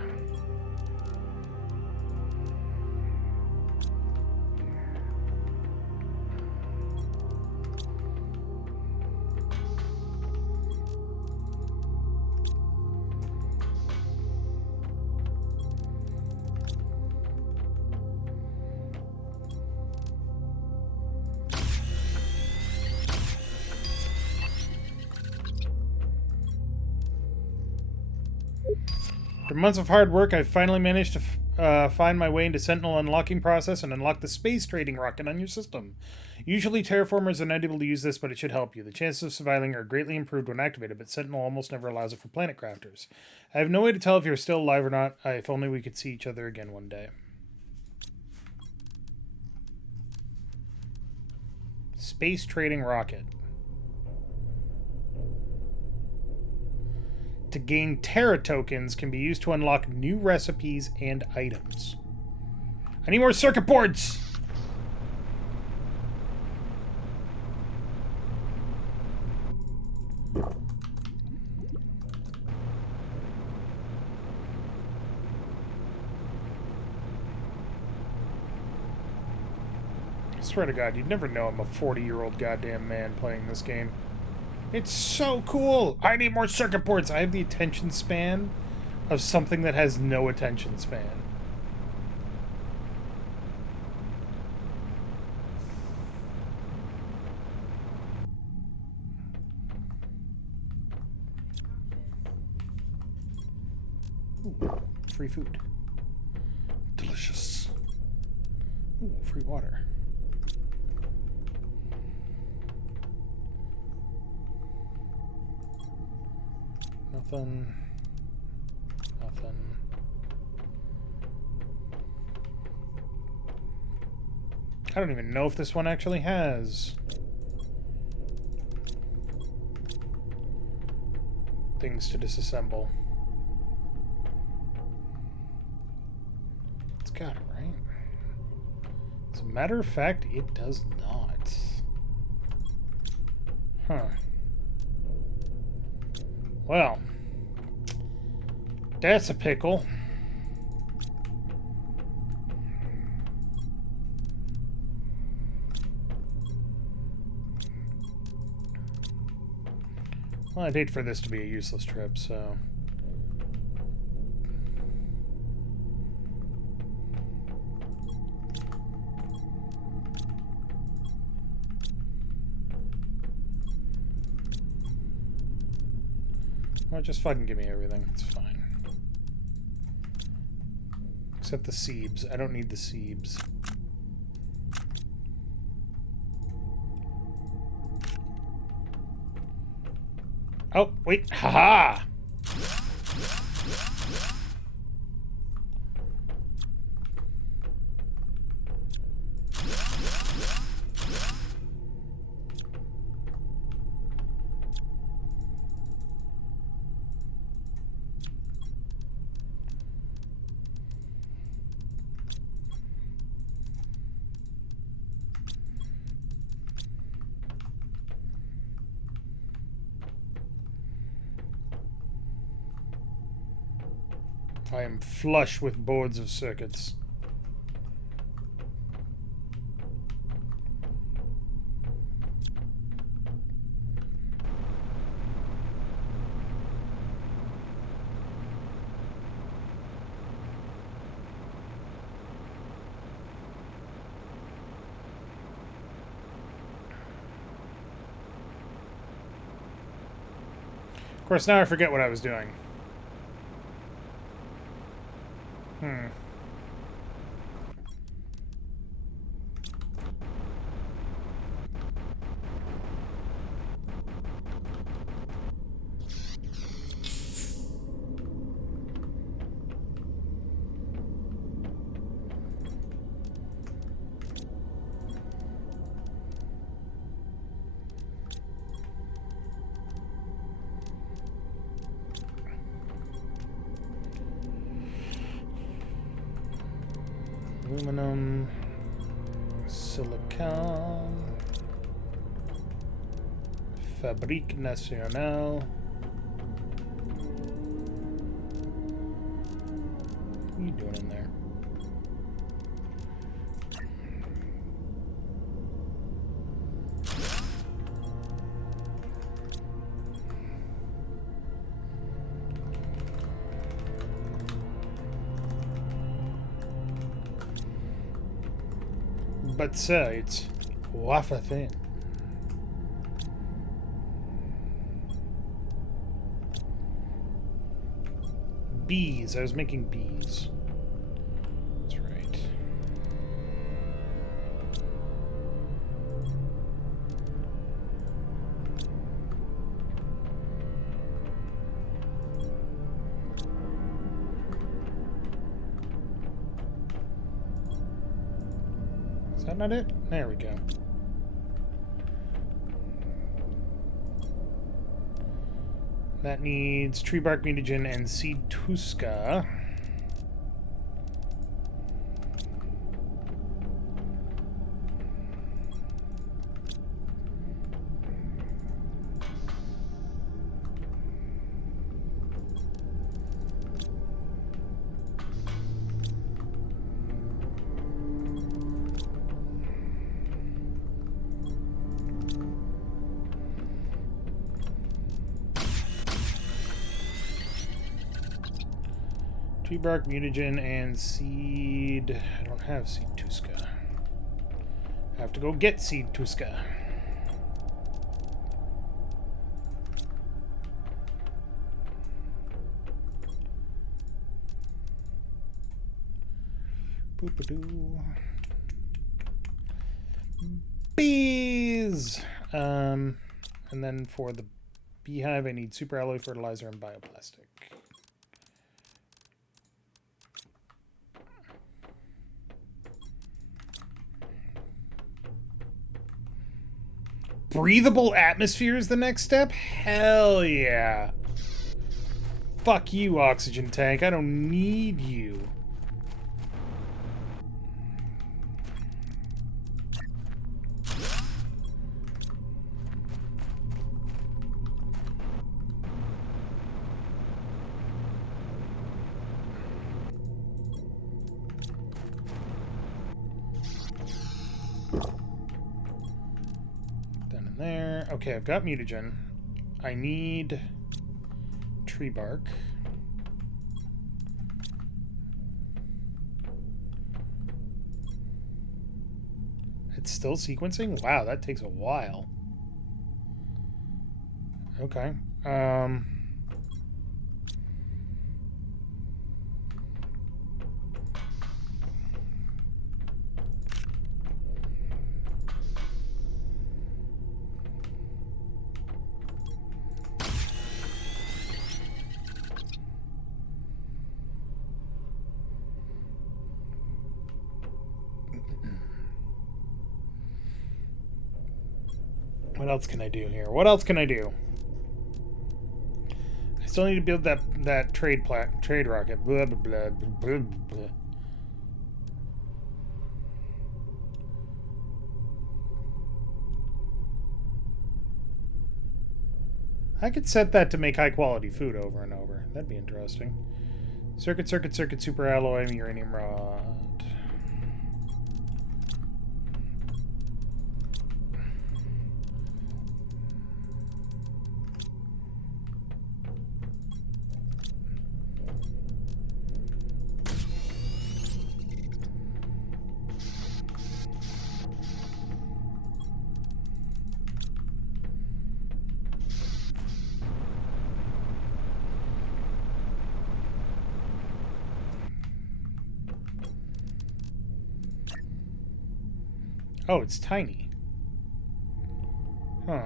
After months of hard work, I've finally managed to find my way into Sentinel unlocking process and unlock the space trading rocket on your system. Usually, terraformers are not able to use this, but it should help you. The chances of surviving are greatly improved when activated, but Sentinel almost never allows it for planet crafters. I have no way to tell if you're still alive or not. If only we could see each other again one day. Space trading rocket. To gain Terra tokens can be used to unlock new recipes and items. I need more circuit boards! I swear to God, you'd never know I'm a 40-year-old goddamn man playing this game. It's so cool! I need more circuit boards! I have the attention span of something that has no attention span. Ooh, free food. Delicious. Ooh, free water. Nothing. Nothing. I don't even know if this one actually has things to disassemble. It's got it, right? As a matter of fact, it does not. Huh. Well, that's a pickle. Well, I'd hate for this to be a useless trip, so... Well, just fucking give me everything. It's fine. Except the seeds. I don't need the seeds. Oh, wait. Haha! I am flush with boards of circuits. Of course, now I forget what I was doing. Aluminum, Silicon. Fabrique Nationale. What are you doing in there? But sir, it's wafer thin. Bees. I was making bees. That's right. Is that not it? There we go. That needs tree bark mutagen and seed tuska. Tree bark, mutagen, and seed. I don't have seed tuska. I have to go get seed tuska. Boop-a-doo. Bees! And then for the beehive, I need super alloy fertilizer and bioplastic. Breathable atmosphere is the next step? Hell yeah. Fuck you, oxygen tank. I don't need you. There. Okay, I've got mutagen. I need tree bark. It's still sequencing? Wow, that takes a while. Okay. What else can I do here? What else can I do? I still need to build that trade rocket. Blah, blah, blah, blah, blah. I could set that to make high quality food over and over. That'd be interesting. Circuit, super alloy, uranium rod. Oh, it's tiny. Huh.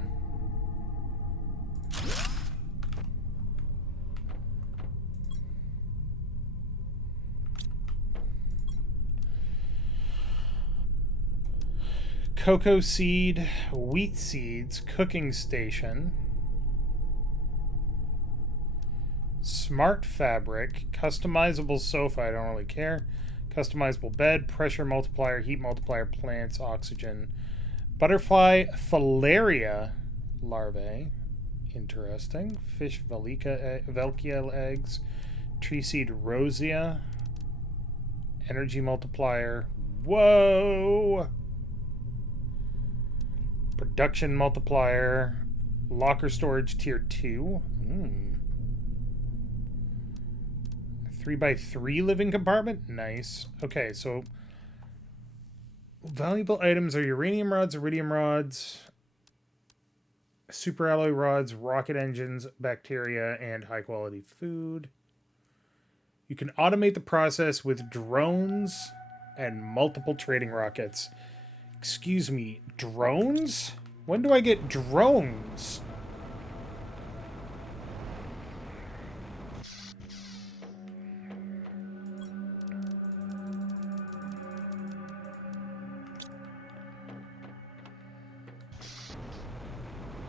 Cocoa seed, wheat seeds, cooking station, smart fabric, customizable sofa, I don't really care, Customizable bed, pressure multiplier, heat multiplier, plants, oxygen. Butterfly Filaria larvae. Interesting. Fish Velkia eggs. Tree seed Rosia. Energy multiplier. Whoa! Production multiplier. Locker storage tier 2. 3x3 living compartment? Nice. Okay, so valuable items are uranium rods, iridium rods, super alloy rods, rocket engines, bacteria, and high quality food. You can automate the process with drones and multiple trading rockets. Excuse me, drones? When do I get drones?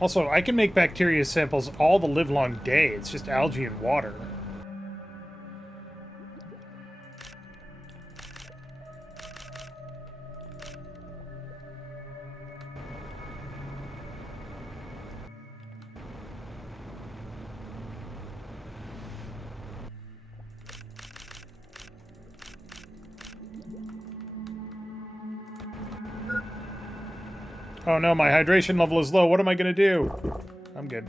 Also, I can make bacteria samples all the livelong day. It's just algae and water. Oh no, my hydration level is low. What am I gonna do? I'm good.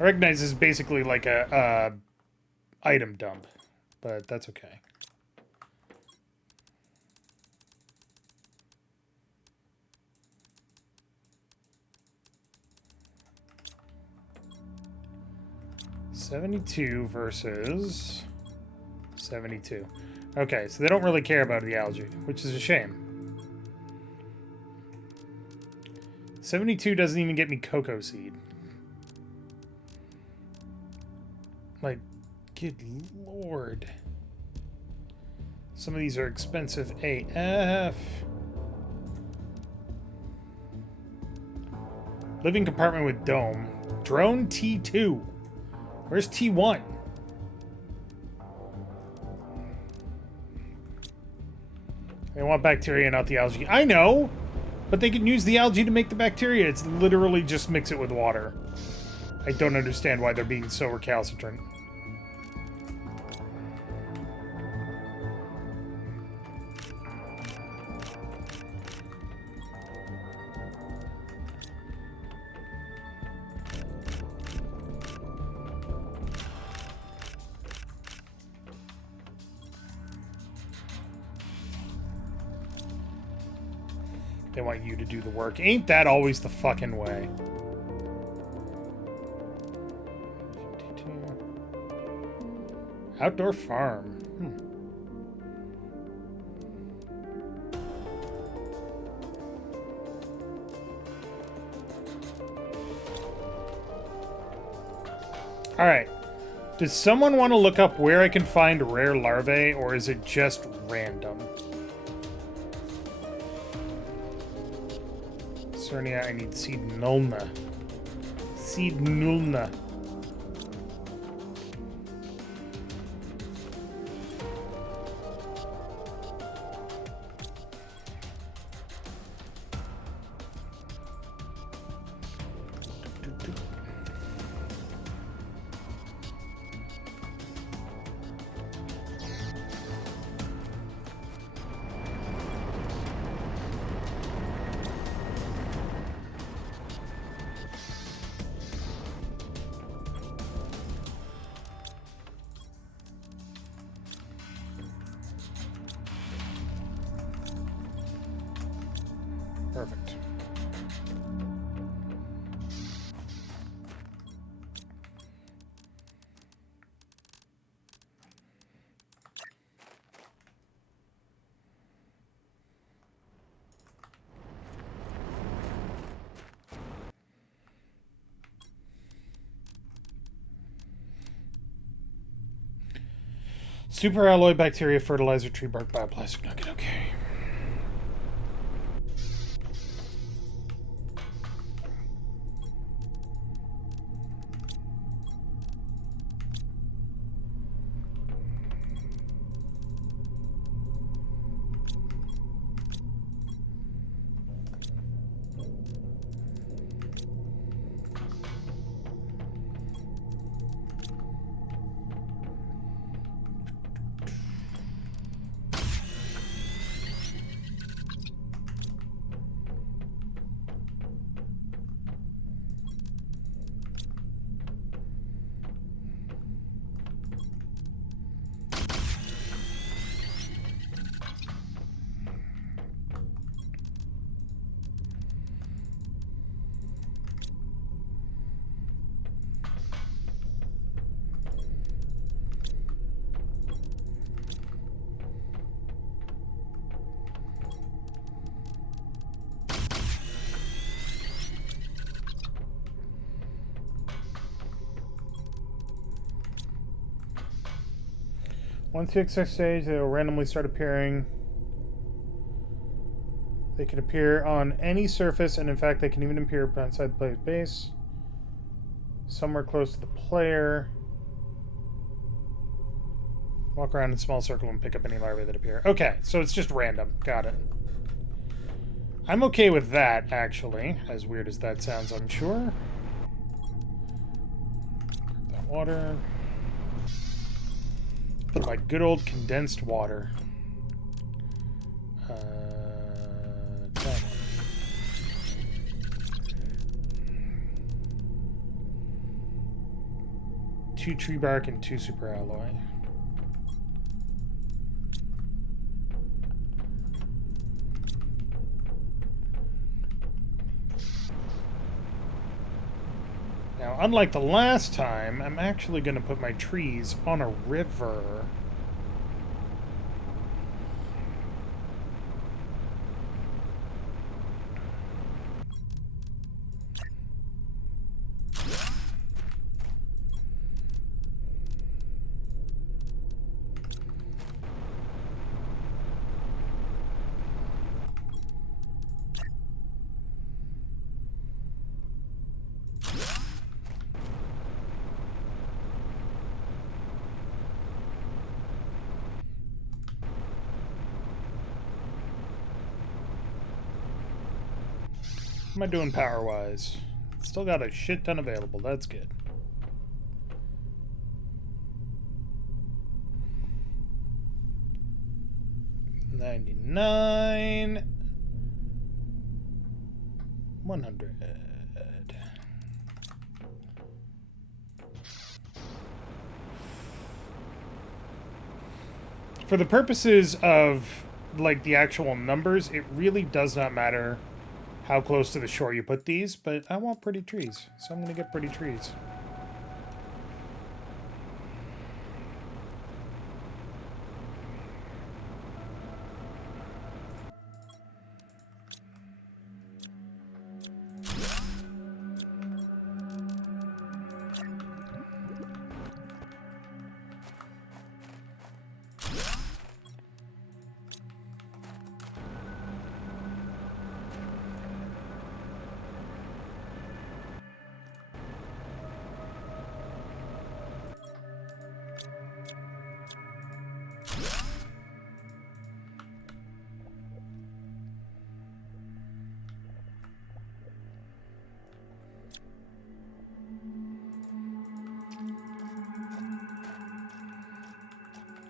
I recognize this is basically like a item dump, but that's okay. $72 versus 72. Okay, so they don't really care about the algae, which is a shame. 72 doesn't even get me cocoa seed. Like, good lord. Some of these are expensive AF. Living compartment with dome. Drone T2. Where's T1? They want bacteria, not the algae. I know! But they can use the algae to make the bacteria. It's literally just mix it with water. I don't understand why they're being so recalcitrant. They want you to do the work. Ain't that always the fucking way? Outdoor farm. Alright. Does someone want to look up where I can find rare larvae, or is it just random? Cernia, I need seed nulna. Seed nulna. Perfect. Super alloy bacteria, fertilizer, tree bark, bioplastic nugget. Okay. Once you exit stage, they will randomly start appearing. They can appear on any surface, and in fact, they can even appear outside the player's base. Somewhere close to the player. Walk around in a small circle and pick up any larvae that appear. Okay, so it's just random. Got it. I'm okay with that, actually. As weird as that sounds, I'm sure. That water. Like good old condensed water. Two tree bark and 2 super alloy. Now, unlike the last time, I'm actually going to put my trees on a river. How am I doing power-wise? Still got a shit ton available. That's good. $99. 100. For the purposes of, like, the actual numbers, it really does not matter how close to the shore you put these, but I want pretty trees, so I'm gonna get pretty trees.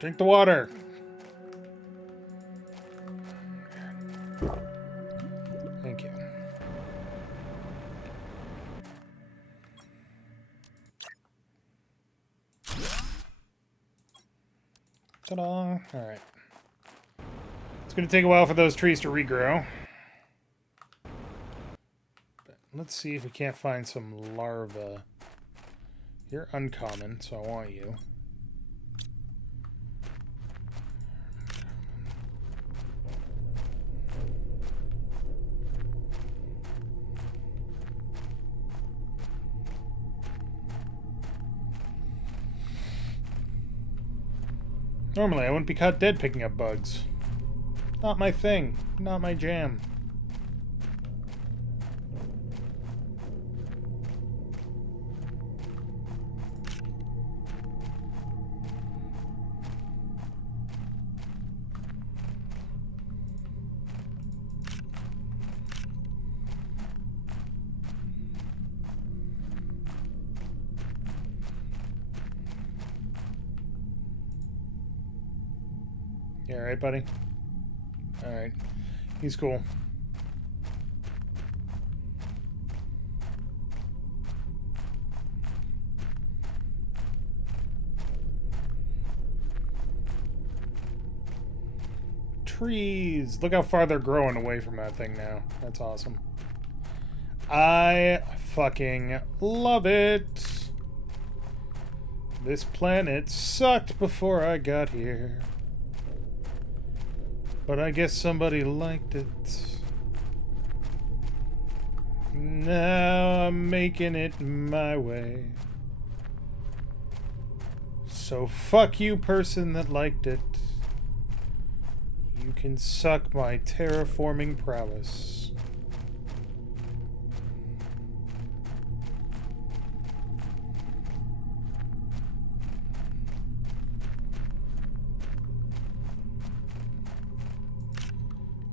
Drink the water. Thank you. Ta-da. All right. It's going to take a while for those trees to regrow. But let's see if we can't find some larvae. You're uncommon, so I want you. Normally, I wouldn't be caught dead picking up bugs. Not my thing. Not my jam. You alright, buddy? Alright. He's cool. Trees! Look how far they're growing away from that thing now. That's awesome. I fucking love it! This planet sucked before I got here. But I guess somebody liked it. Now I'm making it my way. So fuck you, person that liked it. You can suck my terraforming prowess.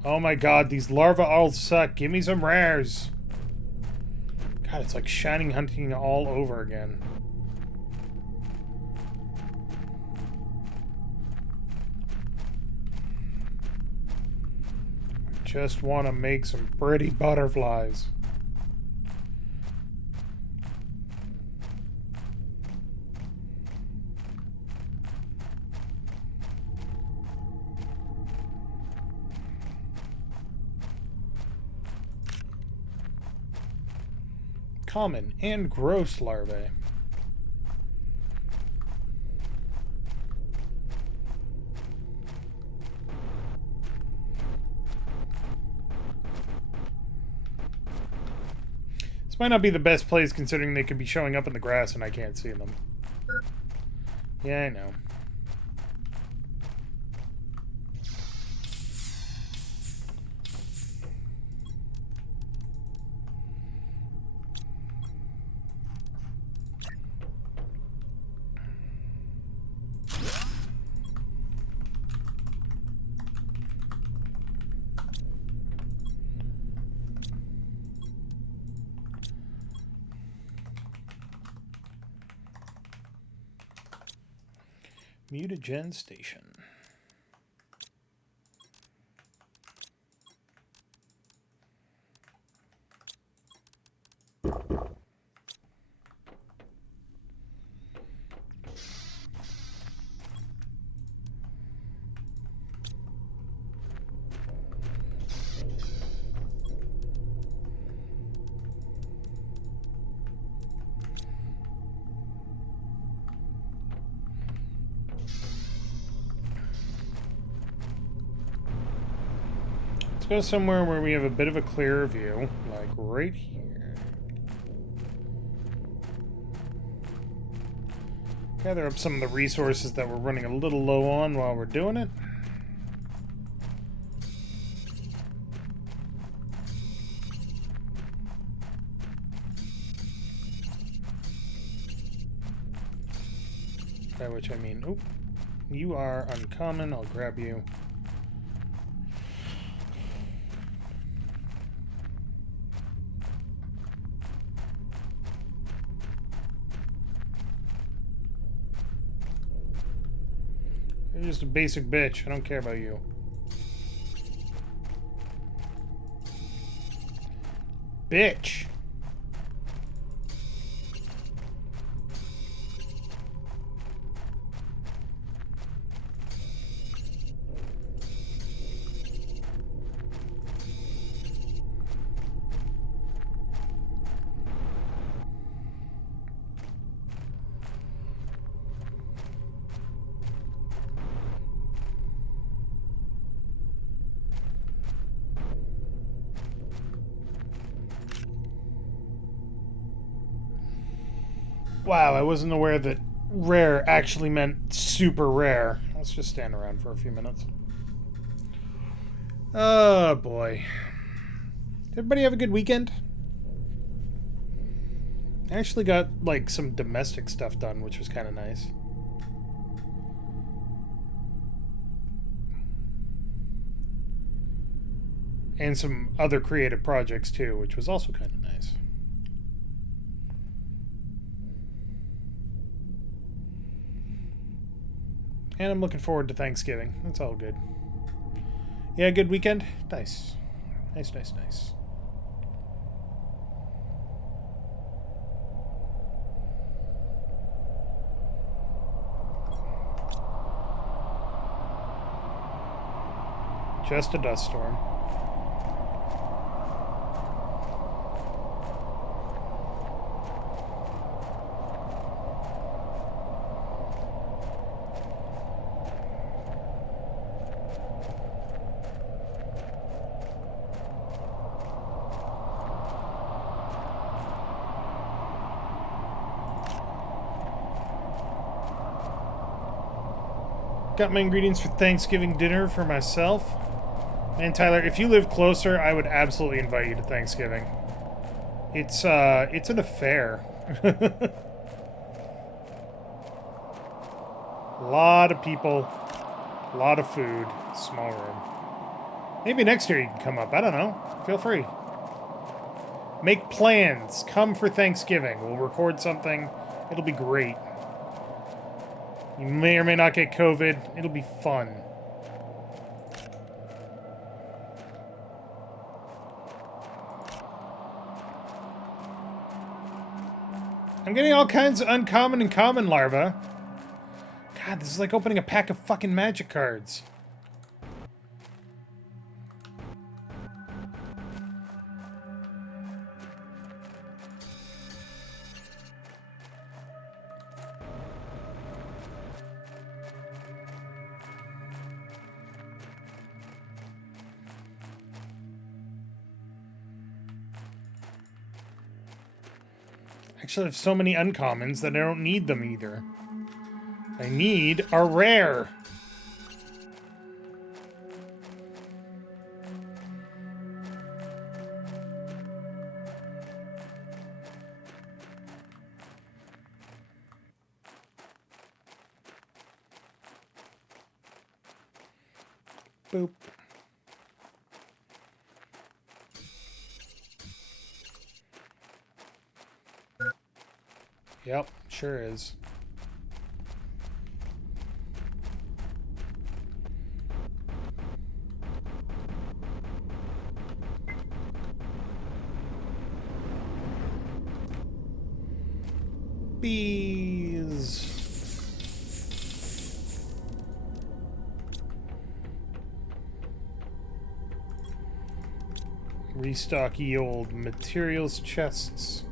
Oh my god, these larvae all suck. Give me some rares. God, it's like shining hunting all over again. I just want to make some pretty butterflies. Common and gross larvae. This might not be the best place considering they could be showing up in the grass and I can't see them. Yeah, I know. Mutagen Station. Go somewhere where we have a bit of a clearer view, like right here. Gather up some of the resources that we're running a little low on while we're doing it. By which I mean, oh, you are uncommon, I'll grab you. You're just a basic bitch. I don't care about you. Bitch! Wow, I wasn't aware that rare actually meant super rare. Let's just stand around for a few minutes. Oh, boy. Did everybody have a good weekend? I actually got, like, some domestic stuff done, which was kind of nice. And some other creative projects, too, which was also kind of nice. And I'm looking forward to Thanksgiving. That's all good. Yeah, good weekend? Nice. Nice, nice, nice. Just a dust storm. Got my ingredients for Thanksgiving dinner for myself. Man, Tyler, if you live closer, I would absolutely invite you to Thanksgiving. It's an affair. A lot of people, a lot of food, small room. Maybe next year you can come up. I don't know. Feel free. Make plans. Come for Thanksgiving. We'll record something. It'll be great. You may or may not get COVID. It'll be fun. I'm getting all kinds of uncommon and common larvae. God, this is like opening a pack of fucking magic cards. Actually, I have so many uncommons that I don't need them either. I need a rare. Boop. Yep, sure is. Bees. Restock ye old materials chests.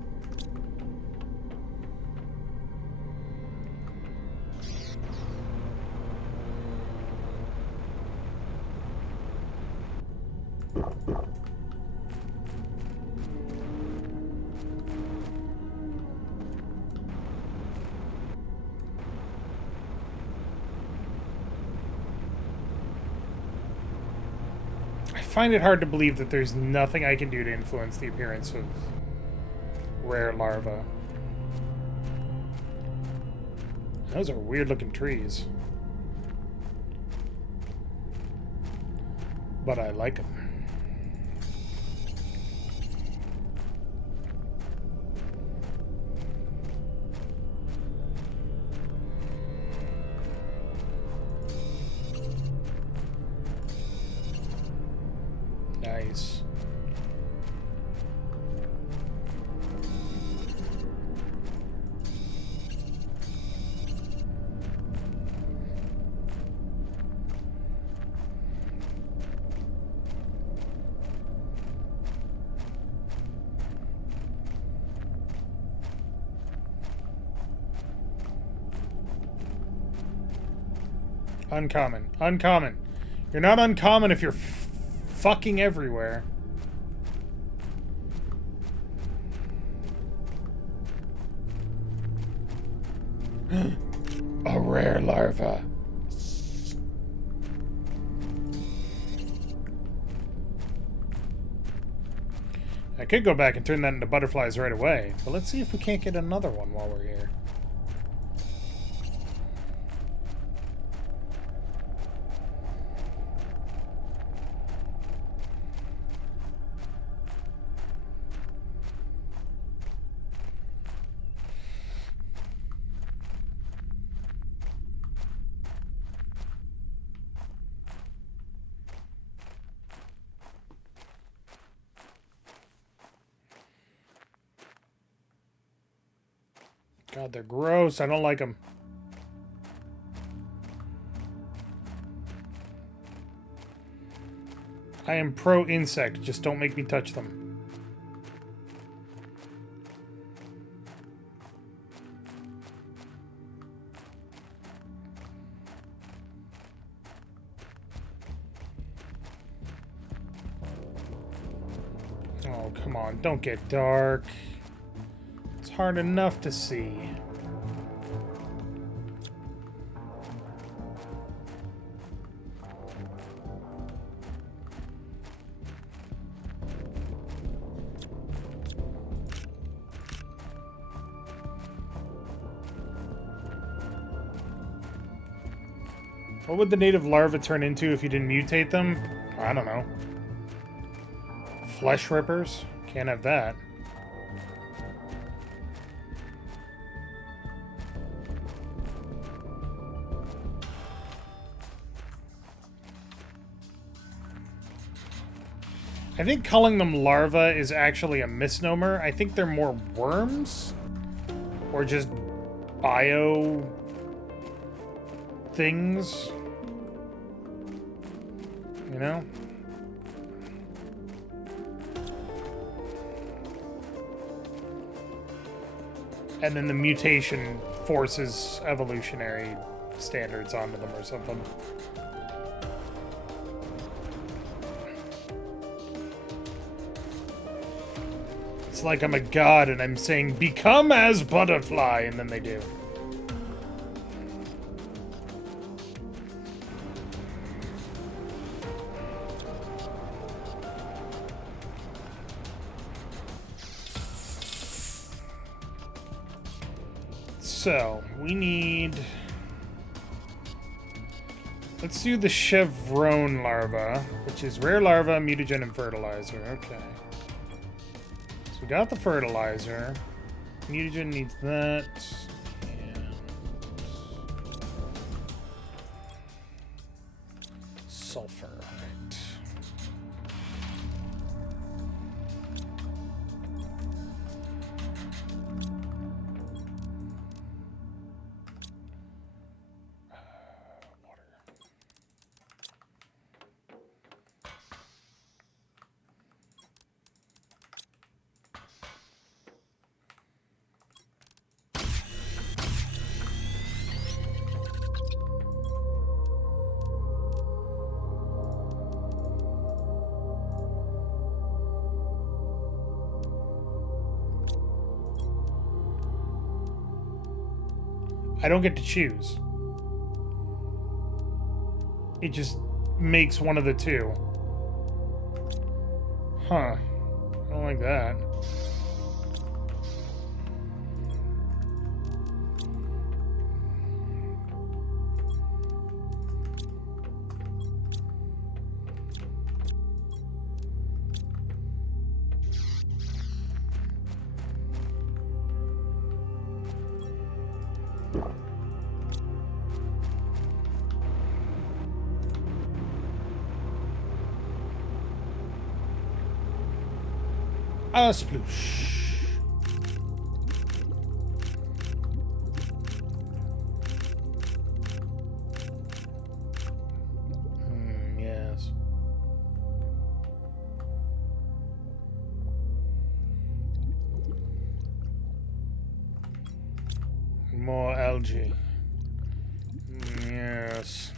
I find it hard to believe that there's nothing I can do to influence the appearance of rare larvae. Those are weird looking trees. But I like them. Nice. Uncommon. Uncommon. You're not uncommon if you're fucking everywhere. A rare larva. I could go back and turn that into butterflies right away, but let's see if we can't get another one while we're here. God, they're gross. I don't like them. I am pro-insect. Just don't make me touch them. Oh, come on. Don't get dark. It's hard enough to see. What would the native larva turn into if you didn't mutate them? I don't know. Flesh rippers? Can't have that. I think calling them larvae is actually a misnomer. I think they're more worms or just bio things, you know? And then the mutation forces evolutionary standards onto them or something. It's like I'm a god and I'm saying, become as butterfly, and then they do. So, we need... Let's do the chevron larva, which is rare larva, mutagen, and fertilizer. Okay. So we got the fertilizer. Mutagen needs that. And sulfur, right. I don't get to choose. It just makes one of the two. Huh. I don't like that. Sploosh. Yes. More algae. Yes.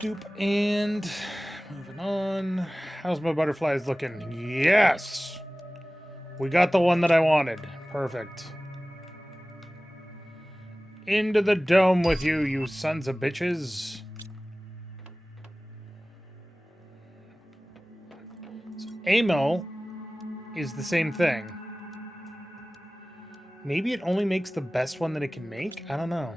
Doop, and moving on. How's my butterflies looking? Yes! We got the one that I wanted. Perfect. Into the dome with you, you sons of bitches. So, ammo is the same thing. Maybe it only makes the best one that it can make? I don't know.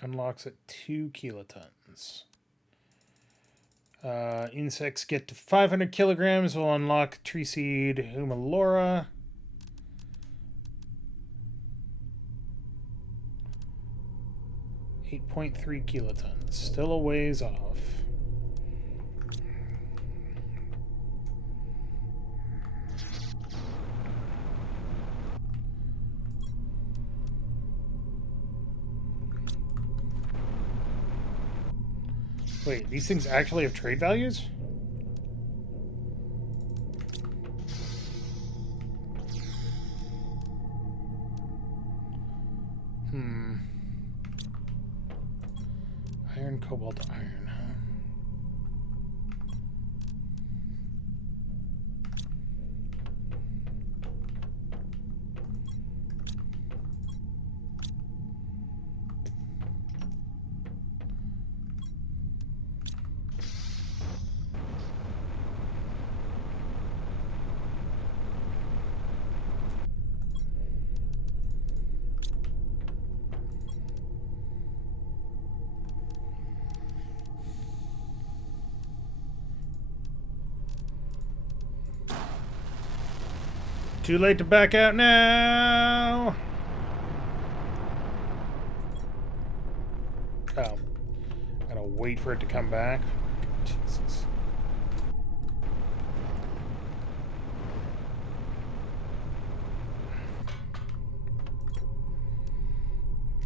Unlocks at 2 kilotons. Insects get to 500 kilograms. Will unlock tree seed Humalora. .3 kilotons. Still a ways off. Wait, these things actually have trade values? Iron, cobalt, iron, huh? Too late to back out now! Oh. Gotta wait for it to come back. Jesus.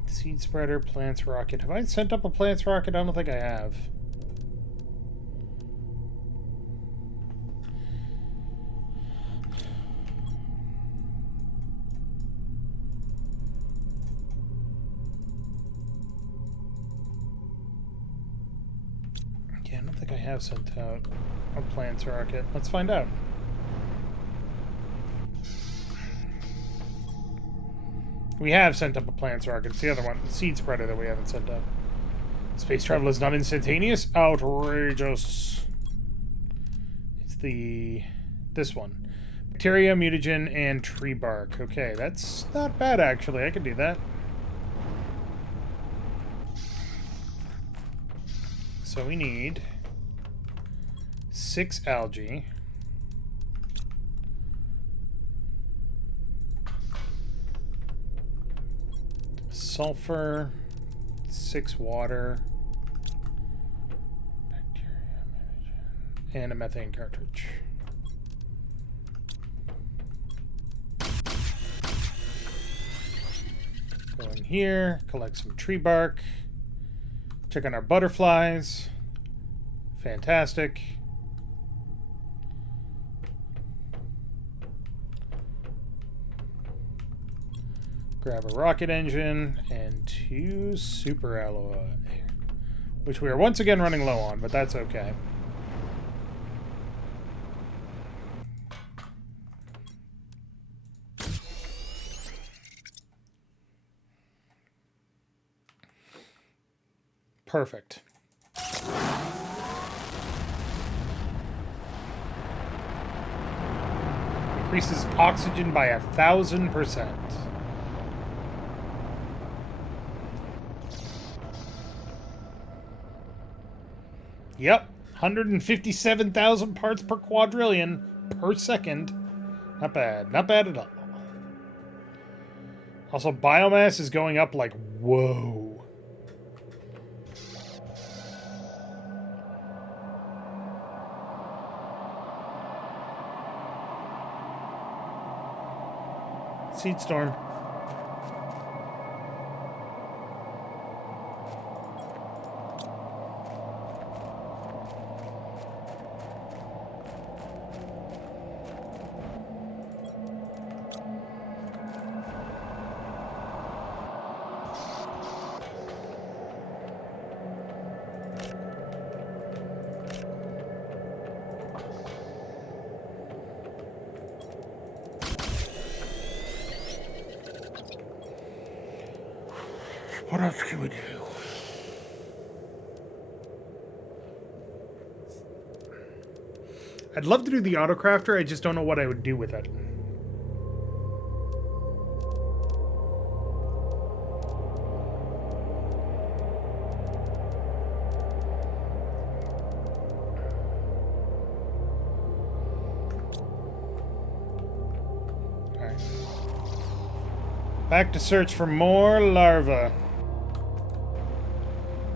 Seed spreader, plants rocket. Have I sent up a plants rocket? I don't think I have. Yeah, I don't think I have sent out a plants rocket. Let's find out. We have sent up a plants rocket. It's the other one, the seed spreader, that we haven't sent up. Space travel is not instantaneous? Outrageous. It's this one. Bacteria, mutagen, and tree bark. Okay, that's not bad, actually. I could do that. So we need 6 algae. Sulfur, 6 water, bacteria, and a methane cartridge. Go in here, collect some tree bark, check on our butterflies. Fantastic. Grab a rocket engine and 2 super alloy, which we are once again running low on, but that's okay. Perfect. Increases oxygen by 1,000%. Yep, 157,000 parts per quadrillion per second. Not bad. Not bad at all. Also, biomass is going up like, whoa. Seed storm. What else can we do? I'd love to do the autocrafter, I just don't know what I would do with it. Alright. Back to search for more larvae.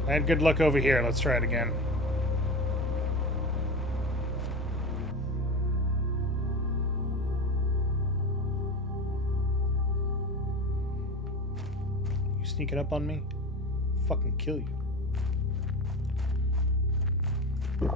I had good luck over here. Let's try it again. You sneaking up on me? Fucking kill you. Did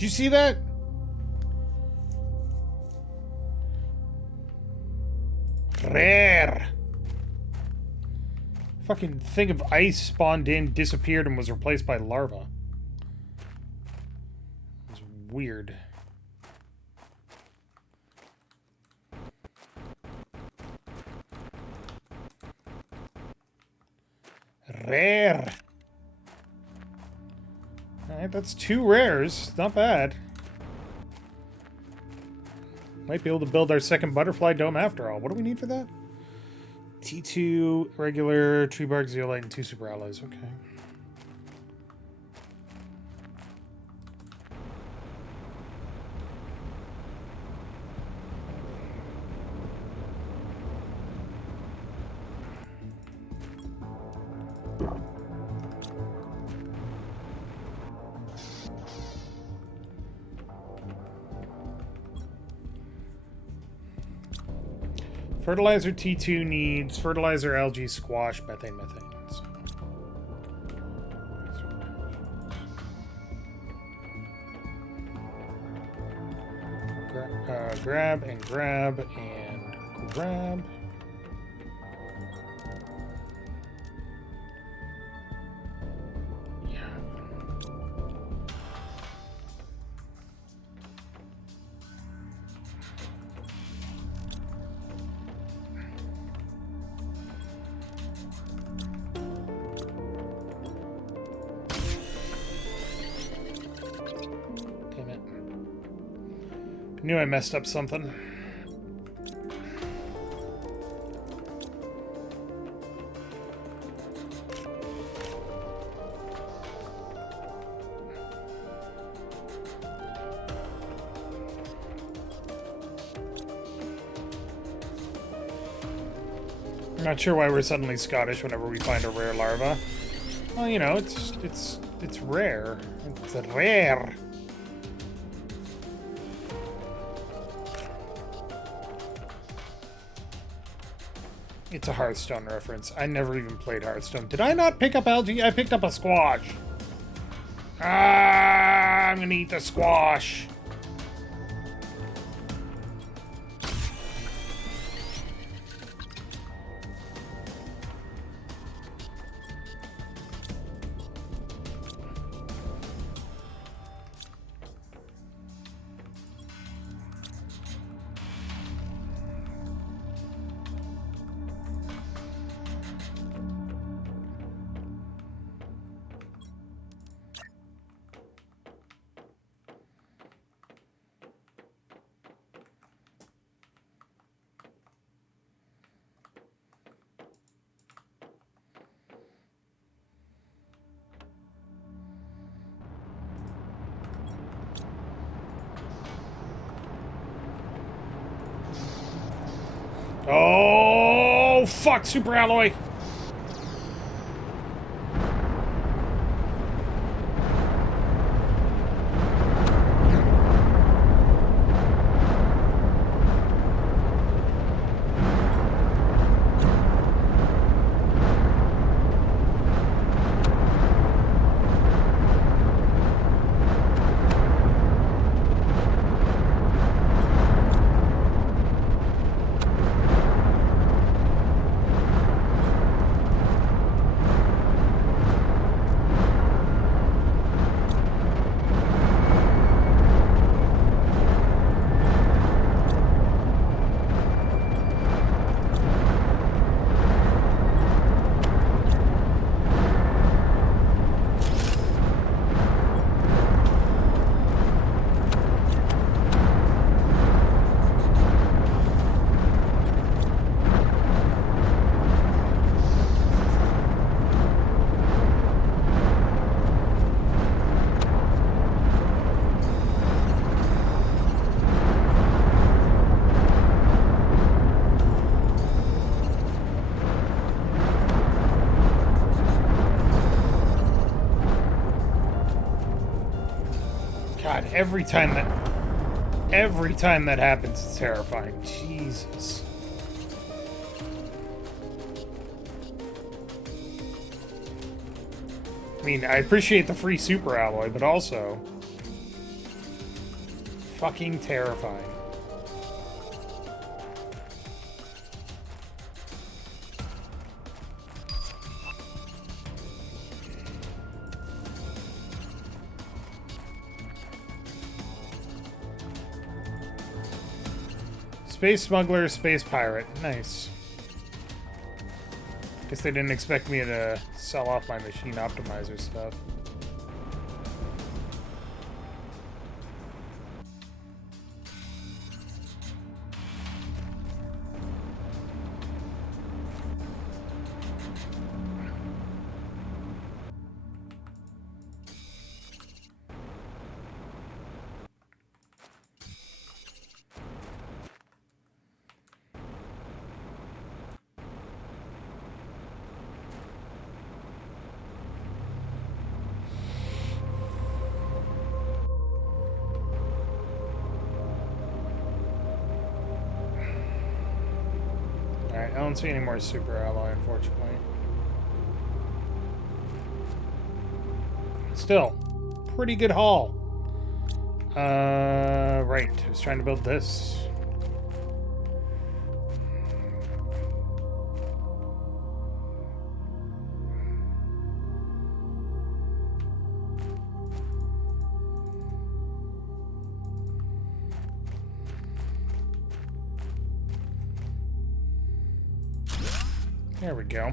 you see that? Rare. Fucking thing of ice spawned in, disappeared, and was replaced by larva. It was weird. Rare. Alright, that's 2 rares. Not bad. Might be able to build our second butterfly dome after all. What do we need for that? T2, regular, tree bark, zeolite, and 2 super alloys. Okay. Fertilizer T2 needs fertilizer, algae, squash, methane, so. Grab and grab and grab. Yeah. Damn it. Knew I messed up something. I'm not sure why we're suddenly Scottish whenever we find a rare larva. Well, you know, it's rare. It's rare. It's a Hearthstone reference. I never even played Hearthstone. Did I not pick up algae? I picked up a squash. Ah, I'm gonna eat the squash. Oh, fuck, super alloy. Every time that happens, it's terrifying. Jesus. I mean, I appreciate the free super alloy, but also fucking terrifying. Space smuggler, space pirate. Nice. Guess they didn't expect me to sell off my machine optimizer stuff. Alright, I don't see any more super alloy, unfortunately. Still, pretty good haul. Right, I was trying to build this. There we go.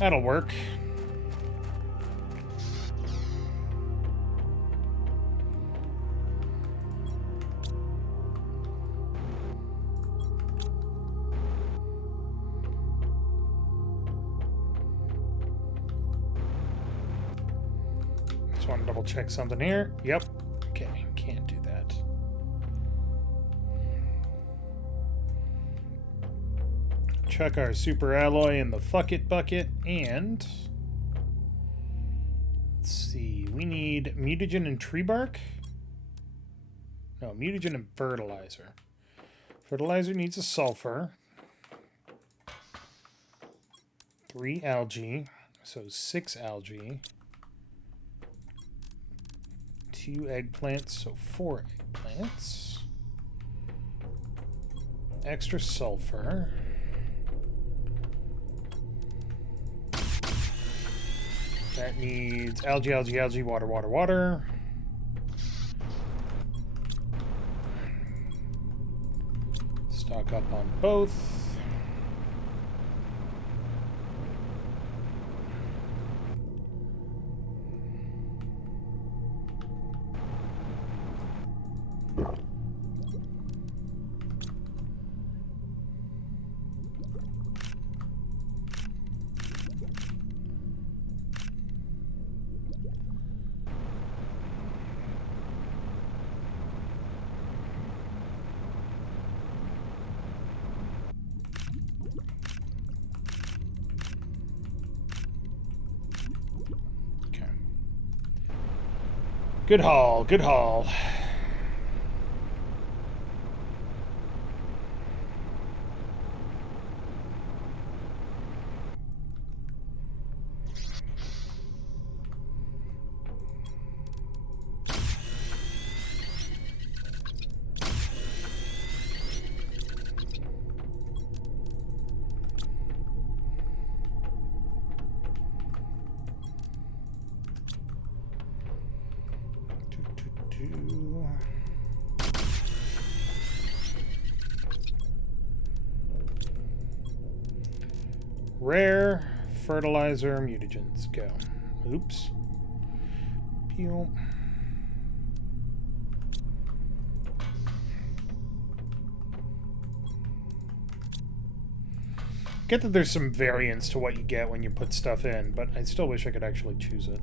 That'll work. Just want to double check something here. Yep. Okay, can't do that. Chuck our super alloy in the fuck it bucket, and let's see, we need mutagen and tree bark. No, mutagen and fertilizer. Fertilizer needs a sulfur. 3 algae, so 6 algae. 2 eggplants, so 4 eggplants. Extra sulfur. That needs algae, algae, algae, water, water, water. Stock up on both. Good haul, good haul. Rare fertilizer mutagens. Go. Oops. Pew. Get that there's some variance to what you get when you put stuff in, but I still wish I could actually choose it.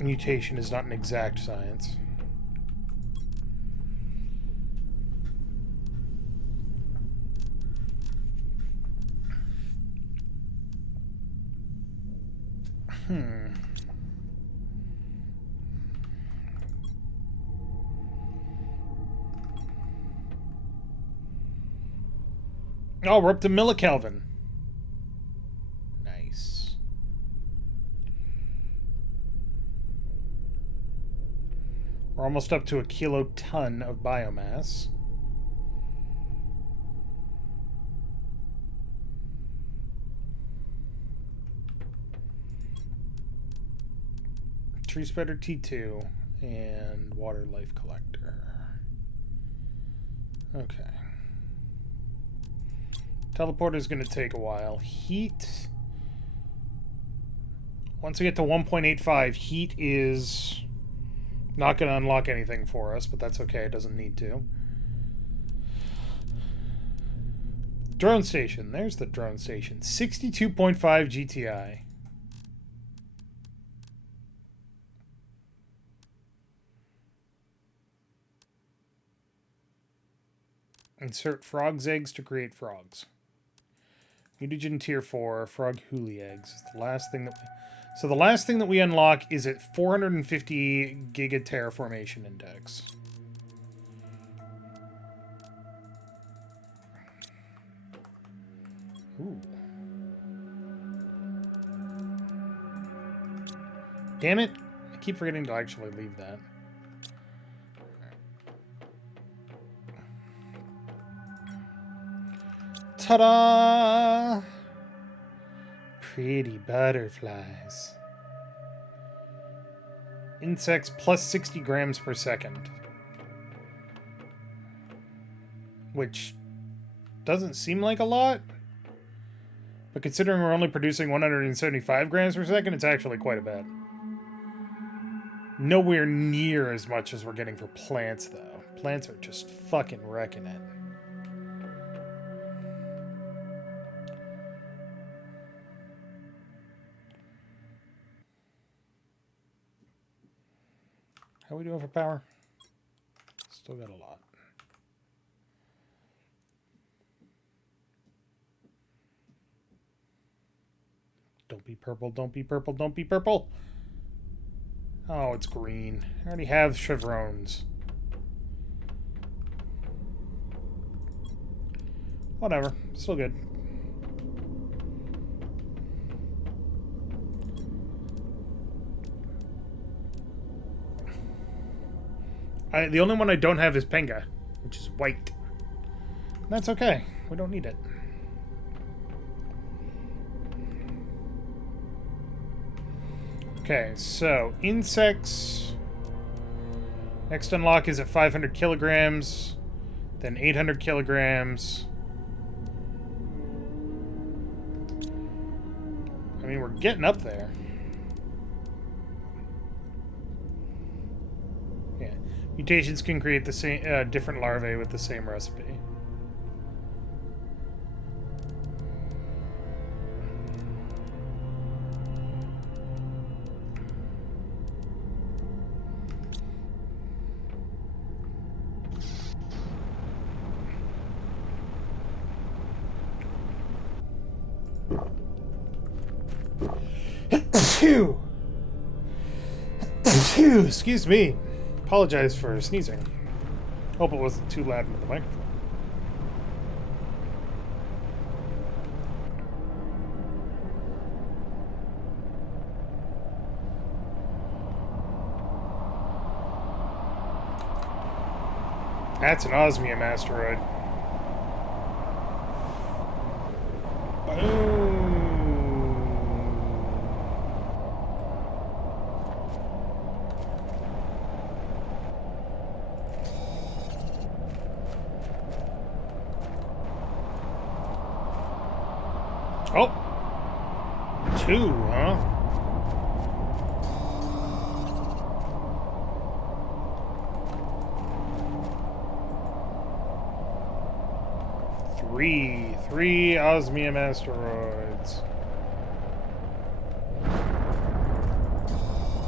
Mutation is not an exact science. Oh, we're up to millikelvin. Nice. We're almost up to a kiloton of biomass. Tree spreader T2 and water life collector. Okay. Teleporter is going to take a while. Heat. Once we get to 1.85, heat is not going to unlock anything for us, but that's okay. It doesn't need to. Drone station. There's the drone station. 62.5 GTI. Insert frog's eggs to create frogs. Mutagen tier 4, frog huli eggs. It's the last thing that we... So the last thing that we unlock is at 450 giga terraformation index. Ooh. Damn it. I keep forgetting to actually leave that. Ta-da! Pretty butterflies. Insects plus 60 grams per second. Which doesn't seem like a lot. But considering we're only producing 175 grams per second, it's actually quite a bit. Nowhere near as much as we're getting for plants, though. Plants are just fucking wrecking it. How are we doing for power? Still got a lot. Don't be purple, don't be purple, don't be purple! Oh, it's green. I already have chevrons. Whatever. Still good. The only one I don't have is Penga, which is white. That's okay. We don't need it. Okay, so insects. Next unlock is at 500 kilograms, then 800 kilograms. I mean, we're getting up there. Yeah, mutations can create the same different larvae with the same recipe. Excuse me. Apologize for sneezing. Hope it wasn't too loud into the microphone. That's an osmium asteroid. Boom. Oh! 2, huh? Three osmium asteroids.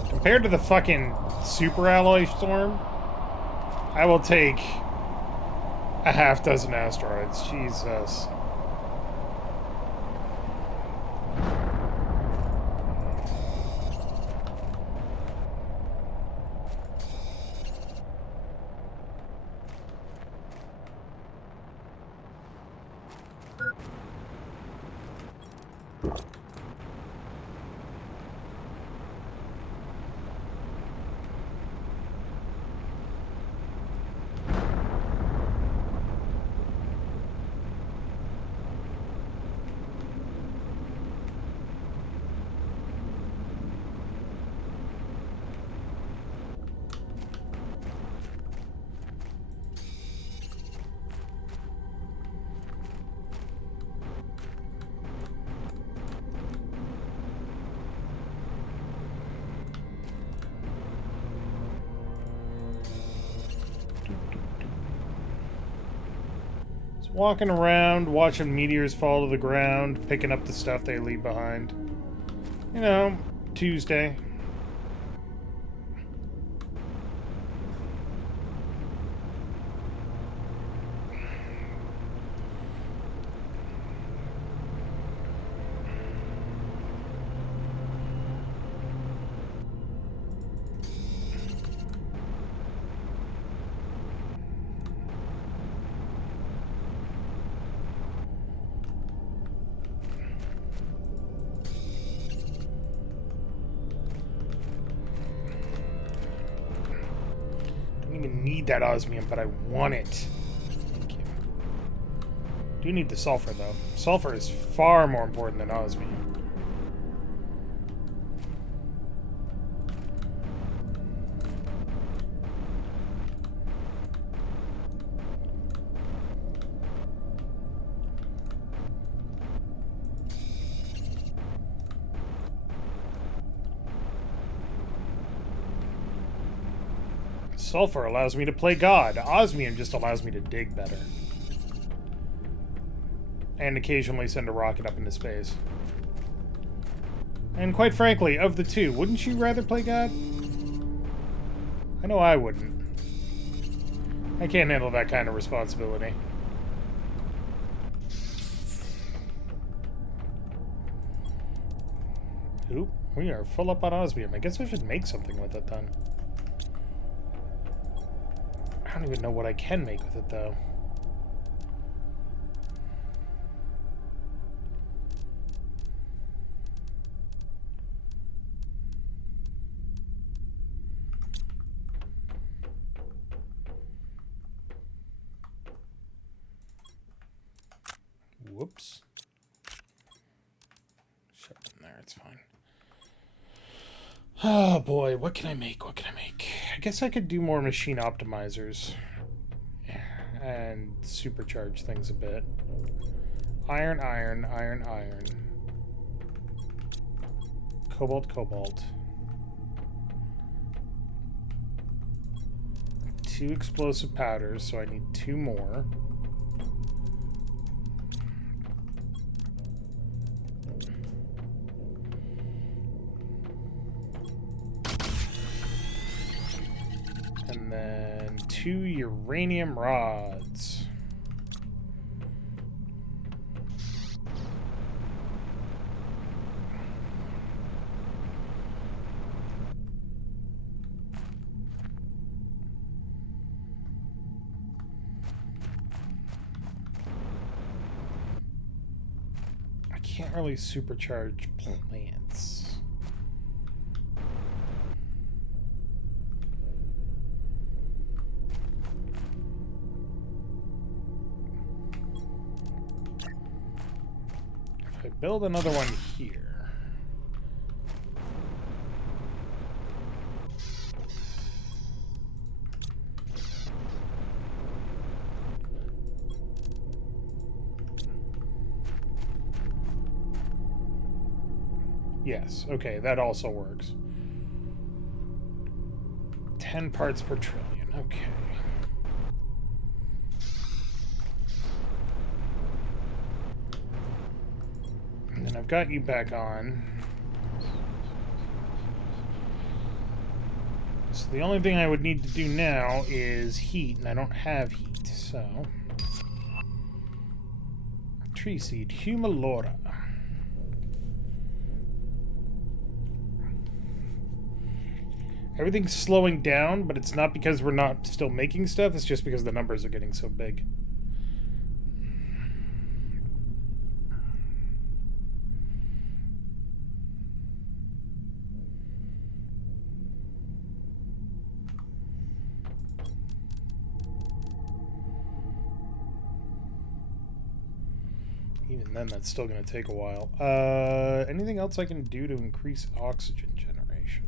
Compared to the fucking super alloy storm, I will take a half dozen asteroids. Jesus. Walking around, watching meteors fall to the ground, picking up the stuff they leave behind. You know, Tuesday. Need that osmium, but I want it. Thank you. Do need the sulfur, though. Sulfur is far more important than osmium. Sulfur allows me to play God. Osmium just allows me to dig better. And occasionally send a rocket up into space. And quite frankly, of the two, wouldn't you rather play God? I know I wouldn't. I can't handle that kind of responsibility. Oop, we are full up on osmium. I guess I should make something with it then. I don't even know what I can make with it, though. Whoops. Shut it in there, it's fine. Oh boy, what can I make? What can I make? I guess I could do more machine optimizers and supercharge things a bit. Iron, iron, iron, iron. Cobalt, cobalt. 2 explosive powders, so I need 2 more. And then 2 uranium rods. I can't really supercharge plants. Build another one here. Yes, okay, that also works. 10 parts per trillion, okay. And then I've got you back on. So the only thing I would need to do now is heat, and I don't have heat, so... Tree seed, Humalora. Everything's slowing down, but it's not because we're not still making stuff, it's just because the numbers are getting so big. Even then, that's still going to take a while. Anything else I can do to increase oxygen generation?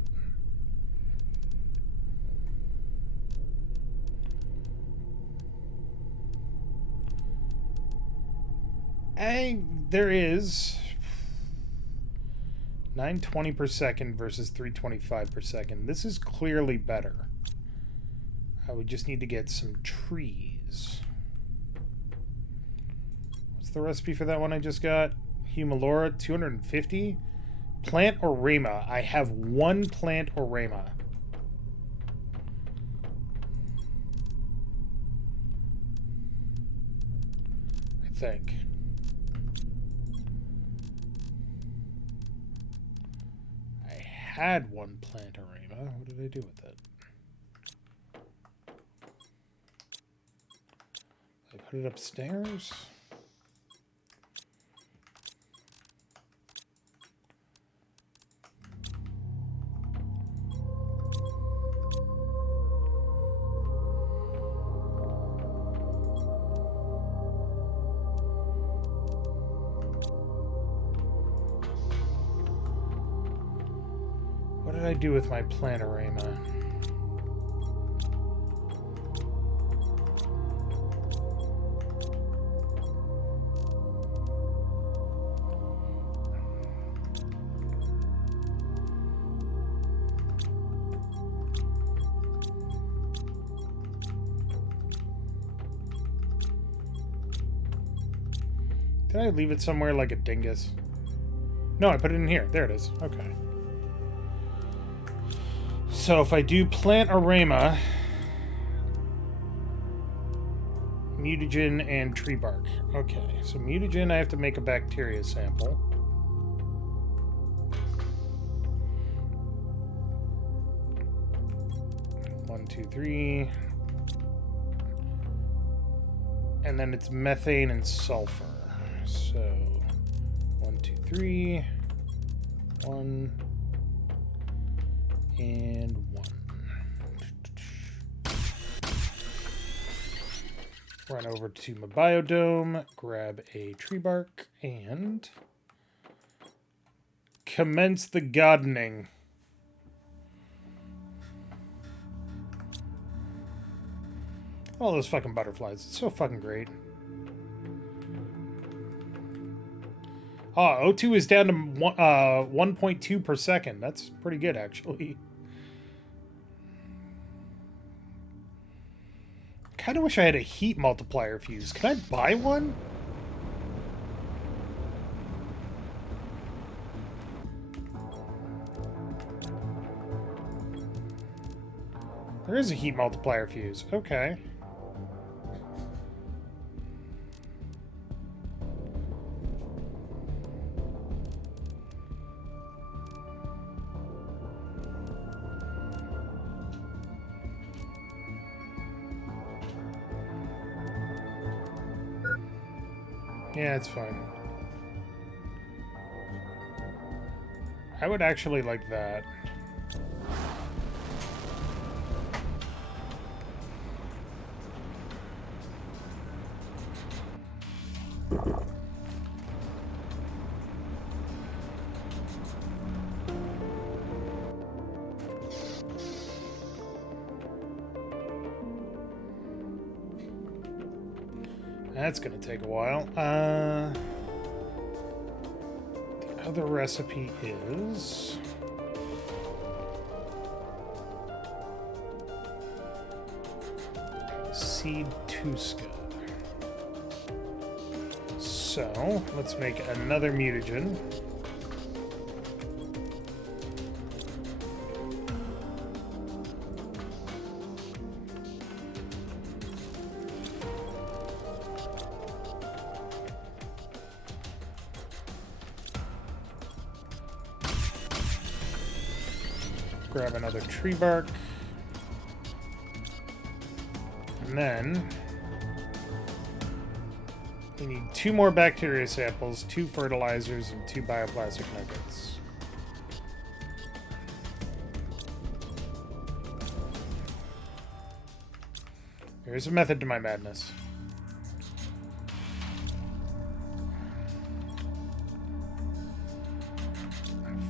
There is 920 per second versus 325 per second. This is clearly better. I would just need to get some trees. the recipe for that one I just got? Humalora, 250. Plant Orema. I have one Plant Orema. I think. I had one Plant Orema. What did I do with it? I put it upstairs? What did I do with my Planorama? Did I leave it somewhere like a dingus? No, I put it in here. There it is. Okay. So if I do Plant Orema, mutagen, and tree bark. Okay, so mutagen, I have to make a bacteria sample. One, two, three. And then it's methane and sulfur. So 1, 2, 3. 1. And 1. Run over to my biodome, grab a tree bark, and commence the gardening. All those fucking butterflies. It's so fucking great. Oh, O2 is down to 1.2 per second. That's pretty good, actually. Kind of wish I had a heat multiplier fuse. Can I buy one? There is a heat multiplier fuse. Okay. Yeah, it's fine. I would actually like that. That's gonna take a while. The other recipe is seed Tuska. So let's make another mutagen. Grab another tree bark. And then we need 2 more bacteria samples, 2 fertilizers, and 2 bioplastic nuggets. There's a method to my madness.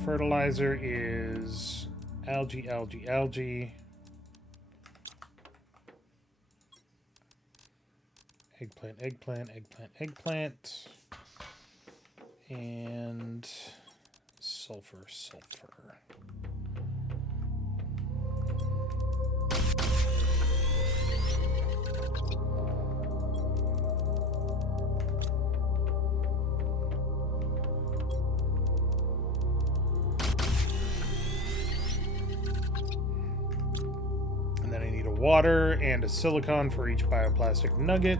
Fertilizer is algae, algae, algae. Eggplant, eggplant, eggplant, eggplant. And sulfur, sulfur. water and a silicon for each bioplastic nugget.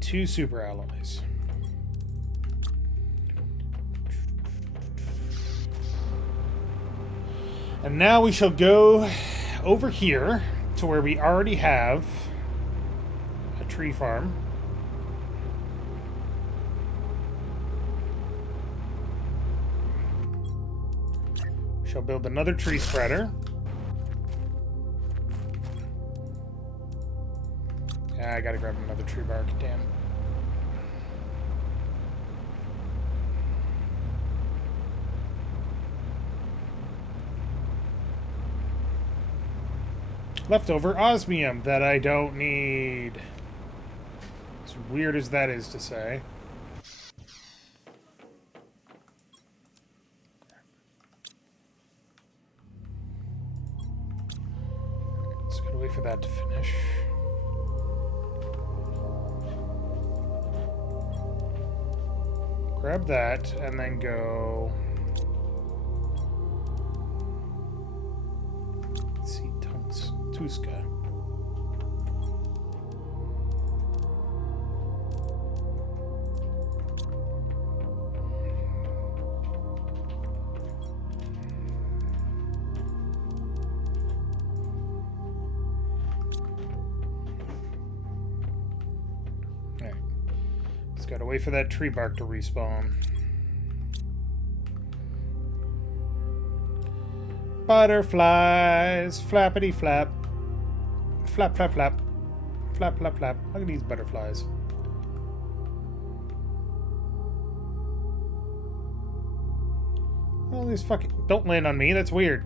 Two super alloys. And now we shall go over here to where we already have a tree farm. We shall build another tree spreader. I gotta grab another tree bark, damn. Leftover osmium that I don't need. As weird as that is to say. Just gotta wait for that to finish. Grab that, and then go... Let's see, Tuska. Alright. Just gotta wait for that tree bark to respawn. Butterflies, flappity flap. Flap, flap, flap. Flap, flap, flap. Look at these butterflies. All these fucking... Don't land on me, that's weird.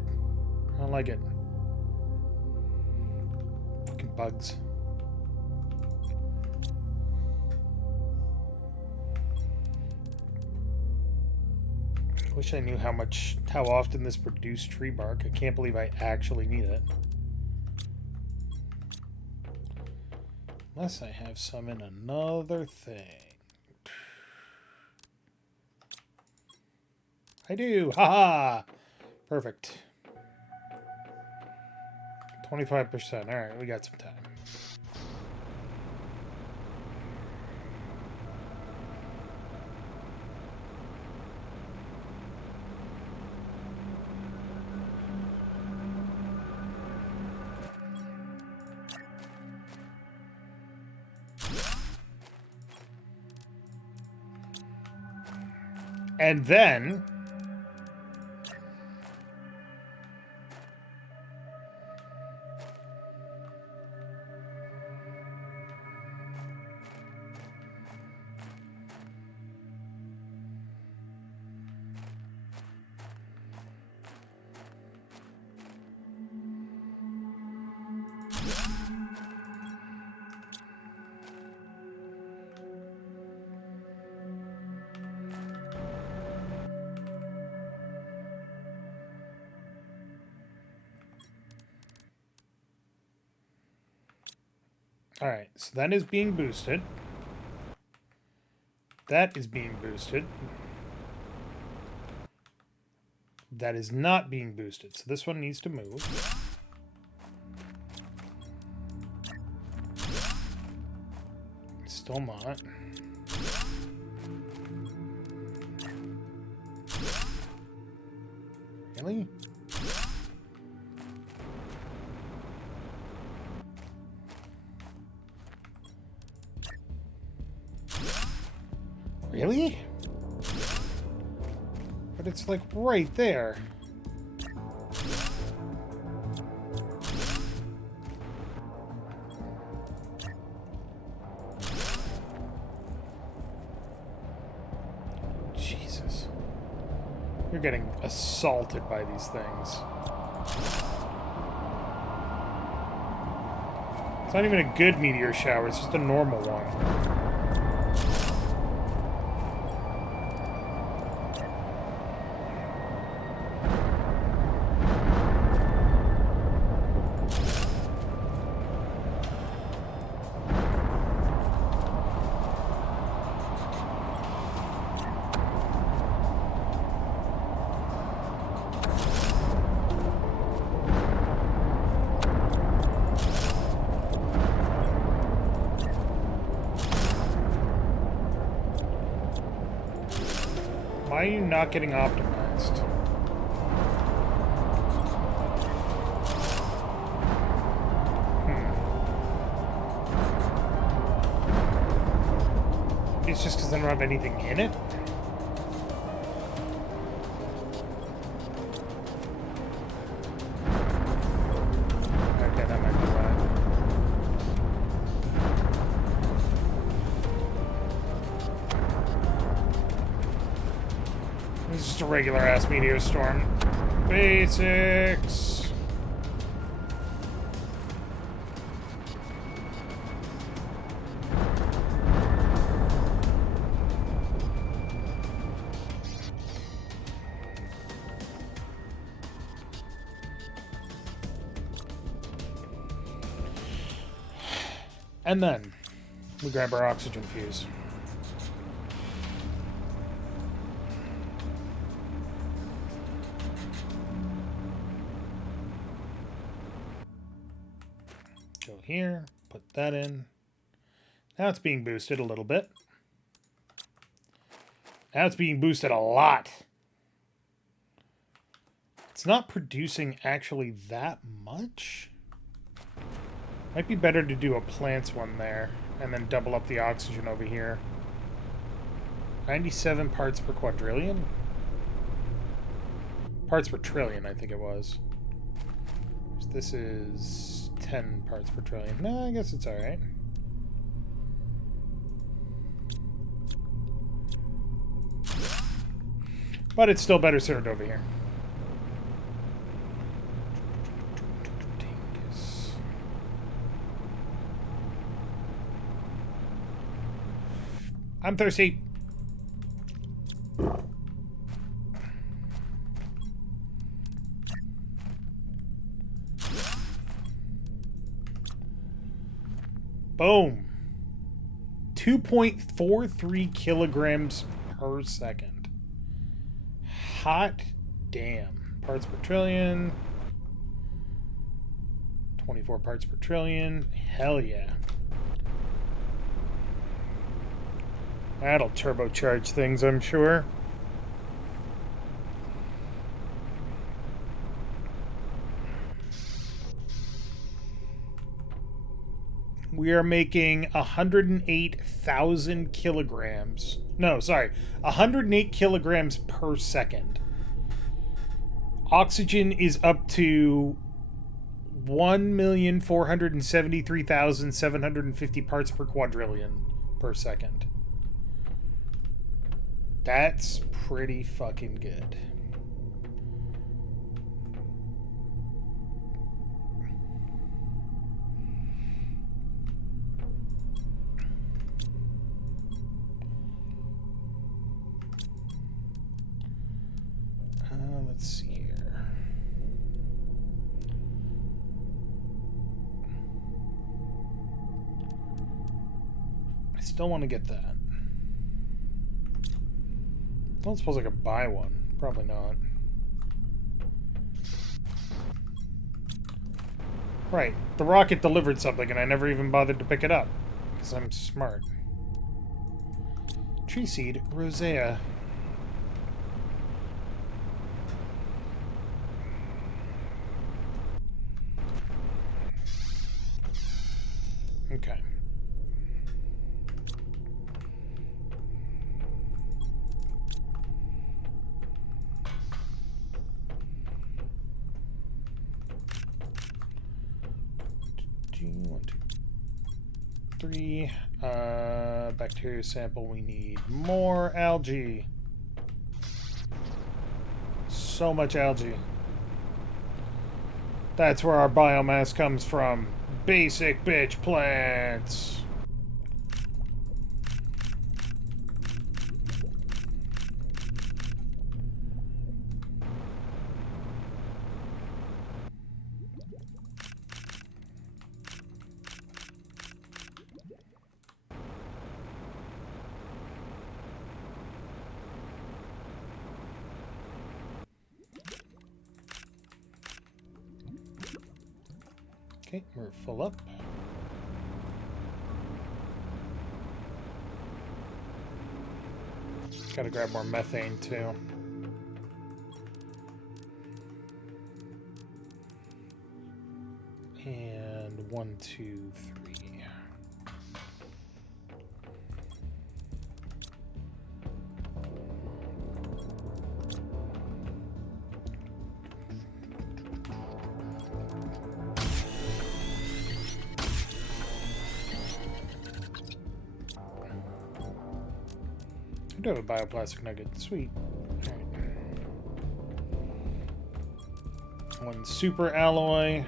I don't like it. Fucking bugs. I wish I knew how often this produced tree bark. I can't believe I actually need it. Unless I have some in another thing. I do! Haha! Perfect. 25%. Alright, we got some time. And then... Alright, so that is being boosted. That is being boosted. That is not being boosted, so this one needs to move. Still not. Really? Really? But it's like right there. Jesus. You're getting assaulted by these things. It's not even a good meteor shower, it's just a normal one. Why are you not getting optimized? It's just because I don't have anything in it? Okay, that might be why. This is just a regular-ass meteor storm. Basics! And then we grab our oxygen fuse. Go here, put that in. Now it's being boosted a little bit. Now it's being boosted a lot. It's not producing actually that much. Might be better to do a plants one there, and then double up the oxygen over here. 97 parts per quadrillion? Parts per trillion, I think it was. This is 10 parts per trillion. No, I guess it's alright. But it's still better served over here. I'm thirsty. Boom. 2.43 kilograms per second. Hot damn. Parts per trillion. 24 parts per trillion. Hell yeah. That'll turbocharge things, I'm sure. We are making 108,000 kilograms. No, sorry. 108 kilograms per second. Oxygen is up to 1,473,750 parts per quadrillion per second. That's pretty fucking good. Let's see here. I still want to get that. I don't suppose I could buy one. Probably not. Right. The rocket delivered something and I never even bothered to pick it up. Because I'm smart. Tree seed, rosea. Okay. One, two, three. Bacteria sample. We need more algae. So much algae. That's where our biomass comes from. Basic bitch plants. Okay, we're full up. Gotta grab more methane, too. And 1, 2, 3. I do have a bioplastic nugget. Sweet. Alright. 1 super alloy.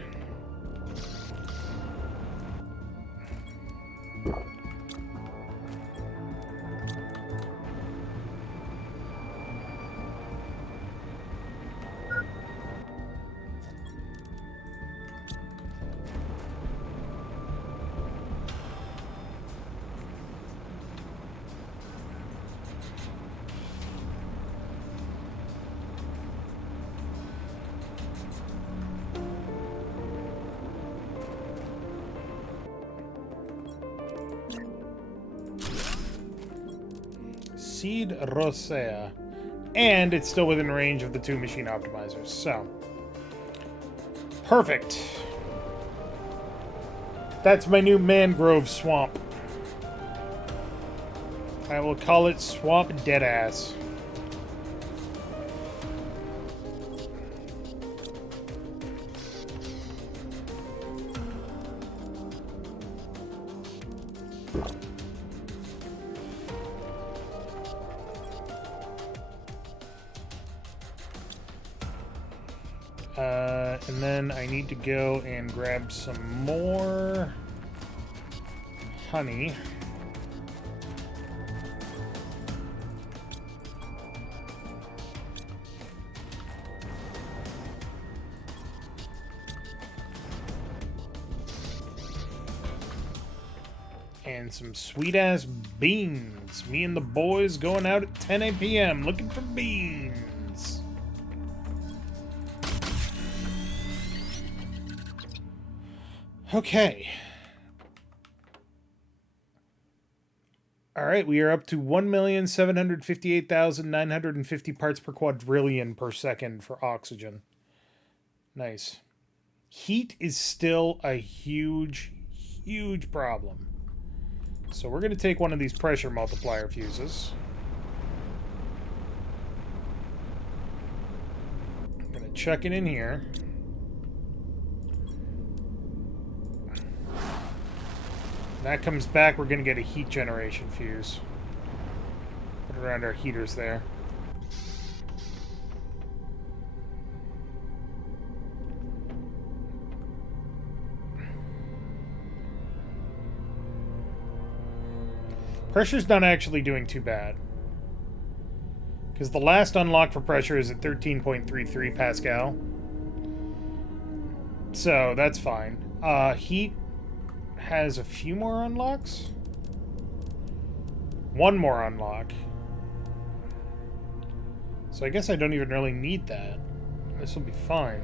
Seed Rosea. And it's still within range of the 2 machine optimizers, so. Perfect. That's my new mangrove swamp. I will call it Swamp Deadass. And then I need to go and grab some more honey. And some sweet-ass beans. Me and the boys going out at 10 p.m. looking for beans. Okay. Alright, we are up to 1,758,950 parts per quadrillion per second for oxygen. Nice. Heat is still a huge, huge problem. So we're going to take one of these pressure multiplier fuses. I'm going to chuck it in here. That comes back, we're going to get a heat generation fuse. Put it around our heaters there. Pressure's not actually doing too bad. Because the last unlock for pressure is at 13.33 Pascal. So, that's fine. Heat has a few more unlocks. One more unlock. So I guess I don't even really need that. This will be fine.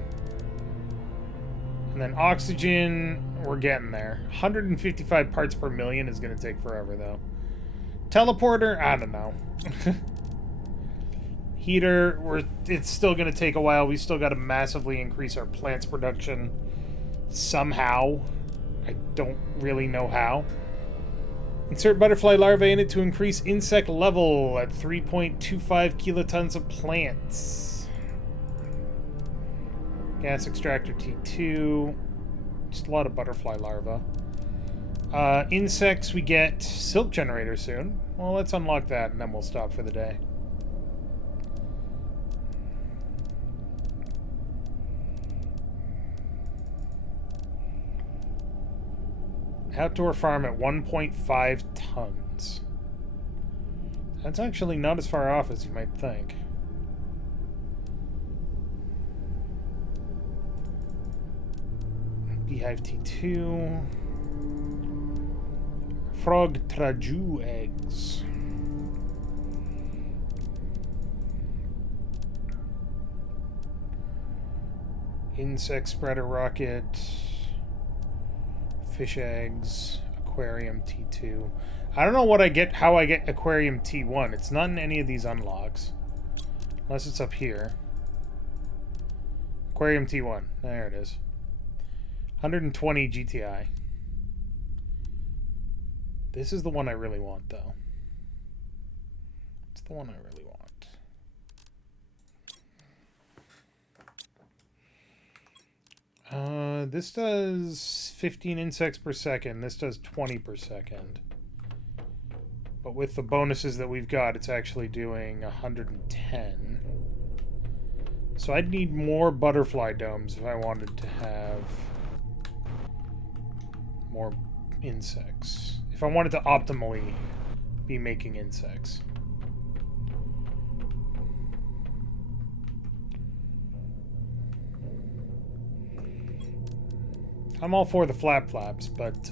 And then oxygen, we're getting there. 155 parts per million is going to take forever, though. Teleporter, I don't know. Heater, it's still going to take a while. We still got to massively increase our plants production somehow. I don't really know how. Insert butterfly larvae in it to increase insect level at 3.25 kilotons of plants. Gas extractor T2. Just a lot of butterfly larvae. Insects, we get silk generator soon. Well, let's unlock that and then we'll stop for the day. Outdoor farm at 1.5 tons. That's actually not as far off as you might think. Beehive T2. Frog Traju eggs. Insect spreader rocket. Fish eggs, Aquarium T2. I don't know what I get, how I get Aquarium T1. It's not in any of these unlocks. Unless it's up here. Aquarium T1. There it is. 120 GTI. This is the one I really want, though. It's the one I really want. This does 15 insects per second. This does 20 per second. But with the bonuses that we've got, it's actually doing 110. So I'd need more butterfly domes if I wanted to have more insects. If I wanted to optimally be making insects. I'm all for the flaps, but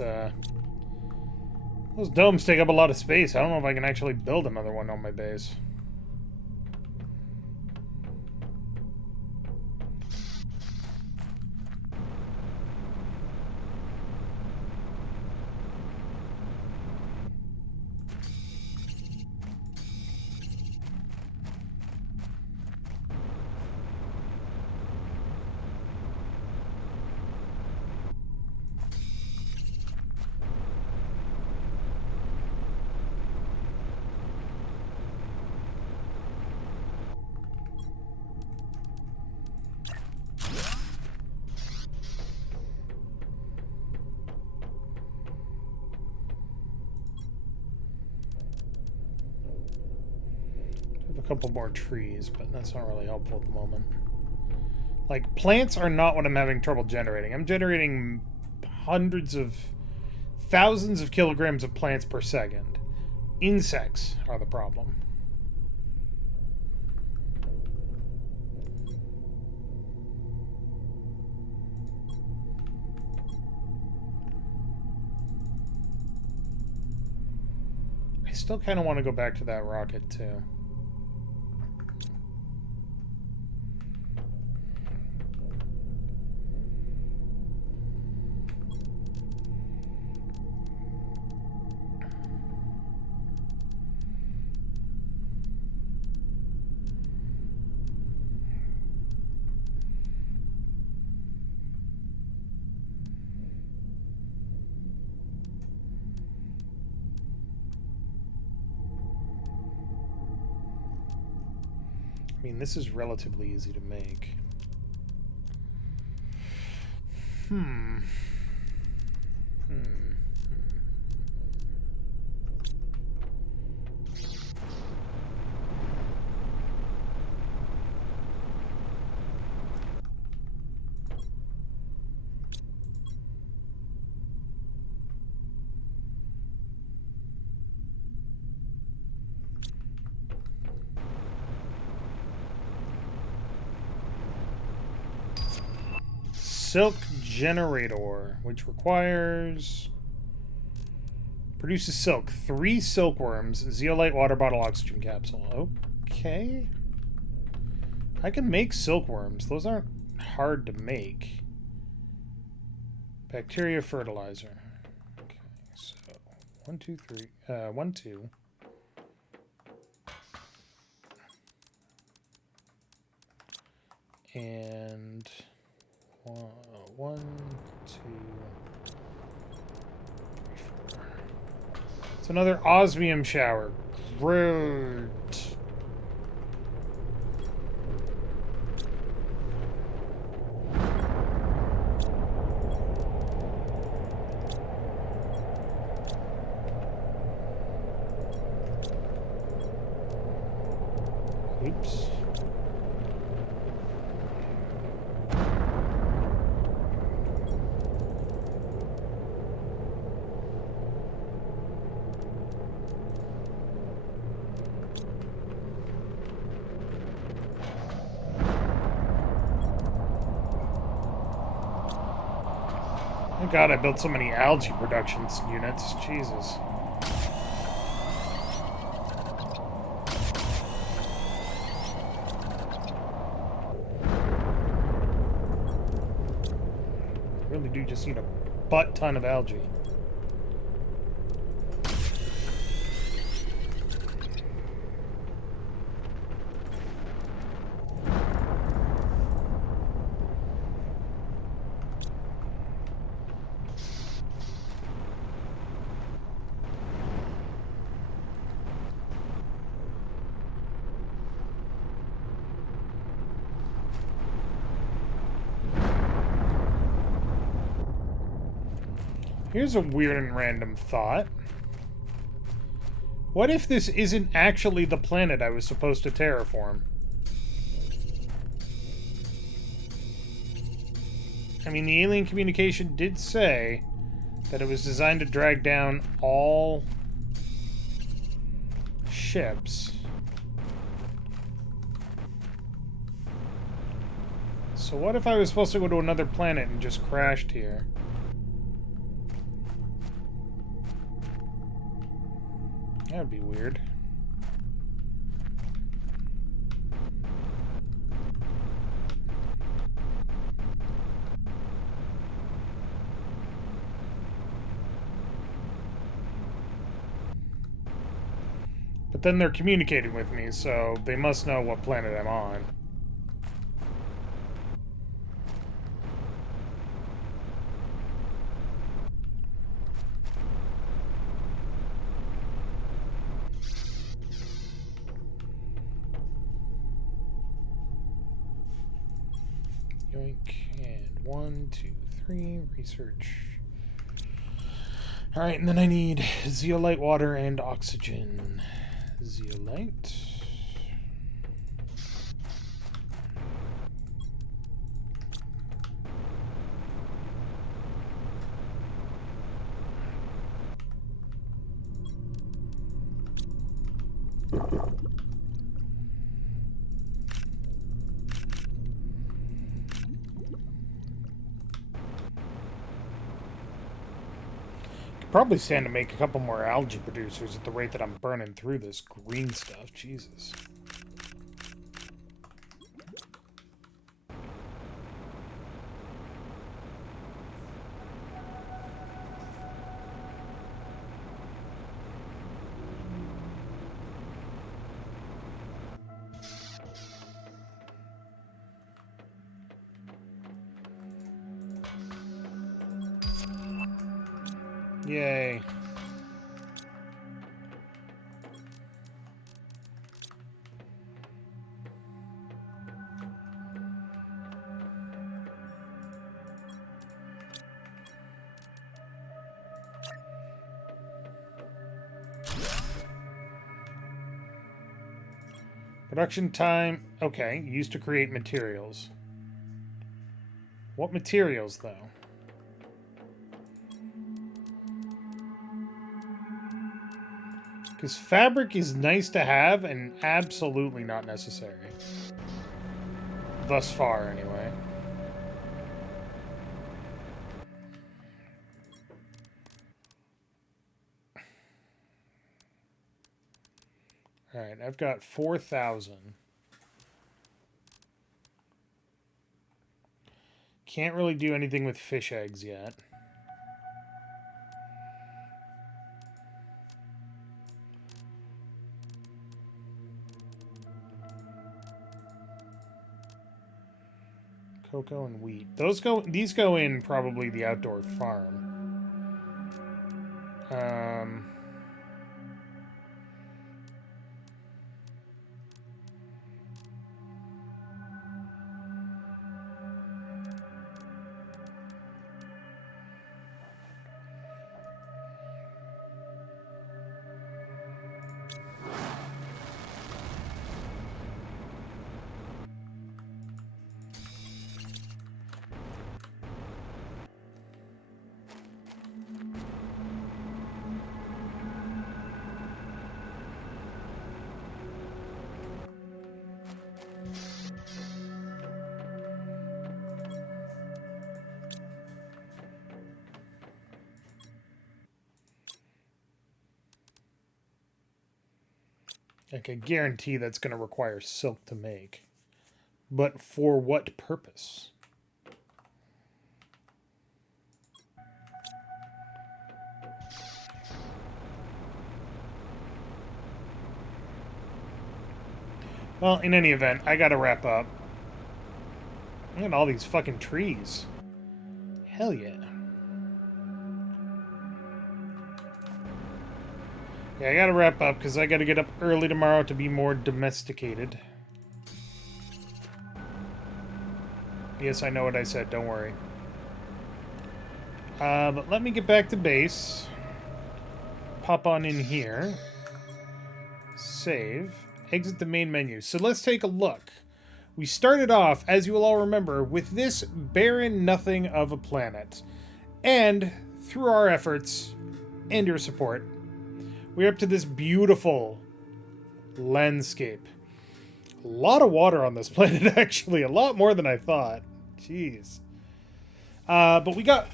those domes take up a lot of space. I don't know if I can actually build another one on my base. A couple more trees, but that's not really helpful at the moment. Like, plants are not what I'm having trouble generating. I'm generating thousands of kilograms of plants per second. Insects are the problem. I still kind of want to go back to that rocket, too. I mean, this is relatively easy to make. Silk generator, which requires... Produces silk. 3 silkworms, zeolite water bottle, oxygen capsule. Okay. I can make silkworms. Those aren't hard to make. Bacteria fertilizer. Okay, so 1, 2, 3. 1, 2. And... 1, 2, 3, 4. It's another osmium shower. Great. Oops. Oh god, I built so many algae production units. Jesus. I really do just need a butt ton of algae. Here's a weird and random thought. What if this isn't actually the planet I was supposed to terraform? I mean, the alien communication did say that it was designed to drag down all ships. So what if I was supposed to go to another planet and just crashed here? That'd be weird. But then they're communicating with me, so they must know what planet I'm on. Yoink, and 1, 2, 3, research. Alright, and then I need zeolite, water, and oxygen. Zeolite. Probably stand to make a couple more algae producers at the rate that I'm burning through this green stuff. Jesus. Yay. Production time. Okay, used to create materials. What materials, though? Because fabric is nice to have and absolutely not necessary. Thus far, anyway. Alright, I've got 4,000. Can't really do anything with fish eggs yet. Cocoa and wheat. These go in probably the outdoor farm. I can guarantee that's going to require silk to make. But for what purpose? Well, in any event, I gotta wrap up. Look at all these fucking trees. Hell yeah. Yeah, I gotta wrap up because I gotta get up early tomorrow to be more domesticated. Yes, I know what I said, don't worry. But let me get back to base. Pop on in here. Save. Exit the main menu. So let's take a look. We started off, as you will all remember, with this barren nothing of a planet. And through our efforts and your support, we're up to this beautiful landscape. A lot of water on this planet, actually. A lot more than I thought. Jeez. But we got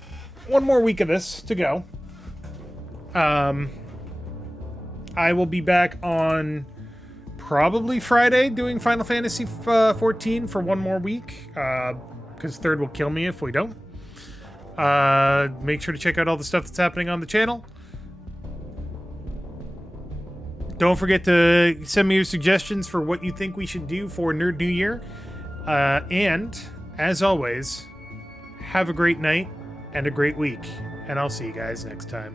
one more week of this to go. I will be back on probably Friday doing Final Fantasy 14 for one more week. Because third will kill me if we don't. Make sure to check out all the stuff that's happening on the channel. Don't forget to send me your suggestions for what you think we should do for Nerd New Year. And, as always, have a great night and a great week. And I'll see you guys next time.